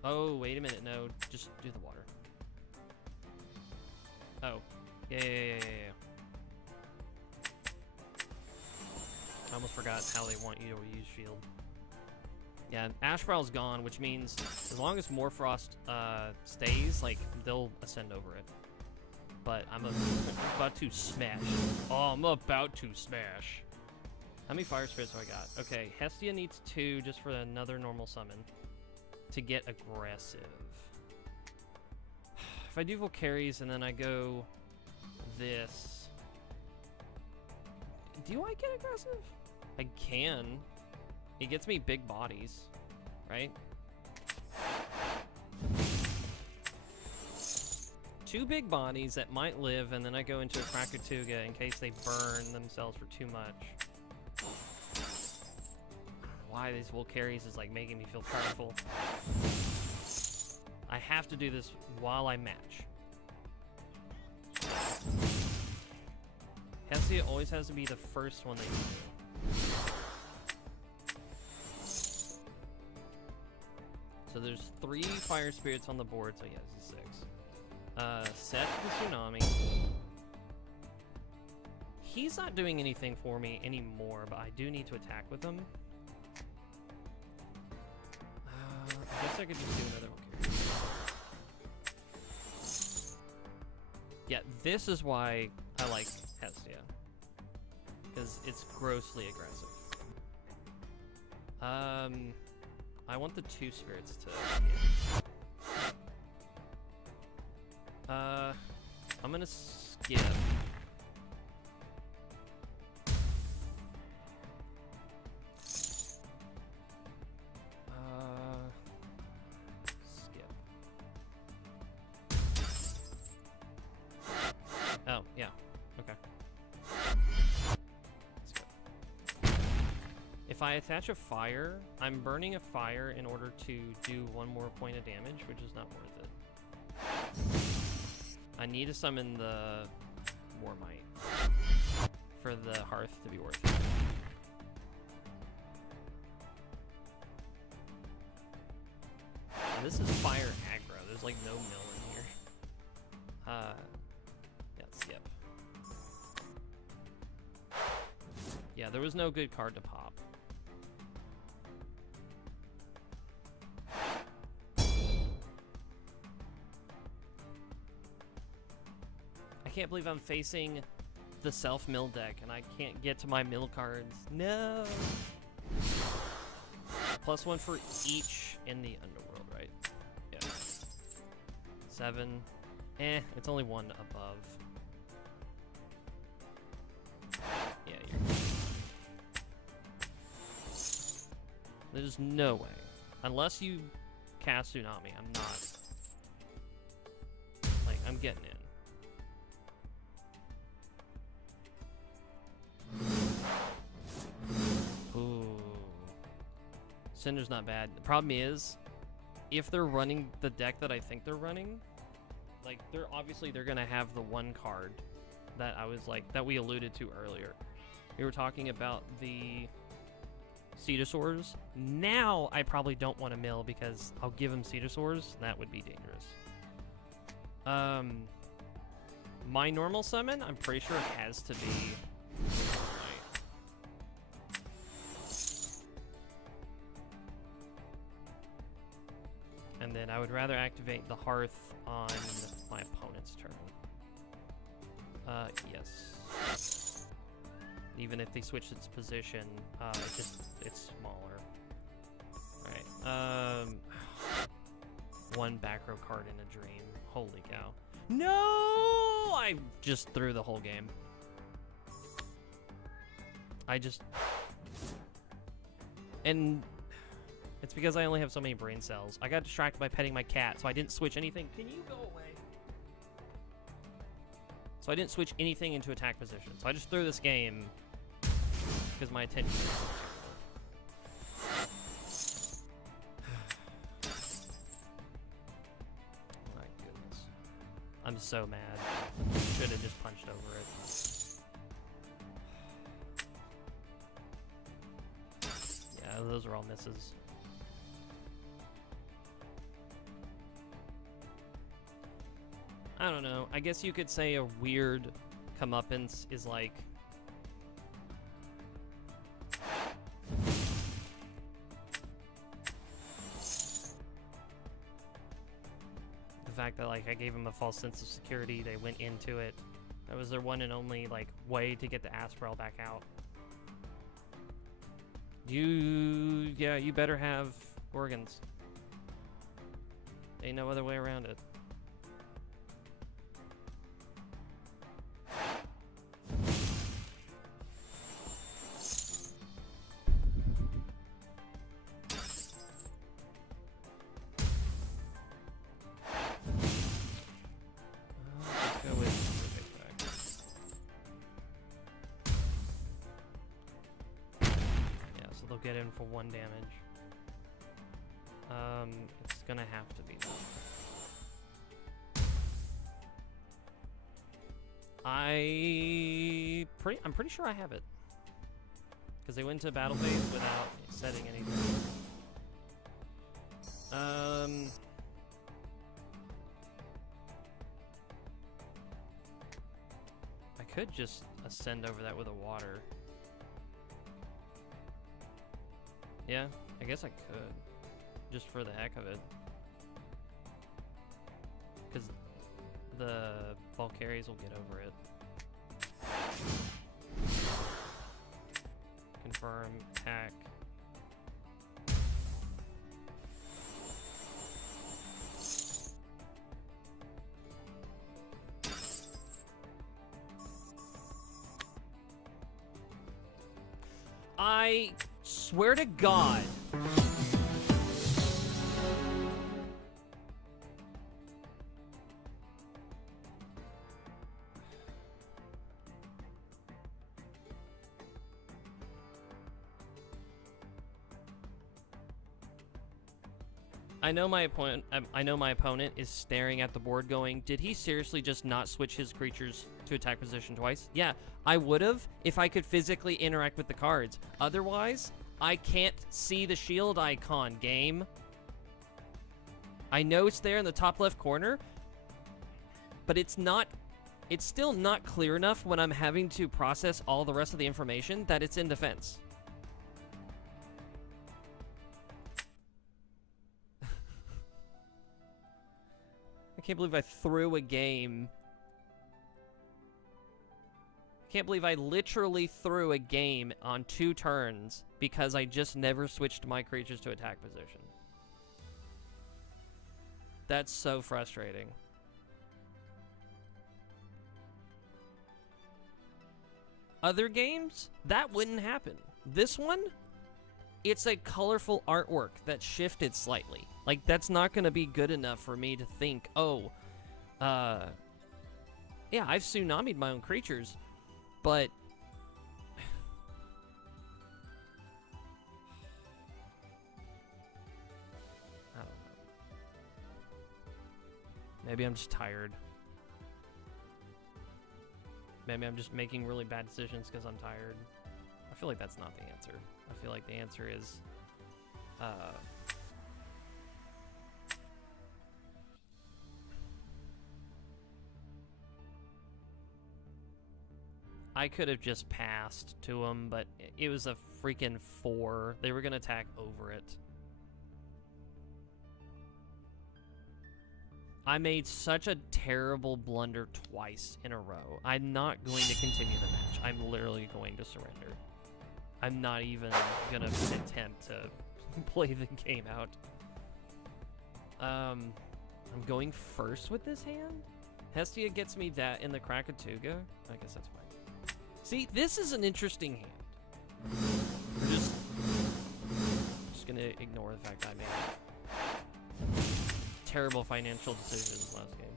Oh, wait a minute. No, just do the water. Oh. Yeah. I almost forgot how they want you to use shield. Yeah, Ashbrow's gone, which means as long as Morfrost stays, like, they'll ascend over it. But I'm about to smash. Oh, I'm about to smash. How many fire spirits do I got? Okay, Hestia needs 2 just for another normal summon to get aggressive. If I do Volcaries and then I go this, Do I get aggressive? I can. It gets me big bodies, right? 2 big bodies that might live, and then I go into a Krakatuga in case they burn themselves for too much. Why these Volcaries is like making me feel powerful. I have to do this while I match. Hestia always has to be the first one they do. So there's 3 fire spirits on the board, so yeah, this is 6. Set the Tsunami. He's not doing anything for me anymore, but I do need to attack with him. I guess I could just do another one. Yeah, this is why I like Hestia. Because it's grossly aggressive. I want the 2 spirits to skip. I'm gonna skip. Skip. Oh, yeah. Okay. If I attach a fire, I'm burning a fire in order to do 1 more point of damage, which is not worth it. I need to summon the Warmite for the Hearth to be worth it. And this is fire aggro. There's like no mill in here. Yeah, skip. Yeah, there was no good card to pop. I can't believe I'm facing the self-mill deck and I can't get to my mill cards. No! +1 for each in the underworld, right? Yeah. 7. It's only 1 above. Yeah, you're good. There's no way. Unless you cast Tsunami, I'm not. Like, I'm getting in. Ooh. Cinder's not bad. The problem is, if they're running the deck that I think they're running, like, they're gonna have the 1 card that I was like, that we alluded to earlier. We were talking about the Cedosaurs. Now I probably don't want to mill because I'll give him Cedosaurs. That would be dangerous. My normal summon, I'm pretty sure it has to be. And then I would rather activate the Hearth on my opponent's turn. Yes. Even if they switch its position, it's smaller. Alright, 1 back row card in a dream. Holy cow. No! I just threw the whole game. And it's because I only have so many brain cells. I got distracted by petting my cat, so I didn't switch anything. Can you go away? So I didn't switch anything into attack position. So I just threw this game because my attention is my goodness. I'm so mad. Should have just punched over it. Yeah, those are all misses. I don't know. I guess you could say a weird comeuppance is like the fact that like I gave them a false sense of security. They went into it. That was their one and only like way to get the Astral back out. You better have organs. Ain't no other way around it. He'll get in for 1 damage. It's gonna have to be that. I'm pretty sure I have it. Because they went to battle phase without setting anything. I could just ascend over that with a water. Yeah, I guess I could. Just for the heck of it. Because the Valkyries will get over it. Confirm, attack. I swear to God. I know my opponent is staring at the board going, did he seriously just not switch his creatures to attack position twice? Yeah, I would have if I could physically interact with the cards. Otherwise, I can't see the shield icon, game. I know it's there in the top left corner, but it's still not clear enough when I'm having to process all the rest of the information that it's in defense. I can't believe I threw a game. I can't believe I literally threw a game on 2 turns because I just never switched my creatures to attack position. That's so frustrating. Other games, that wouldn't happen. This one, it's a colorful artwork that shifted slightly. Like, that's not going to be good enough for me to think, oh, yeah, I've tsunami'd my own creatures, but I don't know. Maybe I'm just tired. Maybe I'm just making really bad decisions because I'm tired. I feel like that's not the answer. I feel like the answer is, I could have just passed to him, but it was a freaking 4. They were going to attack over it. I made such a terrible blunder twice in a row. I'm not going to continue the match. I'm literally going to surrender. I'm not even going to attempt to play the game out. I'm going first with this hand? Hestia gets me that in the Krakatuga? I guess that's fine. See, this is an interesting hand. We're just gonna ignore the fact I made terrible financial decisions last game.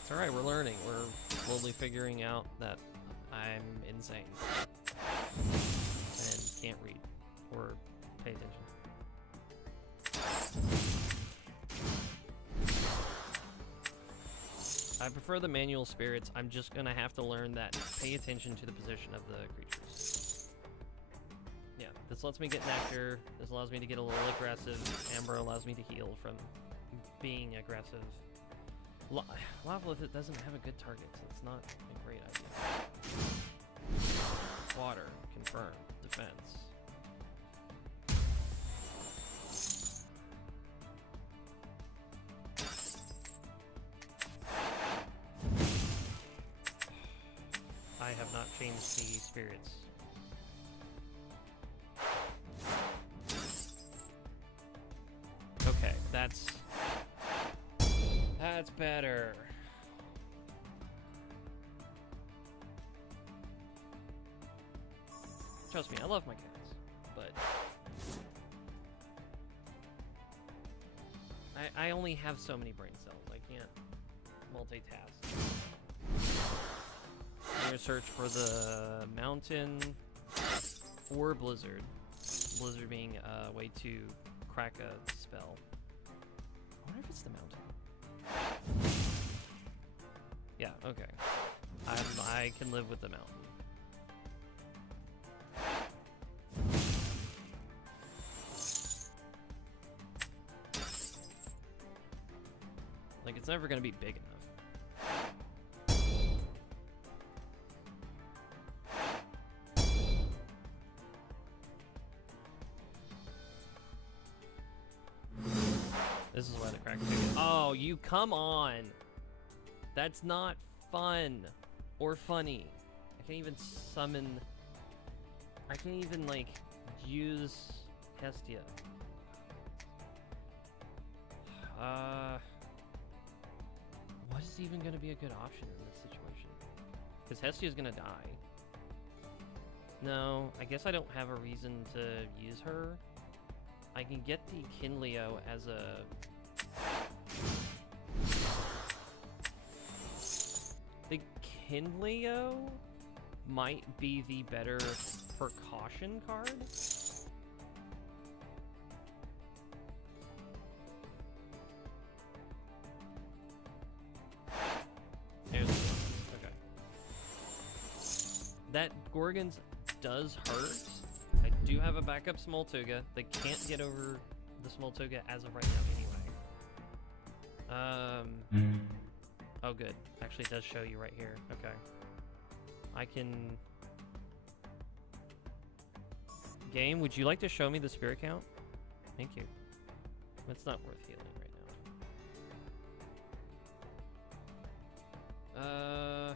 It's alright, we're learning. We're slowly figuring out that I'm insane. And can't read or pay attention. I prefer the manual spirits. I'm just gonna have to learn that pay attention to the position of the creatures. Yeah, this lets me get Nectar. This allows me to get a little aggressive. Amber allows me to heal from being aggressive. Lavalith doesn't have a good target, so it's not a great idea. Water, confirm, defense. I have not changed the spirits. Okay, that's better. Trust me, I love my cats, but I only have so many brain cells. I can't multitask. We're gonna search for the mountain or blizzard. Blizzard being a way to crack a spell. I wonder if it's the mountain. Yeah, okay. I can live with the mountain. Like, it's never gonna be big enough. This is why the crack. Oh, you come on! That's not fun or funny. I can't even summon. I can't even like use Hestia. What is even going to be a good option in this situation? Because Hestia's going to die. No, I guess I don't have a reason to use her. I can get the Kinleo as a... The Kinleo might be the better precaution card. There's the one. Okay. That Gorgons does hurt. I do have a backup Smoltuga. They can't get over the Smoltuga as of right now anyway. Oh good. Actually it does show you right here. Okay. I can... Game, would you like to show me the spirit count? Thank you. It's not worth healing right now.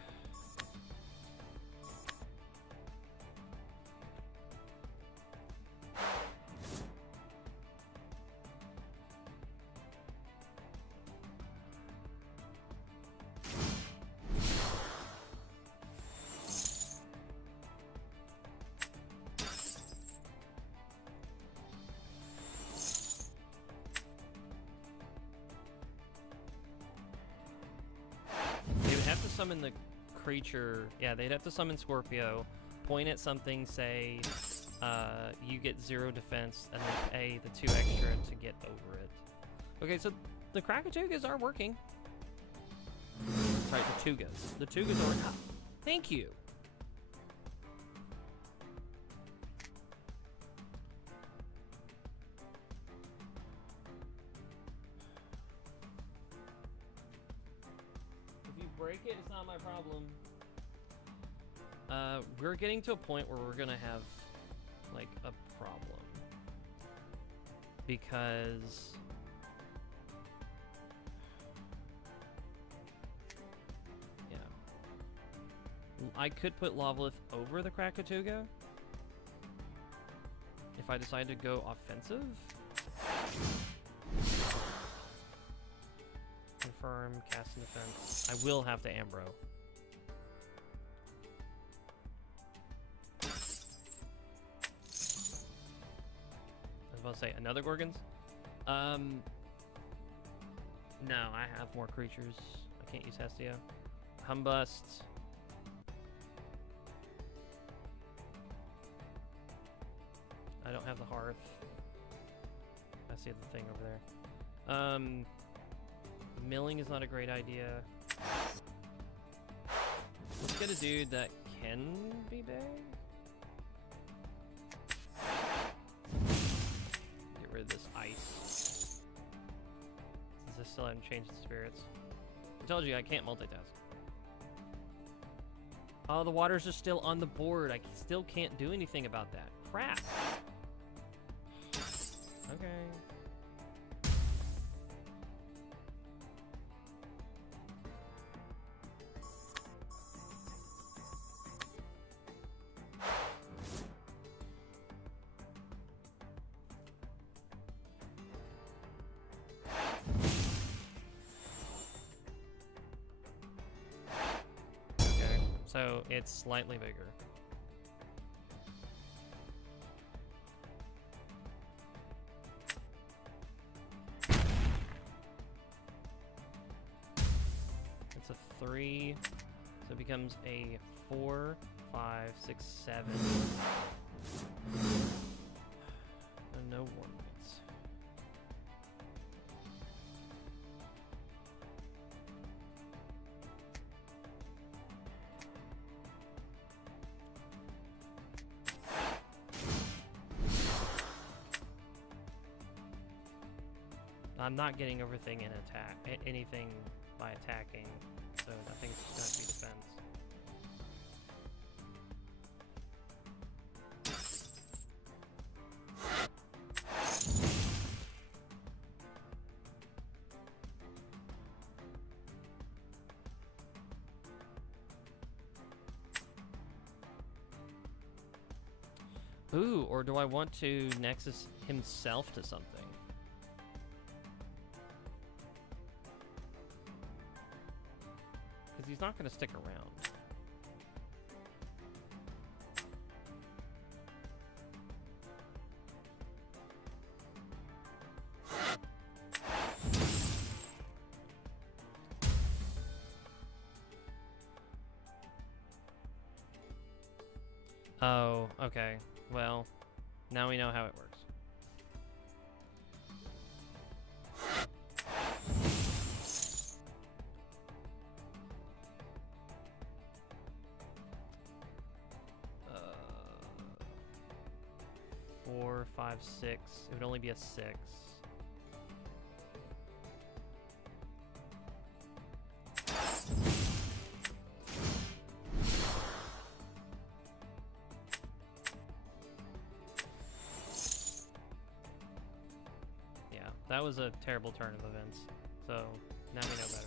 Summon the creature. Yeah, they'd have to summon Scorpio, point at something, say, you get 0 defense, and then pay the 2 extra to get over it. Okay, so the Krakatugas are working. Right, the Tugas. The Tugas are working. Thank you. Break it, it's not my problem. We're getting to a point where we're gonna have like a problem because yeah, I could put Lavalith over the Krakatuga if I decide to go offensive. Confirm, cast and defense. I will have to Ambro. I was about to say, another Gorgons? No, I have more creatures. I can't use Hestia. Humbust. I don't have the Hearth. I see the thing over there. Milling is not a great idea. Let's get a dude that can be big. Get rid of this ice. Since I still haven't changed the spirits. I told you I can't multitask. Oh, the waters are still on the board. I still can't do anything about that. Crap. Okay. So it's slightly bigger. It's a 3. So it becomes a 4, 5, 6, 7. No warning. I'm not getting everything in anything by attacking, so I think it's just going to be defense. Ooh, or do I want to Nexus himself to something? Because he's not going to stick around. Oh, okay. Well, now we know how it works. 4, 5, 6. It would only be a 6. Yeah, that was a terrible turn of events. So now we know better.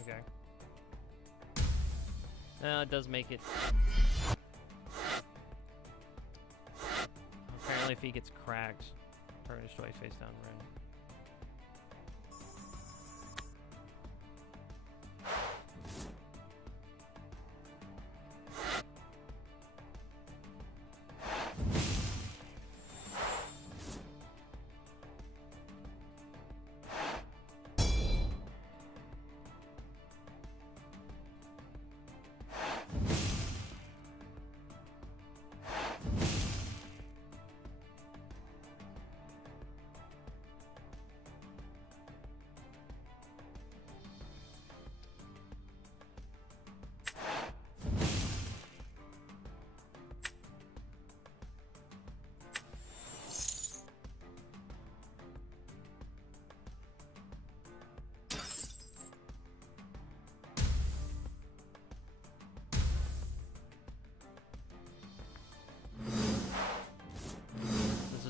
Okay. It does make it. Apparently, if he gets cracked, target destroy face down rune.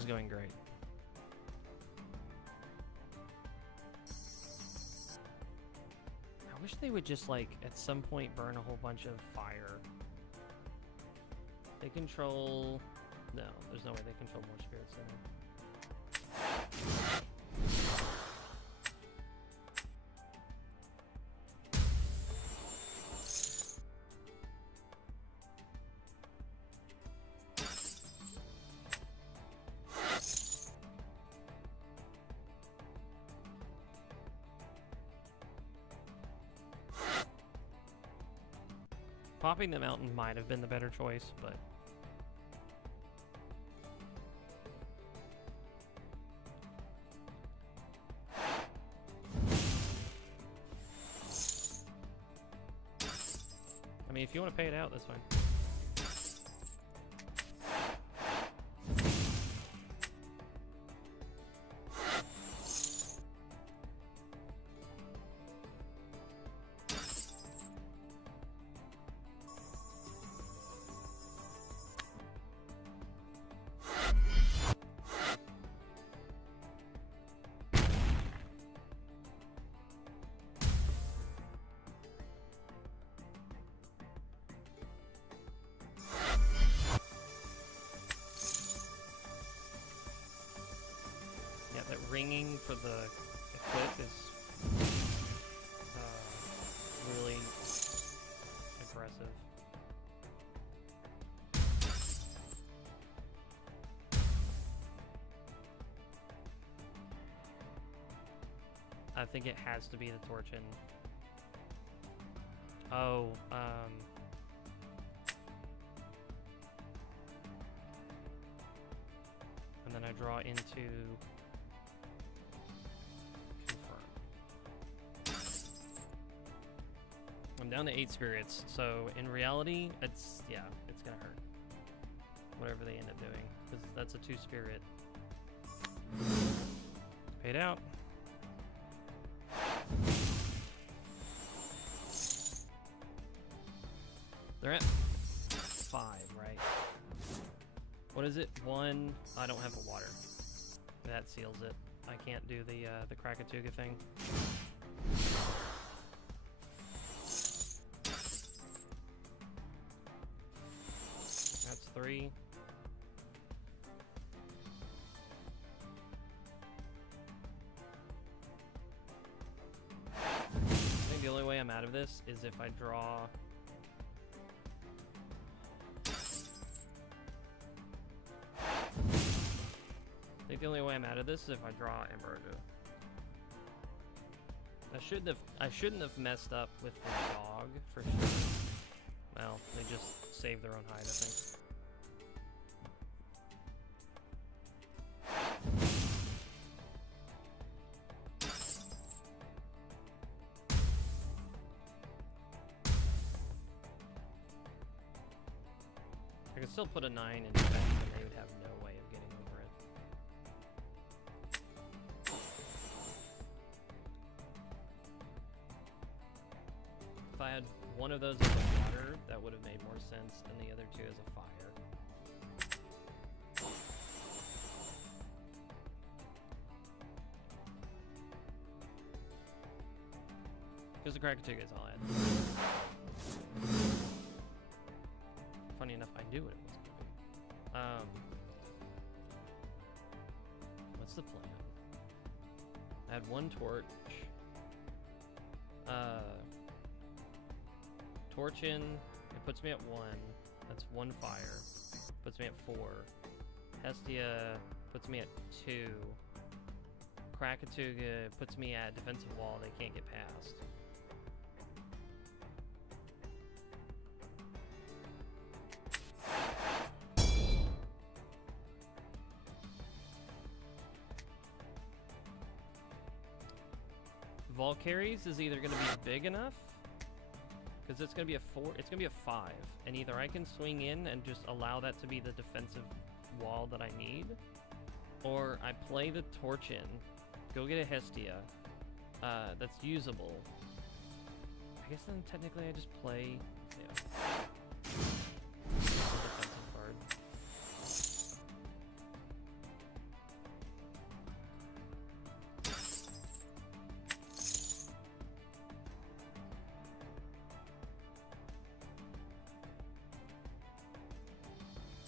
Going great. I wish they would just, like, at some point burn a whole bunch of fire. They control... No, there's no way they control more spirits than them. Popping the mountain might have been the better choice, but... I mean, if you want to pay it out, that's fine. ringing for the equip is really aggressive. I think it has to be the Torchin. Oh, and then I draw into confirm. I'm down to 8 spirits, so in reality, it's gonna hurt. Whatever they end up doing, because that's a 2 spirit. Paid out. They're at 5, right? What is it? 1. I don't have a water. That seals it. I can't do the Krakatuga thing. That's 3. I think the only way I'm out of this is if I draw. I think the only way I'm out of this is if I draw Ambrosia. I shouldn't have messed up with the dog for sure. Well, they just saved their own hide, I think. I could still put a 9 in defense and they would have no way of getting over it. If I had one of those as a water, that would have made more sense than the other 2 as a fire. Because the Krakatuga is all I had. Funny enough, I knew what it was going to be. What's the plan? I had 1 torch. Torchin, it puts me at 1. That's 1 fire. Puts me at 4. Hestia puts me at 2. Krakatuga puts me at defensive wall they can't get past. Valkyries is either going to be big enough, because it's going to be a 4, it's going to be a 5, and either I can swing in and just allow that to be the defensive wall that I need, or I play the torch in, go get a Hestia that's usable. I guess then technically I just play, defensive card.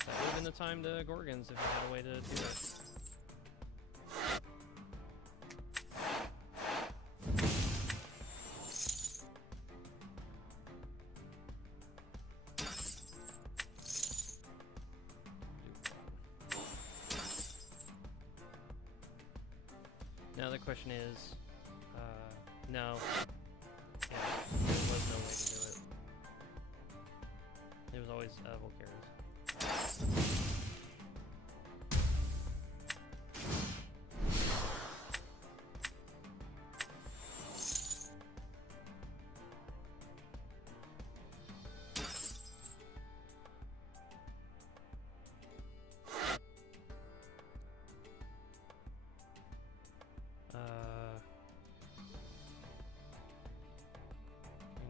That would have been the time to Gorgons if I had a way to do it. Now the question is, no. Yeah, there was no way to do it. It was always Volcaris.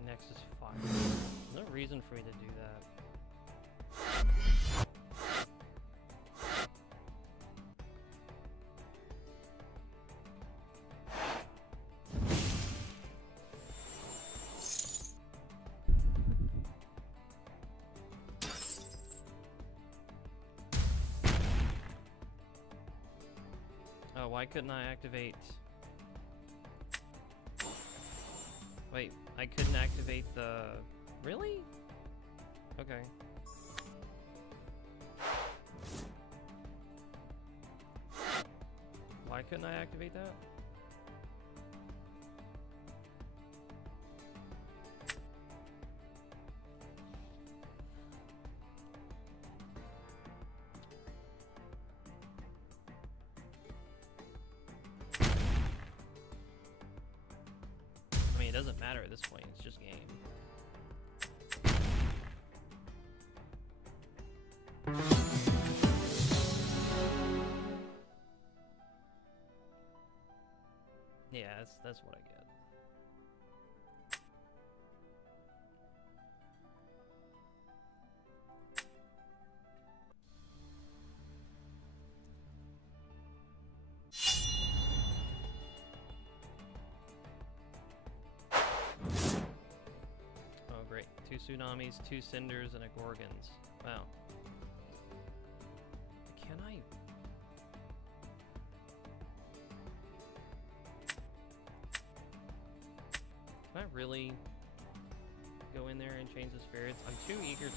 Next is fire. There's no reason for me to do that. Oh why couldn't I activate... Wait, I couldn't activate the... Really? Okay. Why couldn't I activate that? I mean, it doesn't matter at this point, it's just game. Yeah, that's what I get. Oh, great. 2 tsunamis, 2 cinders, and a gorgons. Wow. Can I... Can I really go in there and change the spirits? I'm too eager to.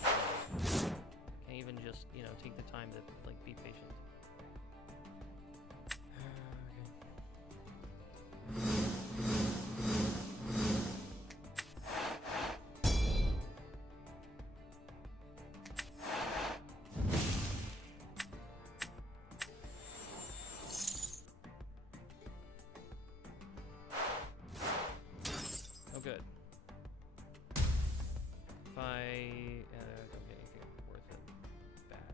Can't even just, you know, take the time to, like, be patient. Good. If I don't get anything worth it back.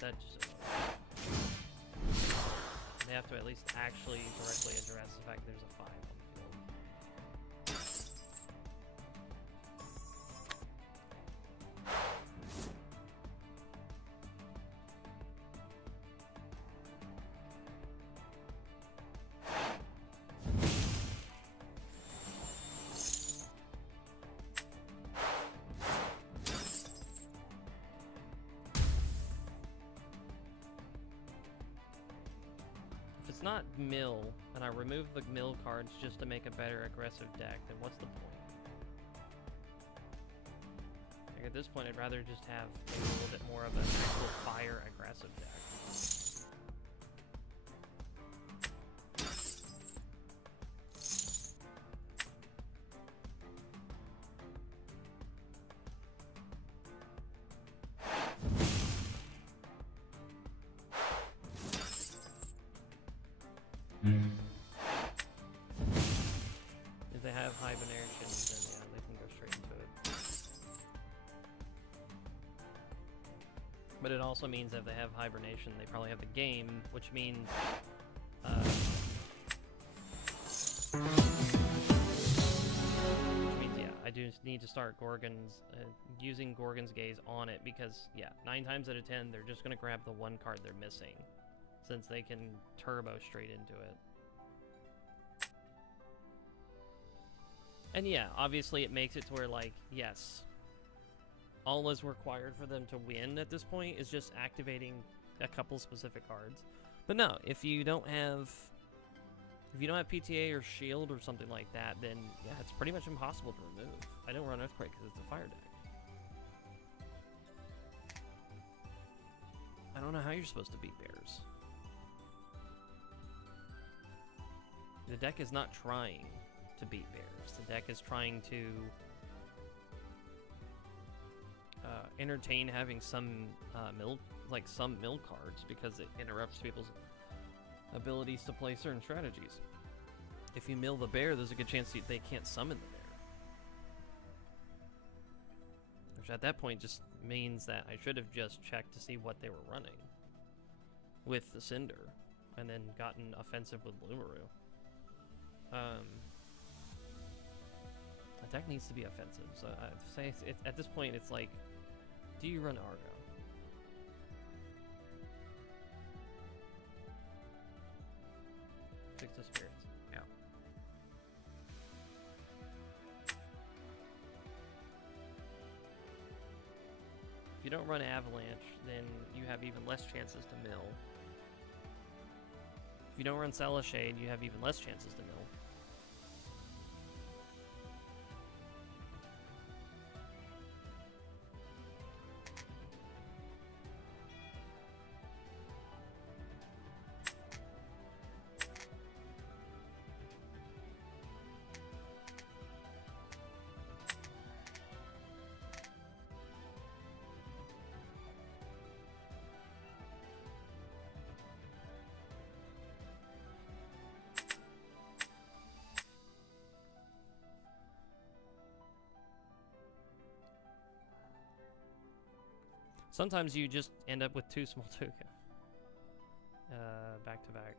That just. They have to at least actually directly address the fact there's a 5 on the field. It's not mill, and I remove the mill cards just to make a better aggressive deck, then what's the point? Like at this point, I'd rather just have a little bit more of an actual fire aggressive deck. If they have hibernation, then yeah, they can go straight into it. But it also means that if they have hibernation, they probably have the game, which means yeah, I do need to start Gorgon's using Gorgon's Gaze on it because yeah, 9 times out of 10 they're just gonna grab the 1 card they're missing, since they can turbo straight into it. And yeah, obviously it makes it to where, like, yes, all is required for them to win at this point is just activating a couple specific cards. But no, if you don't have PTA or Shield or something like that, then yeah, it's pretty much impossible to remove. I don't run Earthquake because it's a fire deck. I don't know how you're supposed to beat bears. The deck is not trying to beat bears. The deck is trying to entertain having some mill cards because it interrupts people's abilities to play certain strategies. If you mill the bear, there's a good chance they can't summon the bear. Which at that point just means that I should have just checked to see what they were running with the Cinder, and then gotten offensive with Bloomaroo. The deck needs to be offensive, so I'd say at this point it's like, do you run Argo? Fix the spirits. Yeah. If you don't run Avalanche, then you have even less chances to mill. If you don't run Shade, you have even less chances to mill. Sometimes you just end up with 2 small token. Back to back.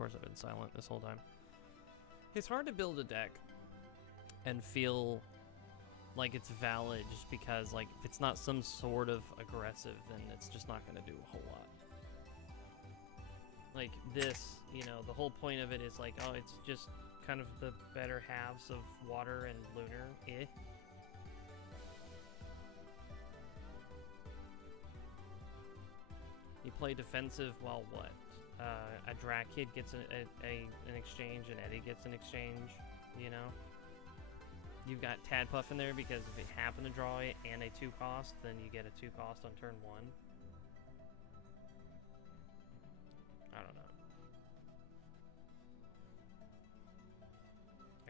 course I've been silent this whole time. It's hard to build a deck and feel like it's valid just because, like, if it's not some sort of aggressive, then it's just not going to do a whole lot. Like this, you know, the whole point of it is like, oh, it's just kind of the better halves of water and lunar. You play defensive while what? A Drak kid gets an exchange, and Eddie gets an exchange, you know? You've got Tadpuff in there because if it happen to draw it and a 2-cost, then you get a 2-cost on turn 1. I don't know.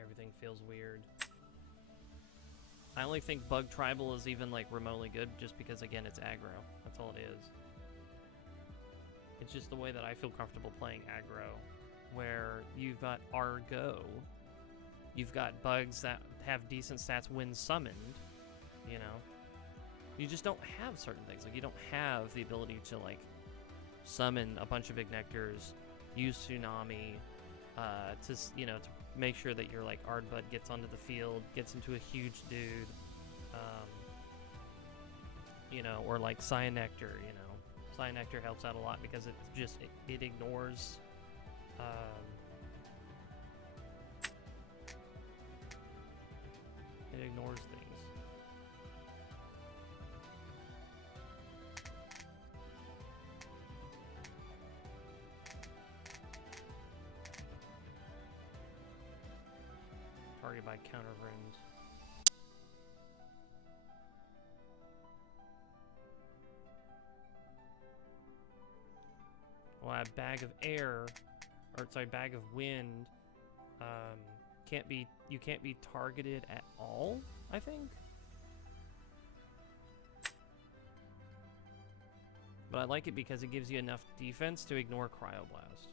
Everything feels weird. I only think Bug Tribal is even, like, remotely good just because, again, it's aggro. That's all it is. It's just the way that I feel comfortable playing aggro, where you've got Argo, you've got bugs that have decent stats when summoned, you know? You just don't have certain things. Like, you don't have the ability to, like, summon a bunch of Ignectors, use Tsunami, to, you know, to make sure that your, like, Ardbud gets onto the field, gets into a huge dude, you know, or, like, Cyanectar, you know. Cyanectar helps out a lot because it just, it ignores, it ignores things. Targeted by counter runes. Well, a Bag of Air, or sorry, Bag of Wind, you can't be targeted at all, I think? But I like it because it gives you enough defense to ignore Cryoblast.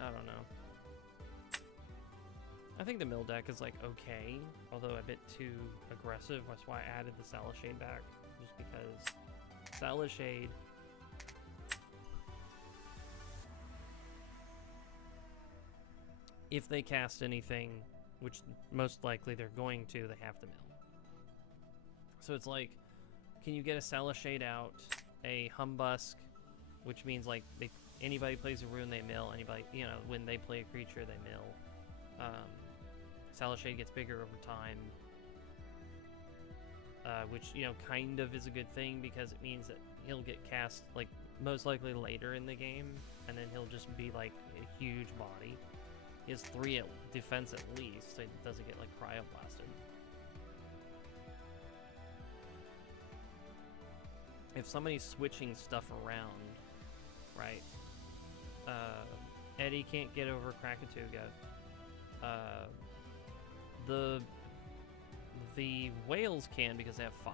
I don't know. I think the mill deck is, like, okay, although a bit too aggressive. That's why I added the Salashade back, just because Salashade if they cast anything, which most likely they're going to, they have to mill. So it's like, can you get a Salashade out, a Humbusk, which means, like, anybody plays a rune, they mill. Anybody, you know, when they play a creature, they mill. Salashade gets bigger over time, which, you know, kind of is a good thing because it means that he'll get cast, like, most likely later in the game, and then he'll just be, like, a huge body. He has 3 defense at least, so it doesn't get, like, cryoblasted. If somebody's switching stuff around, right? Eddie can't get over Krakatuga. The whales can because they have 5s.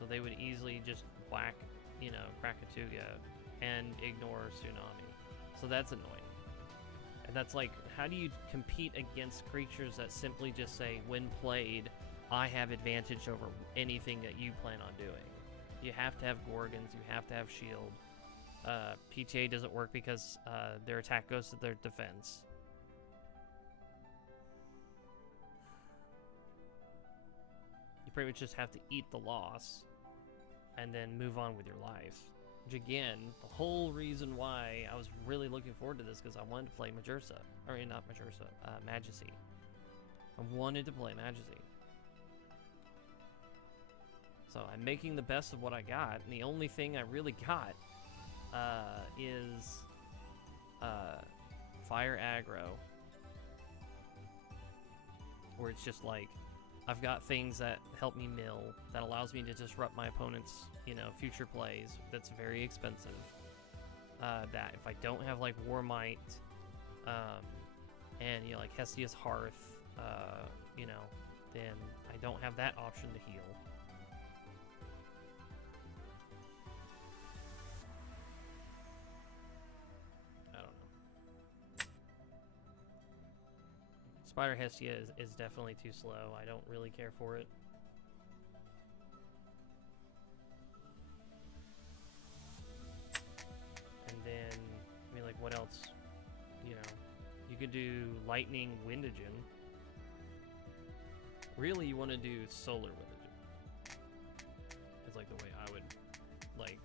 So they would easily just whack, you know, Krakatuga and ignore Tsunami. So that's annoying. And that's like, how do you compete against creatures that simply just say, when played, I have advantage over anything that you plan on doing? You have to have Gorgons, you have to have Shield. PTA doesn't work because their attack goes to their defense. You pretty much just have to eat the loss and then move on with your life. Which again, the whole reason why I was really looking forward to this because I wanted to play Majursa. Or not Majursa, Majesty. I wanted to play Majesty. So I'm making the best of what I got, and the only thing I really got is Fire Aggro. Where it's just like, I've got things that help me mill, that allows me to disrupt my opponent's, you know, future plays, that's very expensive. That if I don't have, like, War Might, and, you know, like, Hestia's Hearth, you know, then I don't have that option to heal. Spider Hestia is definitely too slow. I don't really care for it. And then, I mean, like, what else? You know, you could do Lightning Windogen. Really, you want to do Solar Windogen. It's like the way I would, like,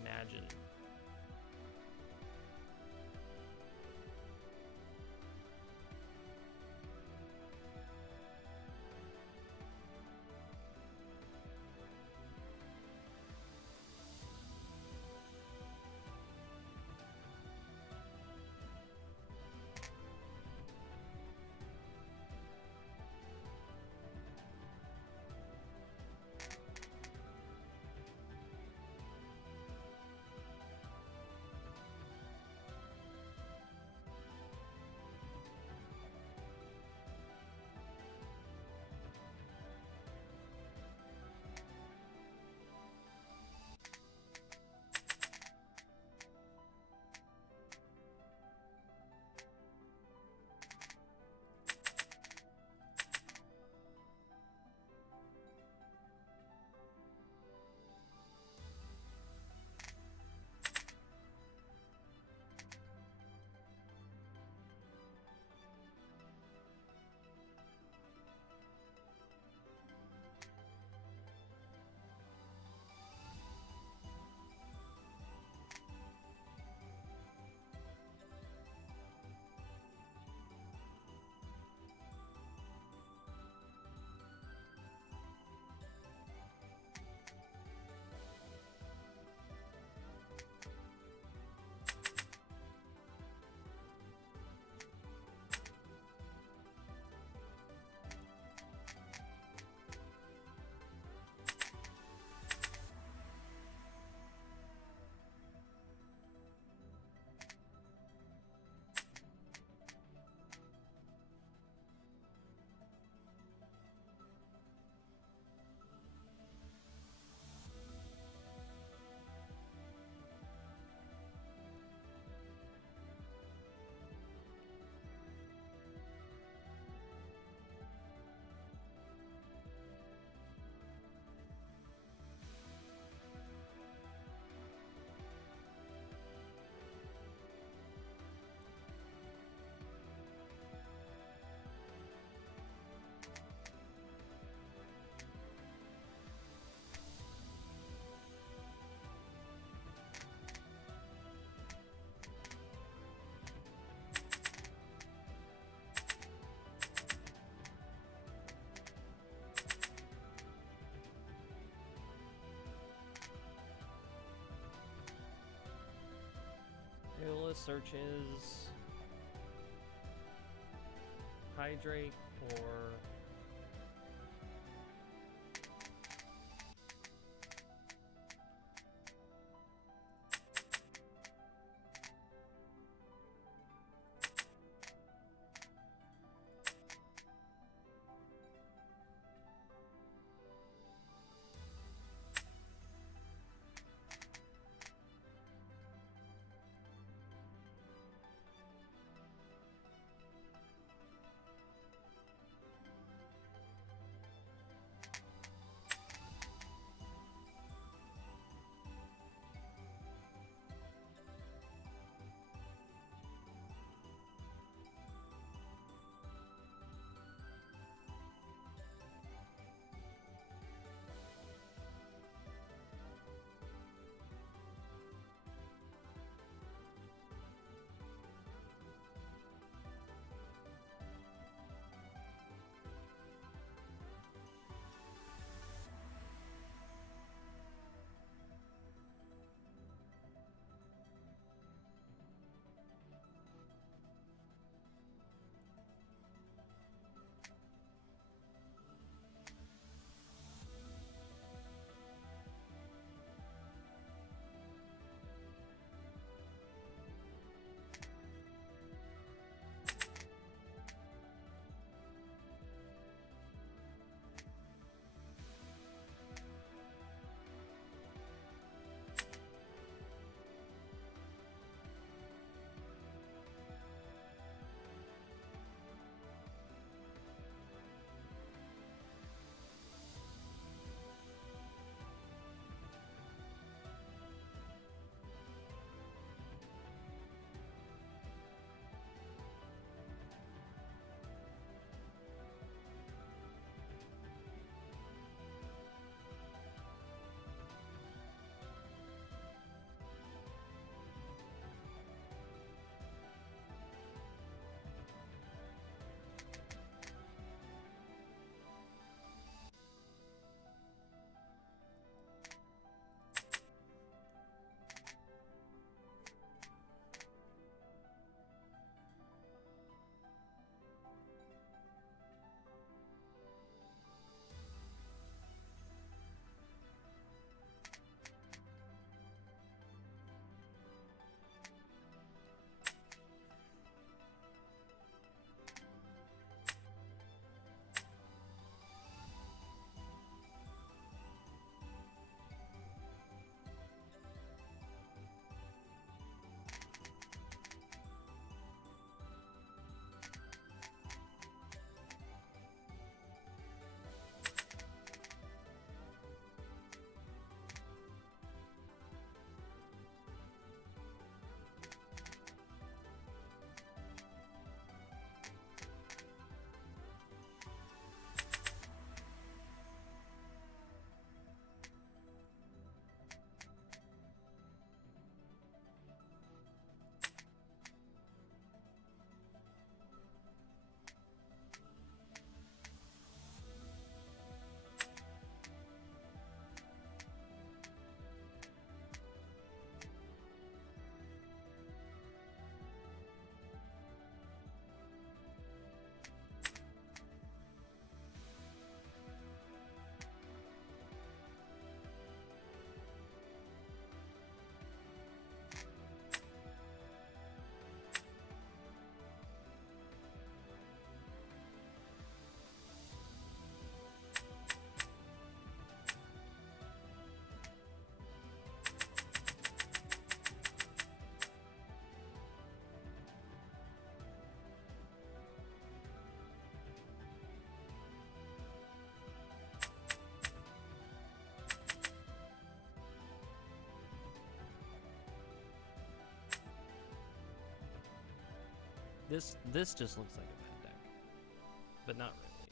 imagine. Eula searches Hydrate or This just looks like a bad deck, but not really.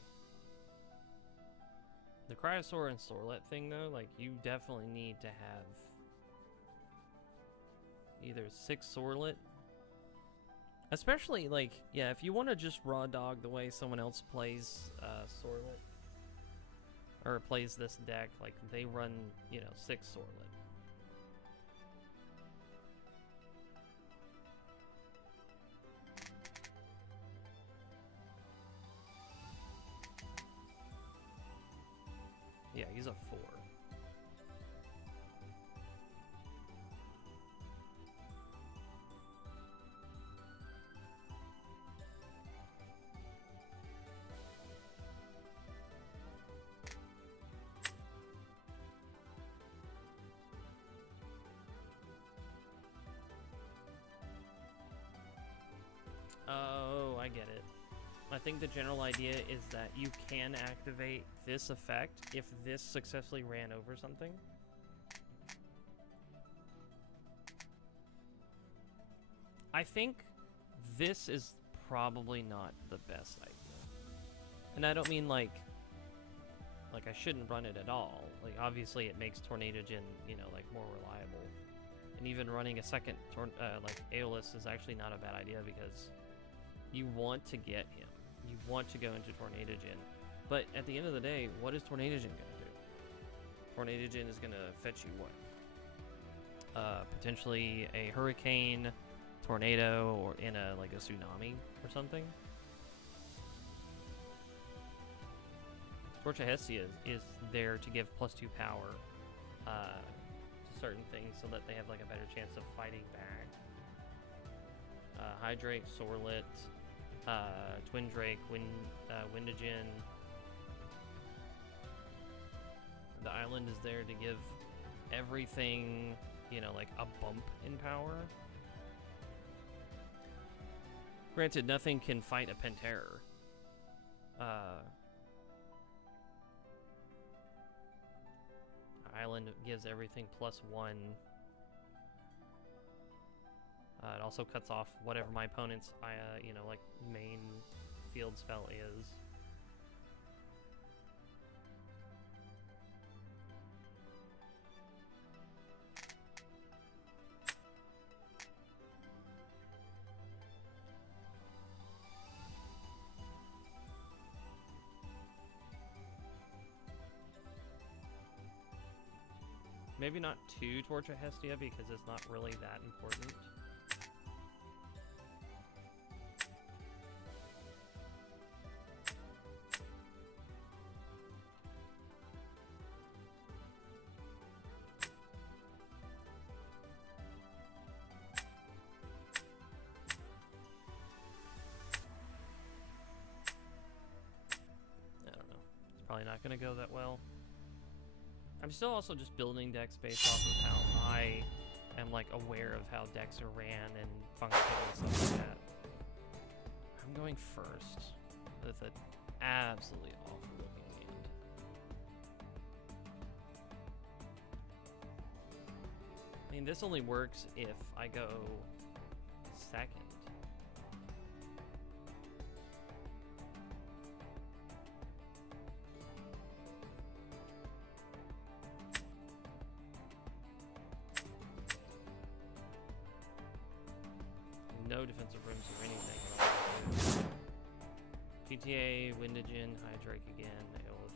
The Cryosaur and Sorlet thing though, like you definitely need to have either 6 Sorlet, especially like, yeah, if you want to just raw dog the way someone else plays Sorlet or plays this deck, like they run, you know, 6 Sorlet. Yeah, he's a 4. Oh, I get it. I think the general idea is that you can activate this effect if this successfully ran over something. I think this is probably not the best idea. And I don't mean like I shouldn't run it at all. Like obviously it makes Tornadogen, you know, like more reliable. And even running a second like Aeolus is actually not a bad idea because you want to get him. You want to go into Tornadogen. But at the end of the day, what is Tornadogen going to do? Tornadogen is going to fetch you what? Potentially a hurricane, tornado, or in a like a tsunami or something. Torch of Hestia is there to give +2 power to certain things so that they have like a better chance of fighting back. Hydrate, Sorlet, Twin Drake, Windogen. The island is there to give everything, you know, like a bump in power. Granted, nothing can fight a Penterror. Island gives everything +1. It also cuts off whatever my opponent's, you know, like main field spell is. Maybe not 2 Torch of Hestia because it's not really that important. I don't know. It's probably not going to go that well. I'm still also just building decks based off of how I am like aware of how decks are ran and function and stuff like that. I'm going first with an absolutely awful looking hand. I mean, this only works if I go second. No defensive rooms or anything. GTA, Windogen, Hydrake again, Aeolus,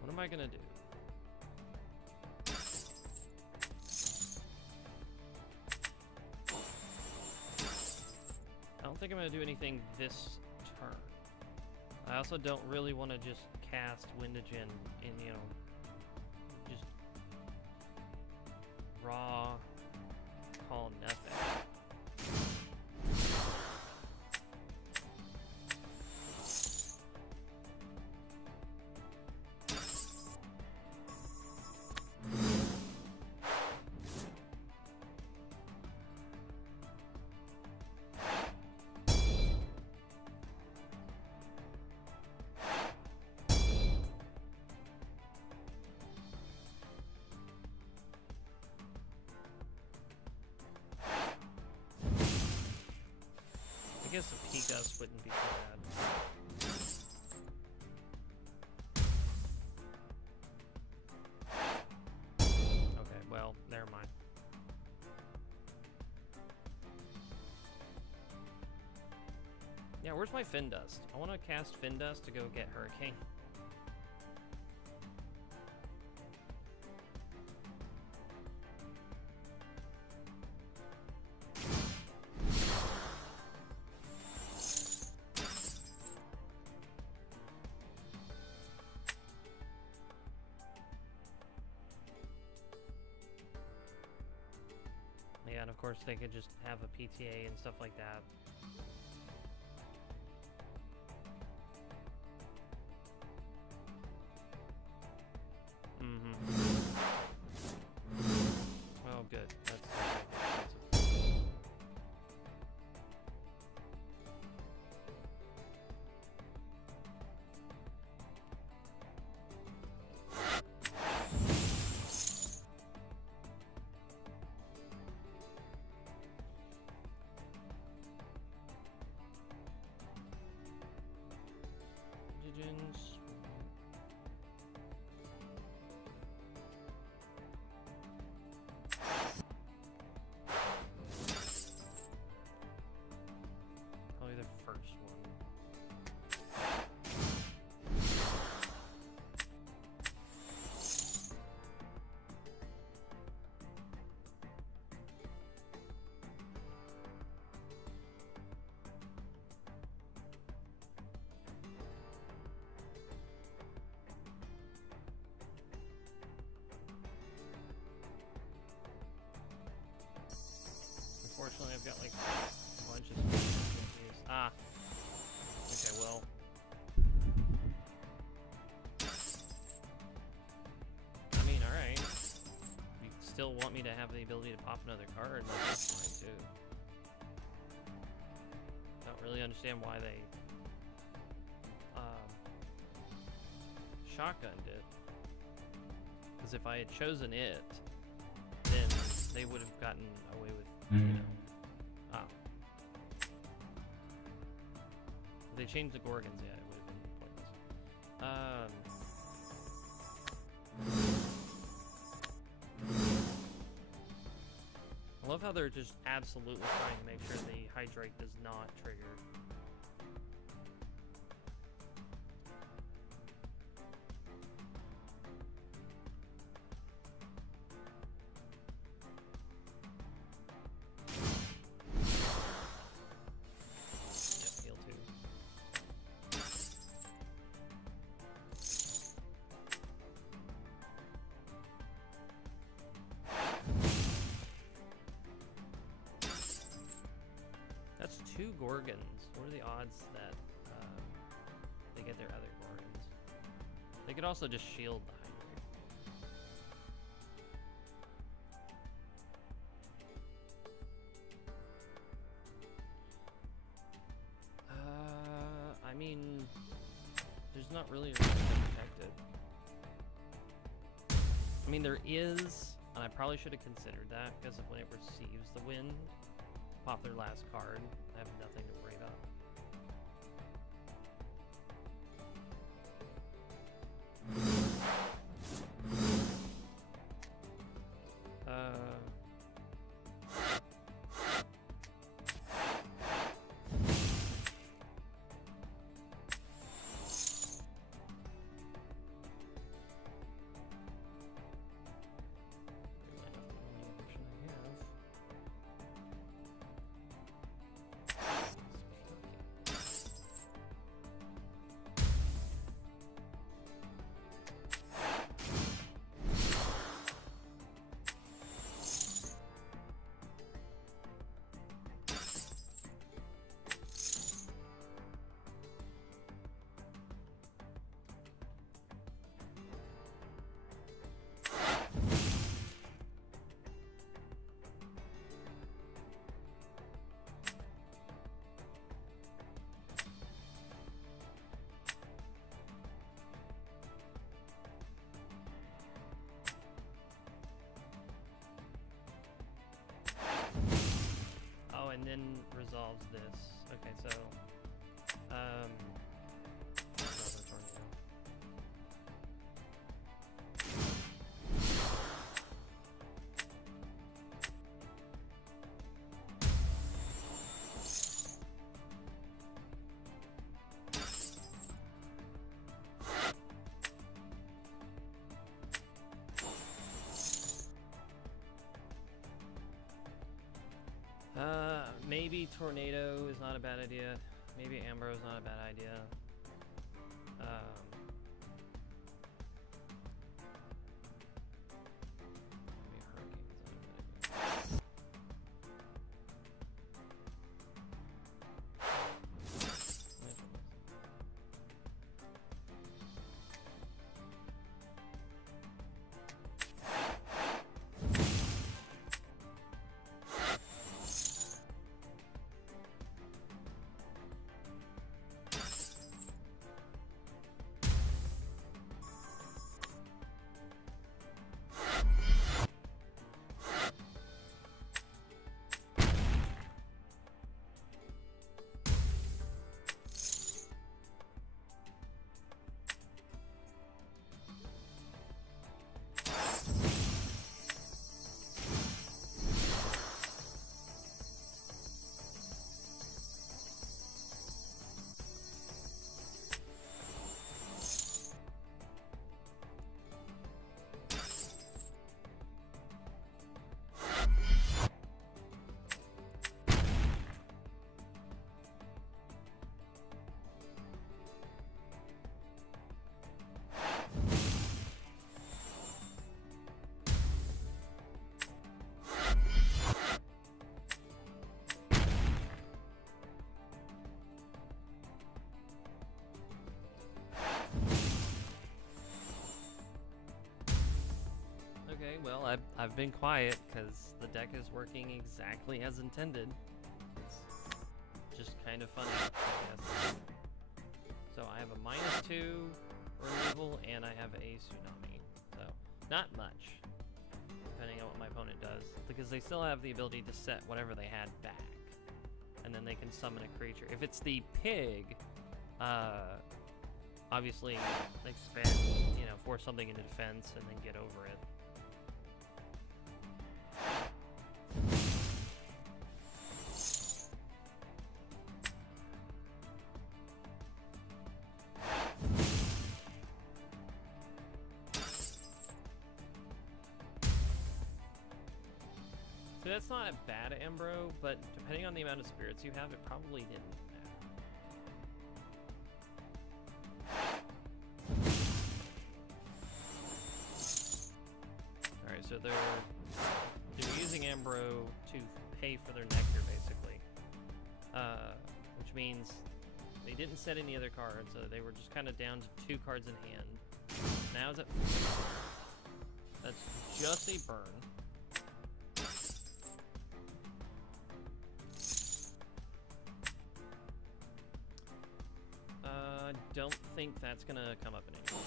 What am I gonna do? I don't think I'm going to do anything this turn. I also don't really want to just cast Windogen in, you know, just raw, call nothing. I guess a P-Gust wouldn't be too bad. Okay, well, never mind. Yeah, where's my Fin Dust? I want to cast Fin Dust to go get Hurricane. Yeah, and of course they could just have a PTA and stuff like that. Oh, good. That's Legends. Probably the first one. Unfortunately, I've got like a bunch of stuff to use. Ah. Okay, well. I mean, alright. You still want me to have the ability to pop another card, that's fine too. Don't really understand why they shotgunned it. Because if I had chosen it, then they would have gotten away with, you know. Ah. If they changed the Gorgons, yeah, it would have been pointless. I love how they're just absolutely trying to make sure the Hydrate does not trigger. That's 2 Gorgons. What are the odds that they get their other Gorgons? They could also just shield the Hydrate. I mean, there's not really a way to protect it. I mean, there is, and I probably should have considered that, because of when it receives the wind, pop their last card, I have nothing to worry about. Oh, and then resolves this. Okay, so another tornado. Maybe tornado is not a bad idea. Maybe Ambro is not a bad idea. Maybe hurricane is not a bad idea. Okay, well, I've been quiet because the deck is working exactly as intended. It's just kind of funny, I guess. So I have a -2 removal and I have a tsunami. So not much, depending on what my opponent does, because they still have the ability to set whatever they had back, and then they can summon a creature. If it's the pig, obviously expand, you know, force something into defense and then get over it. So that's not a bad Ambro, but depending on the amount of spirits you have, it probably didn't matter. Alright, so they're using Ambro to pay for their nectar, basically. Which means they didn't set any other cards, so they were just kind of down to 2 cards in hand. Now it's at 4. That's just a burn. I don't think that's gonna come up in any way.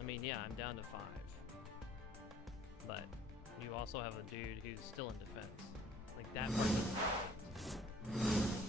I mean, yeah, I'm down to 5. But you also have a dude who's still in defense. Like, that part doesn't make sense.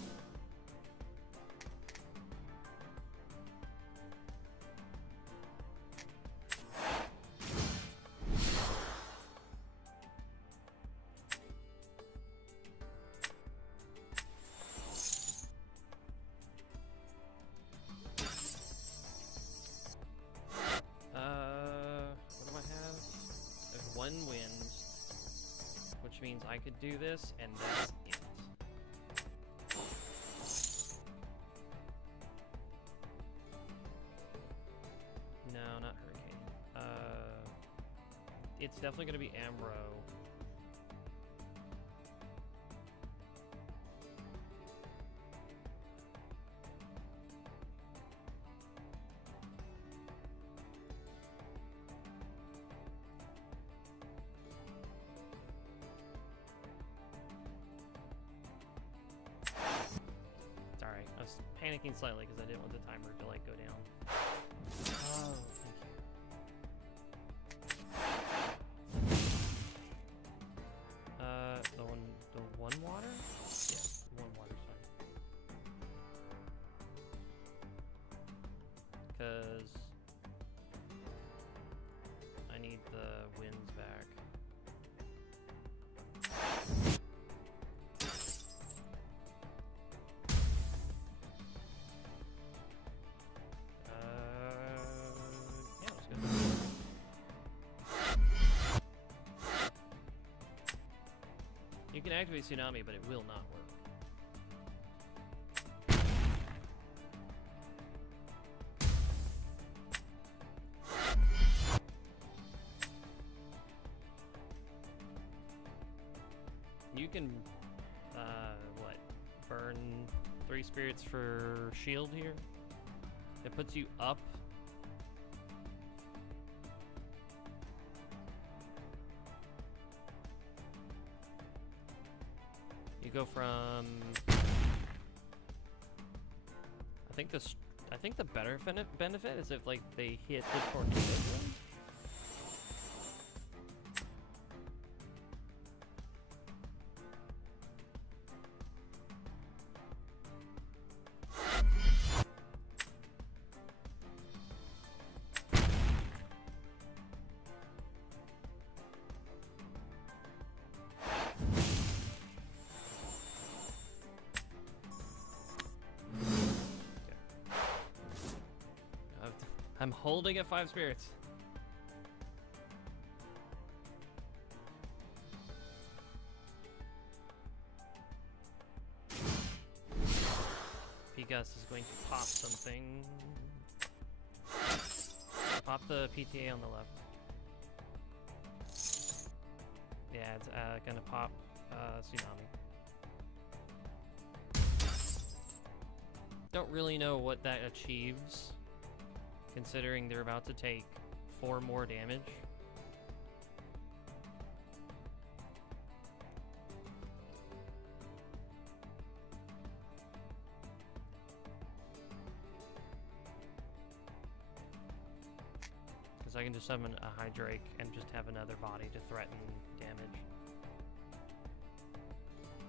Means I could do this, and that's it. No, not Hurricane. It's definitely going to be Ambro. Panicking slightly because I didn't want the timer to like go down. Oh, thank you. the winds back. Yeah, let's go. You can activate Tsunami, but it will not work. You can, what, burn 3 spirits for shield here? It puts you up. You go from, I think the better benefit is if like they hit the tornado zone. I'm holding at 5 spirits. Pigas is going to pop something. Pop the PTA on the left. Yeah, it's gonna pop Tsunami. Don't really know what that achieves, considering they're about to take 4 more damage. Because I can just summon a Hydrake and just have another body to threaten damage.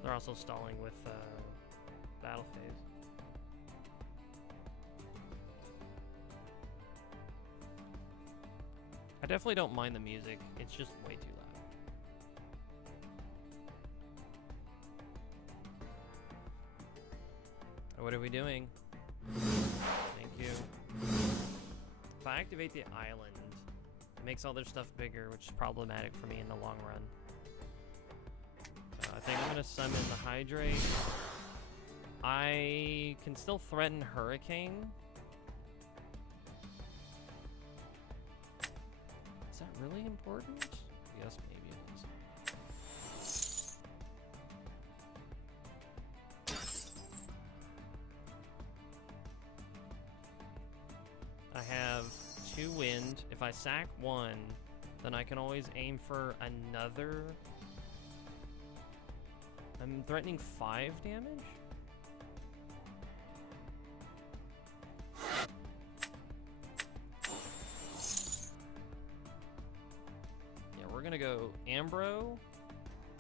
They're also stalling with battle phase. I definitely don't mind the music, it's just way too loud. What are we doing? Thank you. If I activate the island, it makes all their stuff bigger, which is problematic for me in the long run. So I think I'm gonna summon the Hydrate. I can still threaten Hurricane. Is that really important? Yes, maybe it is. I have 2 wind. If I sack 1, then I can always aim for another. I'm threatening 5 damage? We're gonna go Ambro,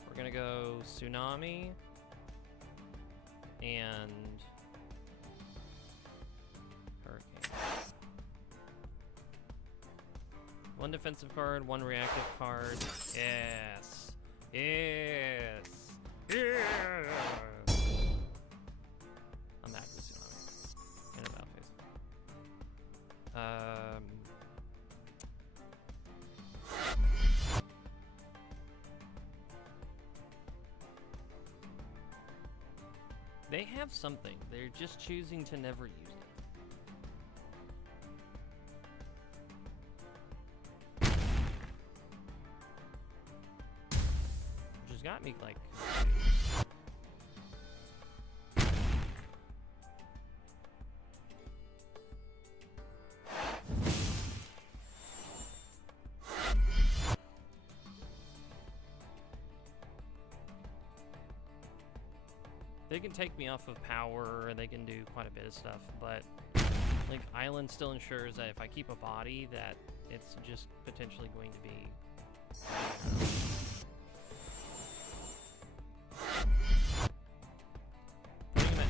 we're gonna go Tsunami, and Hurricane. 1 defensive card, 1 reactive card. Yes! Yes! Yeah! I'm back with Tsunami. In a battle phase. They have something. They're just choosing to never use it. Which has got me, like, they can take me off of power, and they can do quite a bit of stuff, but like Island still ensures that if I keep a body, that it's just potentially going to be putting him at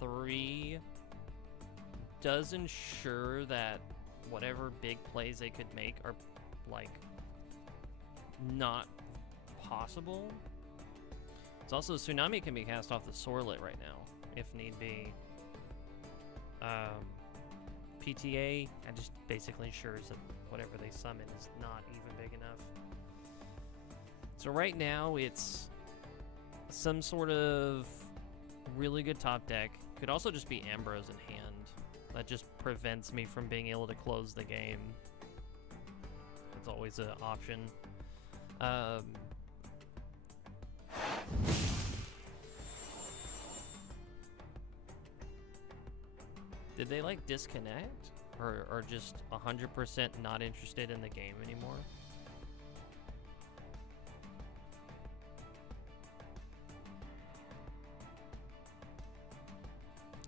3 does ensure that whatever big plays they could make are like not possible. It's also Tsunami can be cast off the Sorlet right now, if need be. PTA, I just basically ensures that whatever they summon is not even big enough. So right now it's some sort of really good top deck. Could also just be Ambrose in hand. That just prevents me from being able to close the game. It's always an option. Did they like disconnect? Or just 100% not interested in the game anymore?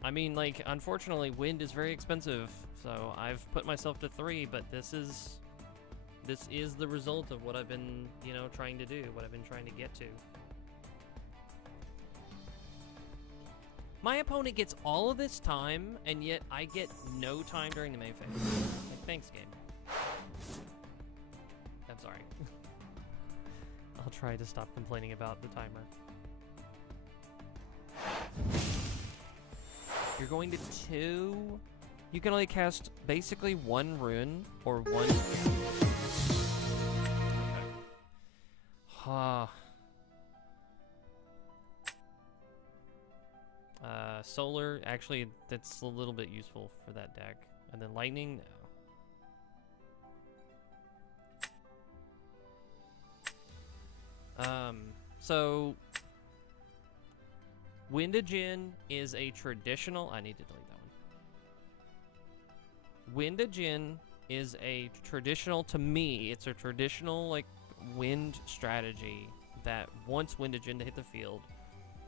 I mean, like, unfortunately, wind is very expensive, so I've put myself to 3, but this is the result of what I've been, you know, trying to do, what I've been trying to get to. My opponent gets all of this time, and yet I get no time during the main phase. Like, thanks, game. I'm sorry. I'll try to stop complaining about the timer. You're going to 2. You can only cast basically 1 rune or 1. Okay. Solar, actually, that's a little bit useful for that deck. And then lightning, no. So Windagen is a traditional. I need to delete that one. Windagen is a traditional, to me, it's a traditional like wind strategy that once Windagen to hit the field,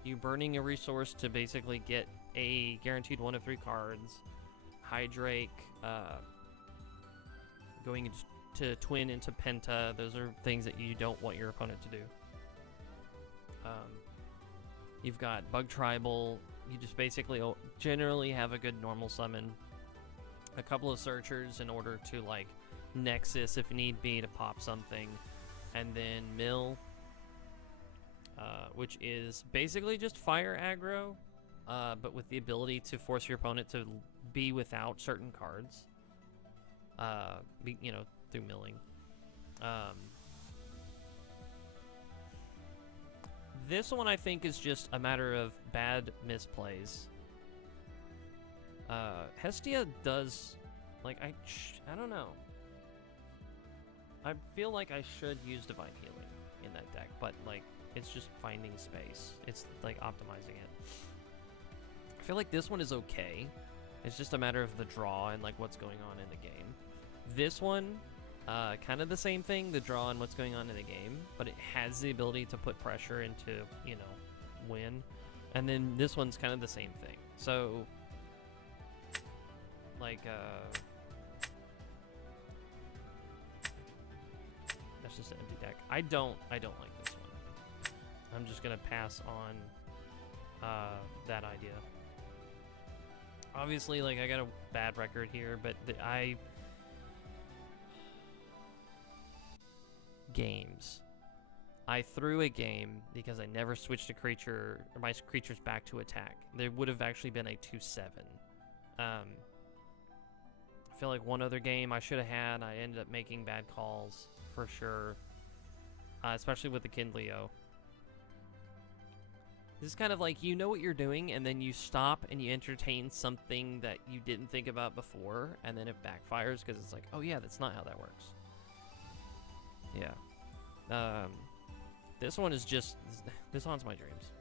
you burning a resource to basically get a guaranteed 1 of 3 cards. Hydrake, going to twin into Penta. Those are things that you don't want your opponent to do. You've got Bug Tribal. You just basically generally have a good normal summon. A couple of Searchers in order to like Nexus if need be to pop something. And then Mill, which is basically just fire aggro, but with the ability to force your opponent to be without certain cards, you know, through milling. This one I think is just a matter of bad misplays. Hestia does, like, I don't know. I feel like I should use Divine Healing in that deck, but like, it's just finding space. It's like optimizing it. I feel like this one is okay. It's just a matter of the draw and like what's going on in the game. This one, kind of the same thing, the draw and what's going on in the game, but it has the ability to put pressure into, you know, win. And then this one's kind of the same thing. So, like, that's just an empty deck. I don't like this one. I'm just gonna pass on that idea. Obviously, like, I got a bad record here, but games. I threw a game because I never switched a creature, or my creatures back to attack. There would have actually been a 2/7. I feel like one other game I should have had, I ended up making bad calls, for sure. Especially with the Kindleo. This is kind of like, you know what you're doing, and then you stop and you entertain something that you didn't think about before, and then it backfires, because it's like, oh yeah, that's not how that works. Yeah. This one is just, this haunts my dreams.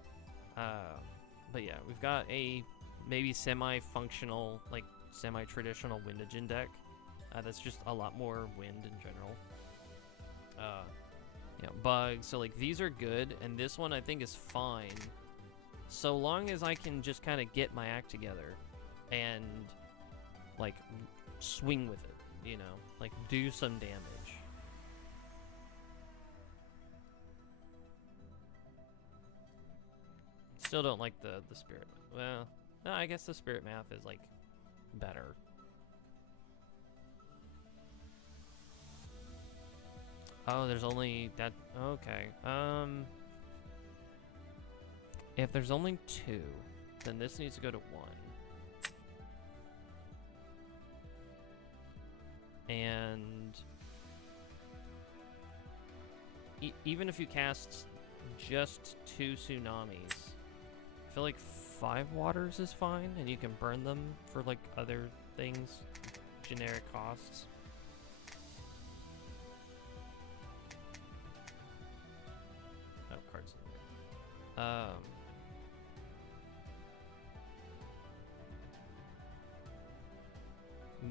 But yeah, we've got a maybe semi-functional, like, semi-traditional Windagen deck. That's just a lot more wind in general. You know, bugs, so like, these are good, and this one I think is fine. So long as I can just kind of get my act together and, like, swing with it, you know? Like, do some damage. Still don't like the spirit. Well, no, I guess the spirit math is, like, better. Oh, there's only that. Okay. If there's only 2, then this needs to go to 1. And even if you cast just 2 tsunamis, I feel like 5 waters is fine, and you can burn them for like other things, generic costs. Oh, cards in there.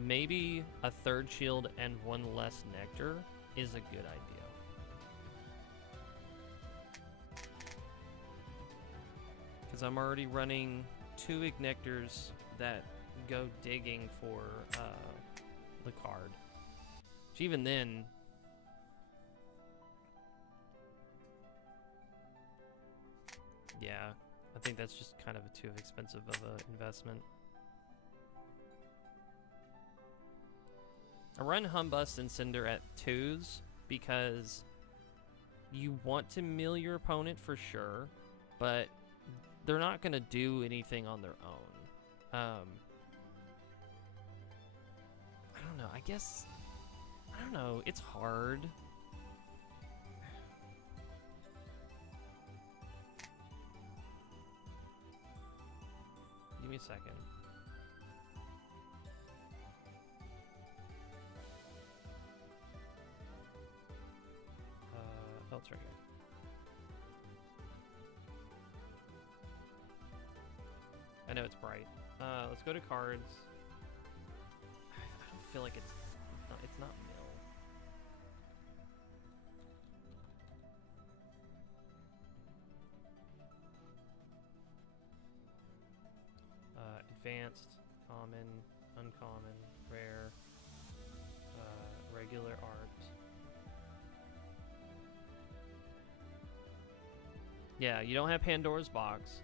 Maybe a 3rd shield and 1 less nectar is a good idea. Because I'm already running 2 ignectors that go digging for the card. Which even then, yeah, I think that's just kind of too expensive of an investment. I run Humbust and Cinder at 2s because you want to mill your opponent for sure, but they're not going to do anything on their own. I don't know. I guess, I don't know. It's hard. Give me a second. Oh, it's right here. I know it's bright. Let's go to cards. I don't feel like it's not mill. Advanced, common, uncommon, rare, regular art. Yeah, you don't have Pandora's Box.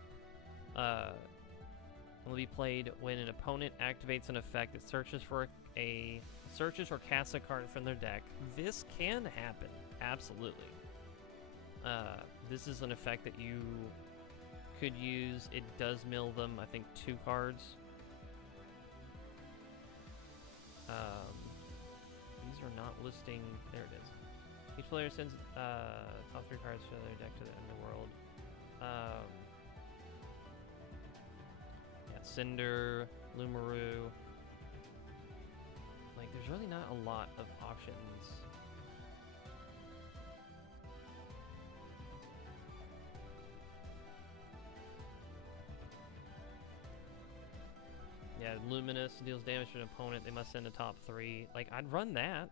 Will be played when an opponent activates an effect that searches or casts a card from their deck. This can happen, absolutely. This is an effect that you could use. It does mill them, I think, 2 cards. These are not listing. There it is. Each player sends top 3 cards from their deck to the underworld. Yeah, Cinder, Lumaru. Like, there's really not a lot of options. Yeah, Luminous deals damage to an opponent. They must send a top 3. Like, I'd run that.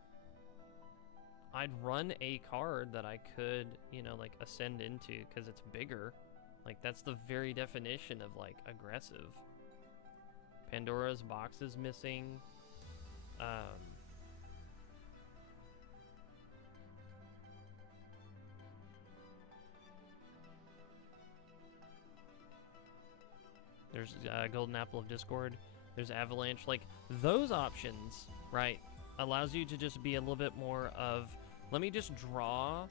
I'd run a card that I could, you know, like, ascend into because it's bigger. Like, that's the very definition of, like, aggressive. Pandora's Box is missing. There's Golden Apple of Discord. There's Avalanche. Like, those options, right, allows you to just be a little bit more of, let me just draw,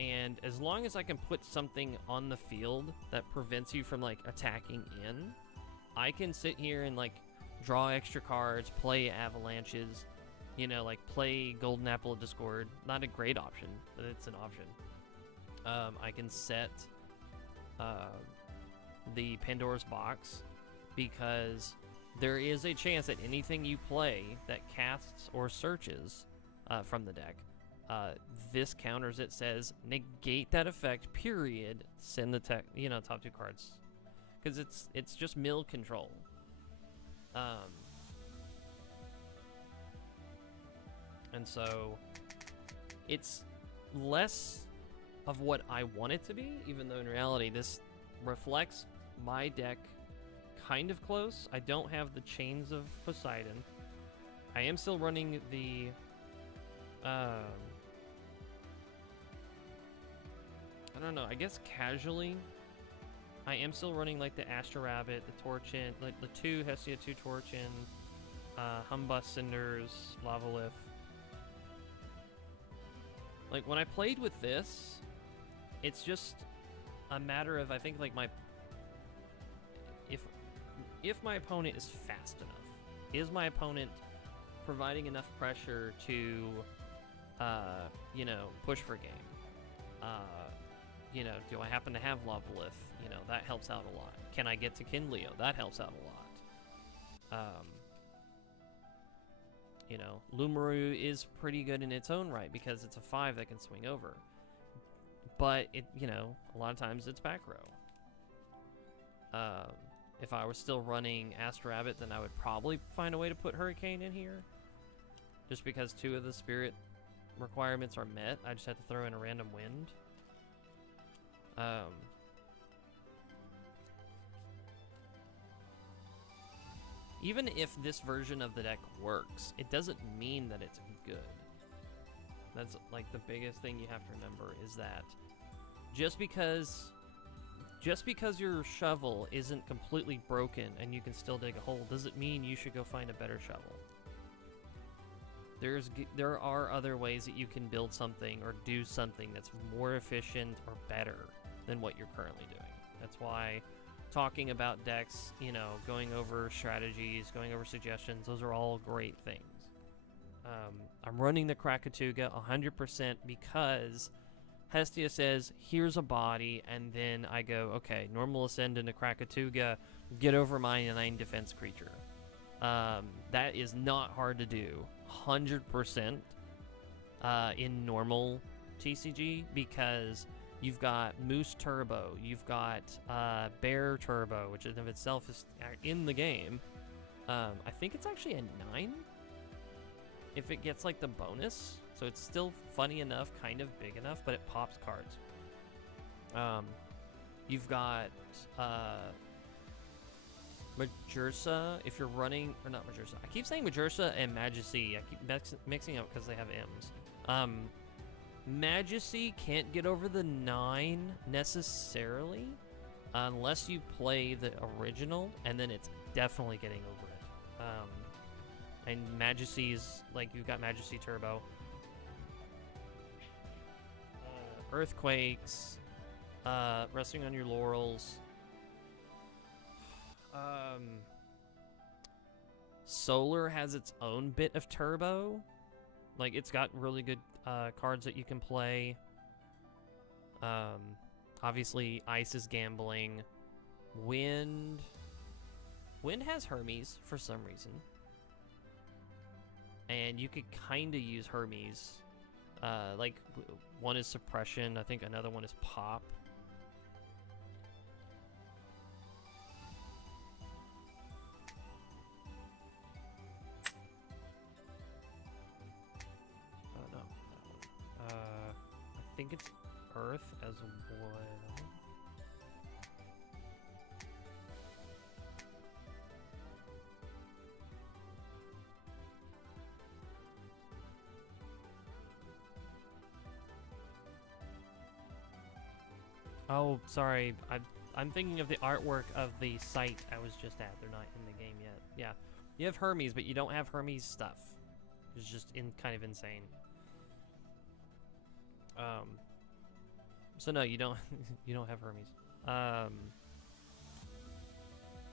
and as long as I can put something on the field that prevents you from, like, attacking in, I can sit here and, like, draw extra cards, play Avalanches, you know, like, play Golden Apple of Discord. Not a great option, but it's an option. I can set the Pandora's Box because there is a chance that anything you play that casts or searches from the deck, this counters it, says negate that effect, period, send the top 2 cards, because it's just mill control. And so it's less of what I want it to be, even though in reality this reflects my deck kind of close. I don't have the Chains of Poseidon. I am still running the I don't know, I guess casually I am still running like the Astra Rabbit, the Torchin, like the 2 Hestia, 2 Torchin, Humbust Cinders, Lavalith. Like, when I played with this, it's just a matter of, I think, like, if my opponent is fast enough, is my opponent providing enough pressure to, you know, push for game? You know, do I happen to have Lavalith? You know, that helps out a lot. Can I get to Kinleo? That helps out a lot. You know, Lumaru is pretty good in its own right because it's a 5 that can swing over. But, it, you know, a lot of times it's back row. If I was still running Astrabbit, then I would probably find a way to put Hurricane in here. Just because 2 of the spirit requirements are met. I just have to throw in a random wind. Even if this version of the deck works, it doesn't mean that it's good. That's like the biggest thing you have to remember is that just because your shovel isn't completely broken and you can still dig a hole doesn't mean you should go find a better shovel. There are other ways that you can build something or do something that's more efficient or better than what you're currently doing. That's why talking about decks, you know, going over strategies, going over suggestions, those are all great things. I'm running the Krakatuga 100% because Hestia says, here's a body, and then I go, okay, normal ascend into Krakatuga, get over my 9 defense creature. That is not hard to do, 100% in normal TCG, because you've got Moose Turbo, you've got Bear Turbo, which in of itself is in the game. I think it's actually a 9 if it gets like the bonus, so it's still funny enough, kind of big enough, but it pops cards. You've got Majursa, if you're running, or not Majursa. I keep saying Majursa and Majesty. I keep mixing up because they have M's. Majesty can't get over the 9 necessarily, unless you play the original, and then it's definitely getting over it. And Majesty's, like, you've got Majesty Turbo. Earthquakes, resting on your laurels. Solar has its own bit of turbo. Like, it's got really good cards that you can play. Obviously, Ice is gambling. Wind has Hermes for some reason. And you could kind of use Hermes. Like, one is Suppression. I think another one is Pop. Oh, no. That one. I think it's Earth as well. Oh, sorry. I'm thinking of the artwork of the site I was just at. They're not in the game yet. Yeah. You have Hermes, but you don't have Hermes stuff. It's just kind of insane. So no, you don't you don't have Hermes.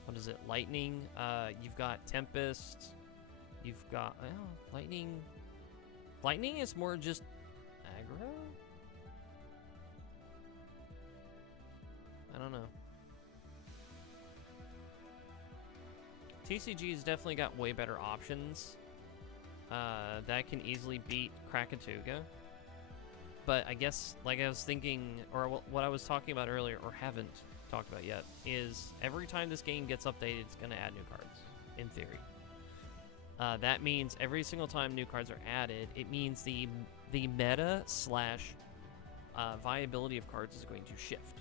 What is it? Lightning. You've got Tempest. You've got Lightning. Lightning is more just aggro? I don't know. TCG's definitely got way better options. That can easily beat Krakatuga. But I guess, like I was thinking, or what I was talking about earlier, or haven't talked about yet, is every time this game gets updated, it's going to add new cards, in theory. That means every single time new cards are added, it means the meta slash viability of cards is going to shift.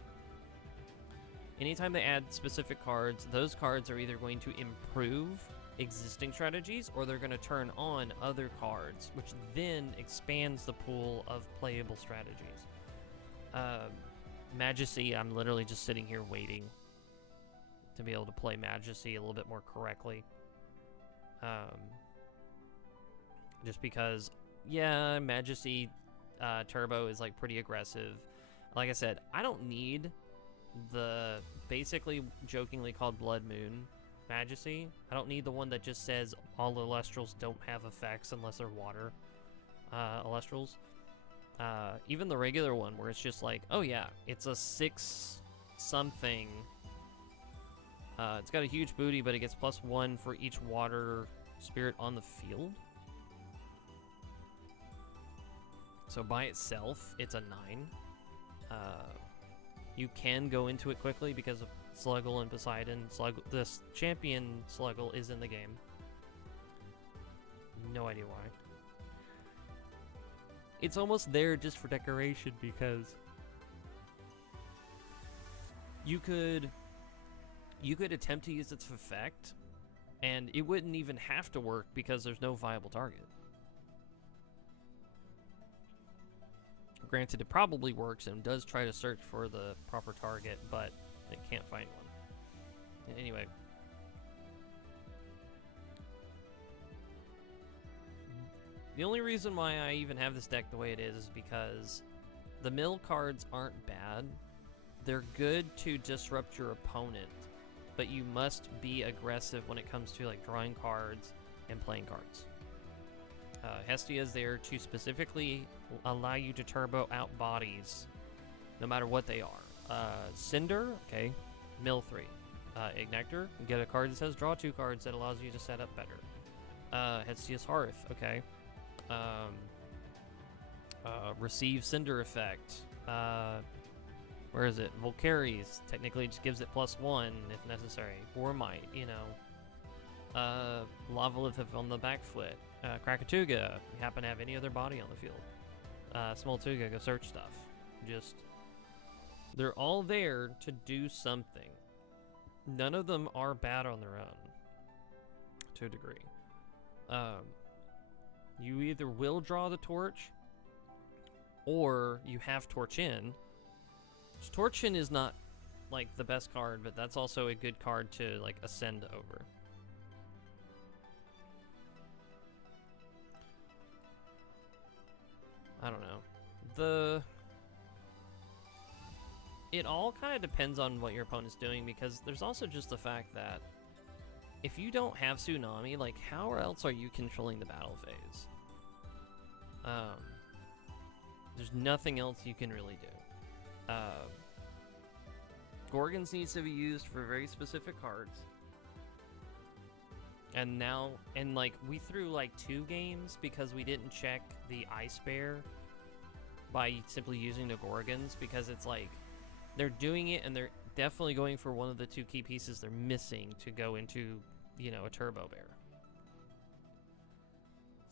Anytime they add specific cards, those cards are either going to improve existing strategies or they're going to turn on other cards, which then expands the pool of playable strategies. Majesty, I'm literally just sitting here waiting to be able to play Majesty a little bit more correctly. Just because, yeah, Majesty Turbo is like pretty aggressive. Like I said, I don't need the basically jokingly called Blood Moon Majesty. I don't need the one that just says all Elestrals don't have effects unless they're water Elestrals. Even the regular one where it's just like, oh yeah, it's a 6 something. It's got a huge booty, but it gets +1 for each water spirit on the field. So by itself, it's a 9. You can go into it quickly because of Sluggle and Poseidon. This champion Sluggle is in the game. No idea why. It's almost there just for decoration because you could attempt to use its effect and it wouldn't even have to work because there's no viable target. Granted, it probably works and does try to search for the proper target, but it can't find one. Anyway. The only reason why I even have this deck the way it is because the mill cards aren't bad. They're good to disrupt your opponent, but you must be aggressive when it comes to like drawing cards and playing cards. Hestia is there to specifically allow you to turbo out bodies, no matter what they are. Cinder, okay, mill 3. Ignector, you get a card that says draw 2 cards that allows you to set up better. Hestia's Hearth, okay. Receive Cinder effect. Where is it? Volcaries, technically just gives it +1 if necessary. Or might, you know. Lavalith on the back foot. Krakatuga, you happen to have any other body on the field. Smoltuga, go search stuff. Just, they're all there to do something. None of them are bad on their own, to a degree. You either will draw the torch, or you have Torch In. Torch In is not, like, the best card, but that's also a good card to, like, ascend over. I don't know. It all kind of depends on what your opponent's doing, because there's also just the fact that if you don't have Tsunami, like, how else are you controlling the battle phase? There's nothing else you can really do. Gorgons needs to be used for very specific cards. And now, and like, we threw like 2 games because we didn't check the Ice Bear by simply using the Gorgons, because it's like, they're doing it and they're definitely going for one of the 2 key pieces they're missing to go into, you know, a Turbo Bear.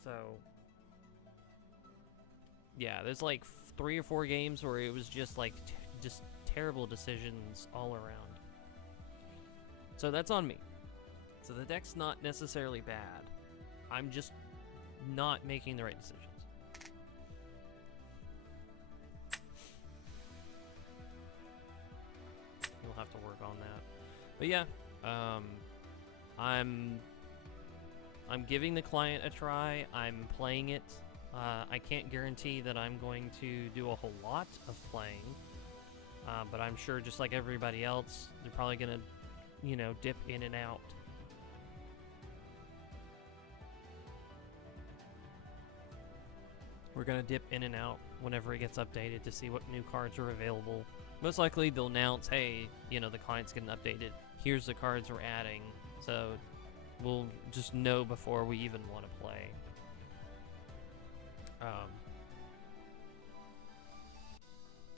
So, yeah, there's like 3 or 4 games where it was just like, just terrible decisions all around. So that's on me. So the deck's not necessarily bad. I'm just not making the right decisions. We'll have to work on that. But yeah, I'm giving the client a try. I'm playing it. I can't guarantee that I'm going to do a whole lot of playing. But I'm sure, just like everybody else, they're probably gonna, you know, dip in and out. We're gonna dip in and out whenever it gets updated to see what new cards are available. Most likely they'll announce, hey, you know, the client's getting updated. Here's the cards we're adding. So we'll just know before we even want to play.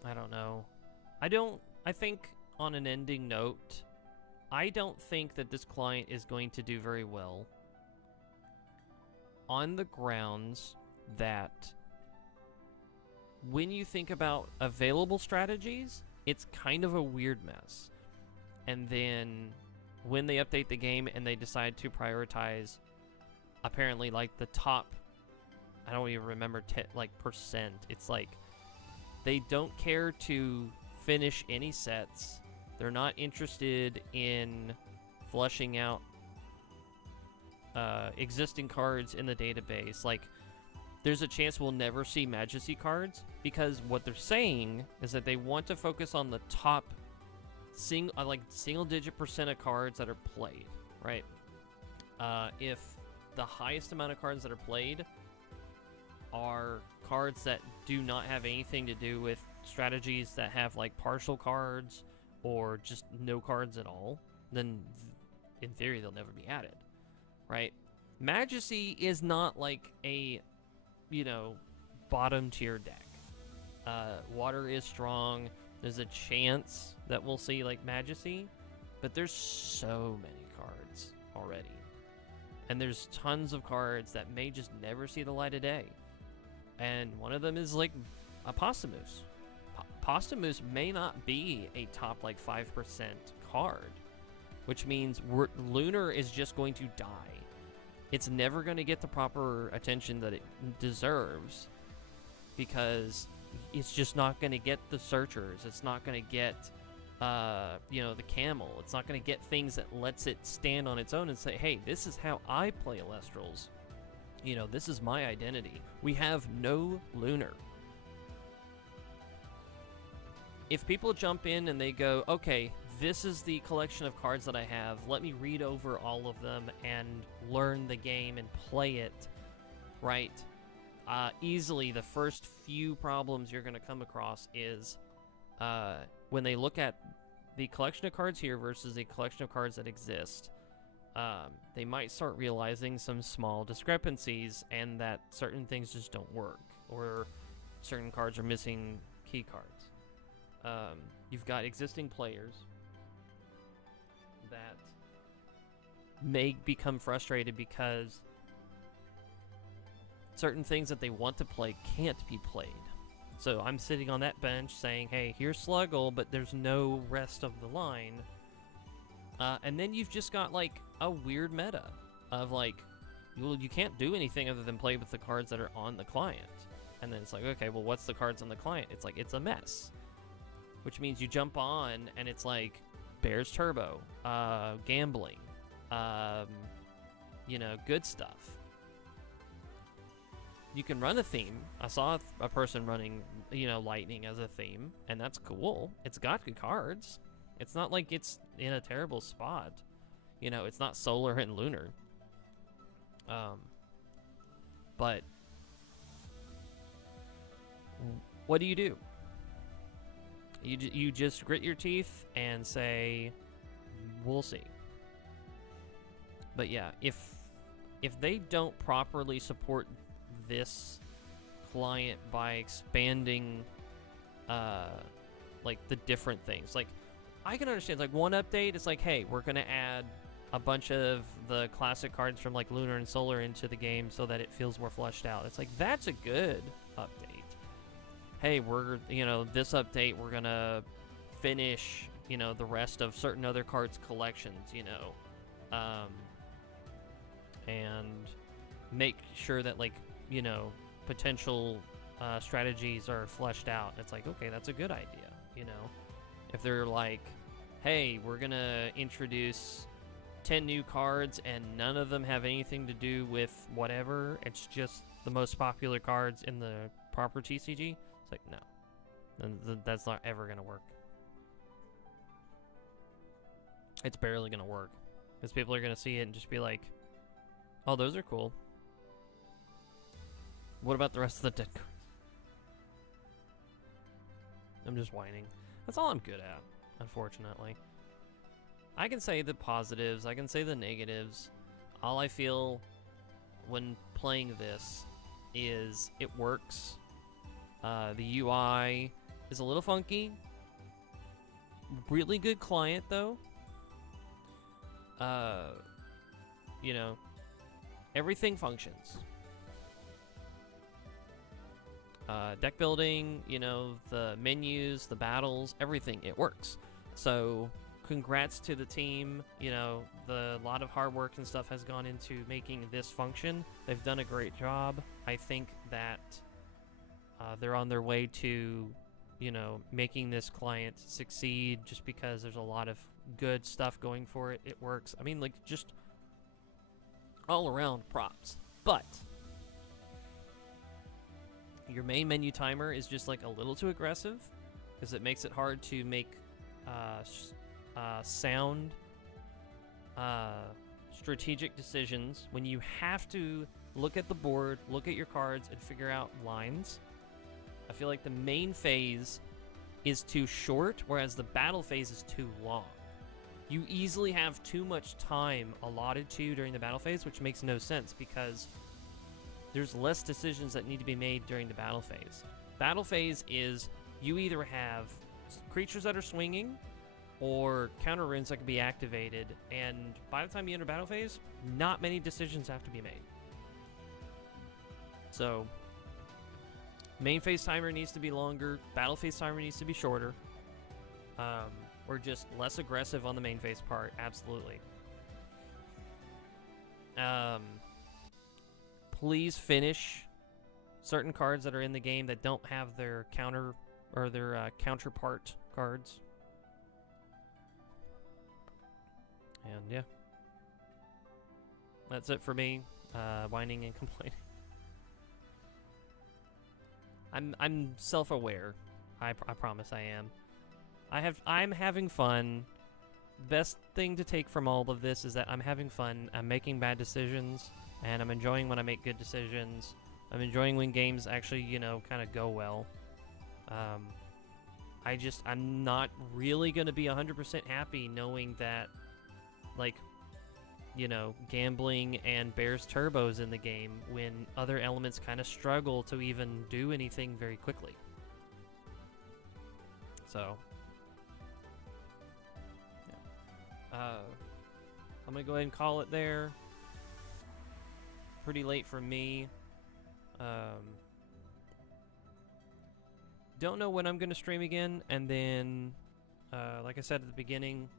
I don't know. I think on an ending note, I don't think that this client is going to do very well on the grounds that when you think about available strategies, it's kind of a weird mess. And then when they update the game and they decide to prioritize apparently like the top, I don't even remember percent. It's like they don't care to finish any sets. They're not interested in flushing out existing cards in the database. Like, there's a chance we'll never see Majesty cards, because what they're saying is that they want to focus on the top single-digit % of cards that are played, right? If the highest amount of cards that are played are cards that do not have anything to do with strategies that have like partial cards or just no cards at all, then in theory they'll never be added, right? Majesty is not like a, you know, bottom tier deck. Water is strong. There's a chance that we'll see like Majesty, but there's so many cards already. And there's tons of cards that may just never see the light of day. And one of them is like a Posthumous. Posthumous may not be a top like 5% card, which means Lunar is just going to die. It's never going to get the proper attention that it deserves, because it's just not going to get the searchers. It's not going to get, you know, the camel. It's not going to get things that lets it stand on its own and say, hey, this is how I play Elestrals. You know, this is my identity. We have no Lunar. If people jump in and they go, okay, this is the collection of cards that I have, let me read over all of them and learn the game and play it, right? Easily, the first few problems you're going to come across is when they look at the collection of cards here versus the collection of cards that exist, they might start realizing some small discrepancies and that certain things just don't work, or certain cards are missing key cards. You've got existing players that may become frustrated because certain things that they want to play can't be played. So I'm sitting on that bench saying, hey, here's Sluggle, but there's no rest of the line. And then you've just got like a weird meta of like, well, you can't do anything other than play with the cards that are on the client. And then it's like, okay, well, what's the cards on the client? It's like, it's a mess. Which means you jump on and it's like Bears Turbo, gambling, you know, good stuff. You can run a theme. I saw a person running, you know, Lightning as a theme, and that's cool. It's got good cards. It's not like it's in a terrible spot. You know, it's not Solar and Lunar. But what do? You just grit your teeth and say, we'll see. But yeah, if they don't properly support this client by expanding like the different things, like I can understand like one update is like, hey, we're gonna add a bunch of the classic cards from like Lunar and Solar into the game so that it feels more fleshed out. It's like, that's a good update. Hey, we're, you know, this update we're gonna finish, you know, the rest of certain other cards collections, you know, and make sure that like, you know, potential strategies are fleshed out. It's like, okay, that's a good idea, you know. If they're like, hey, we're gonna introduce 10 new cards and none of them have anything to do with whatever, it's just the most popular cards in the proper TCG, it's like, no, that's not ever gonna work. It's barely gonna work, because people are gonna see it and just be like, oh, those are cool. What about the rest of the dead cards? I'm just whining. That's all I'm good at, unfortunately. I can say the positives, I can say the negatives. All I feel when playing this is it works. The UI is a little funky. Really good client, though. You know, everything functions. Deck building, you know, the menus, the battles, everything, it works. So congrats to the team. You know, a lot of hard work and stuff has gone into making this function. They've done a great job. I think that they're on their way to, you know, making this client succeed, just because there's a lot of good stuff going for it. It works. I mean, like, just all around props. But Your main menu timer is just like a little too aggressive because it makes it hard to make sound strategic decisions when you have to look at the board, look at your cards, and figure out lines. I feel like the main phase is too short, whereas the battle phase is too long. You easily have too much time allotted to you during the battle phase, which makes no sense because there's less decisions that need to be made during the battle phase. Battle phase is you either have creatures that are swinging or counter runes that can be activated, and by the time you enter battle phase, not many decisions have to be made. So, main phase timer needs to be longer, battle phase timer needs to be shorter, or just less aggressive on the main phase part, absolutely. Please finish certain cards that are in the game that don't have their counter or their counterpart cards. And yeah, that's it for me. Whining and complaining. I'm self-aware. I promise I am. I'm having fun. Best thing to take from all of this is that I'm having fun. I'm making bad decisions, and I'm enjoying when I make good decisions. I'm enjoying when games actually, you know, kind of go well. I'm not really gonna be 100% happy knowing that, like, you know, gambling and Bears turbos in the game when other elements kind of struggle to even do anything very quickly. So, yeah. I'm gonna go ahead and call it there. Pretty late for me. Don't know when I'm gonna stream again, and then, like I said at the beginning,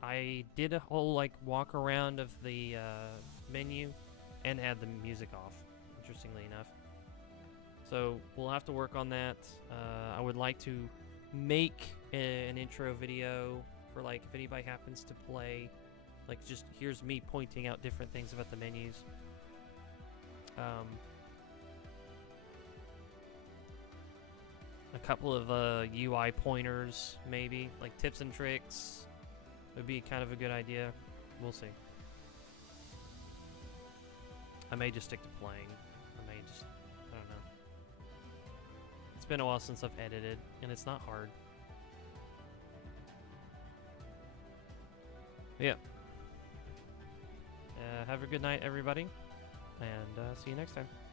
I did a whole, like, walk around of the menu and had the music off, interestingly enough. So we'll have to work on that. I would like to make an intro video for, like, if anybody happens to play, like, just here's me pointing out different things about the menus. A couple of UI pointers, maybe, like tips and tricks. Would be kind of a good idea. We'll see. I may just stick to playing. I don't know. It's been a while since I've edited, and it's not hard. Yeah. Have a good night, everybody, and see you next time.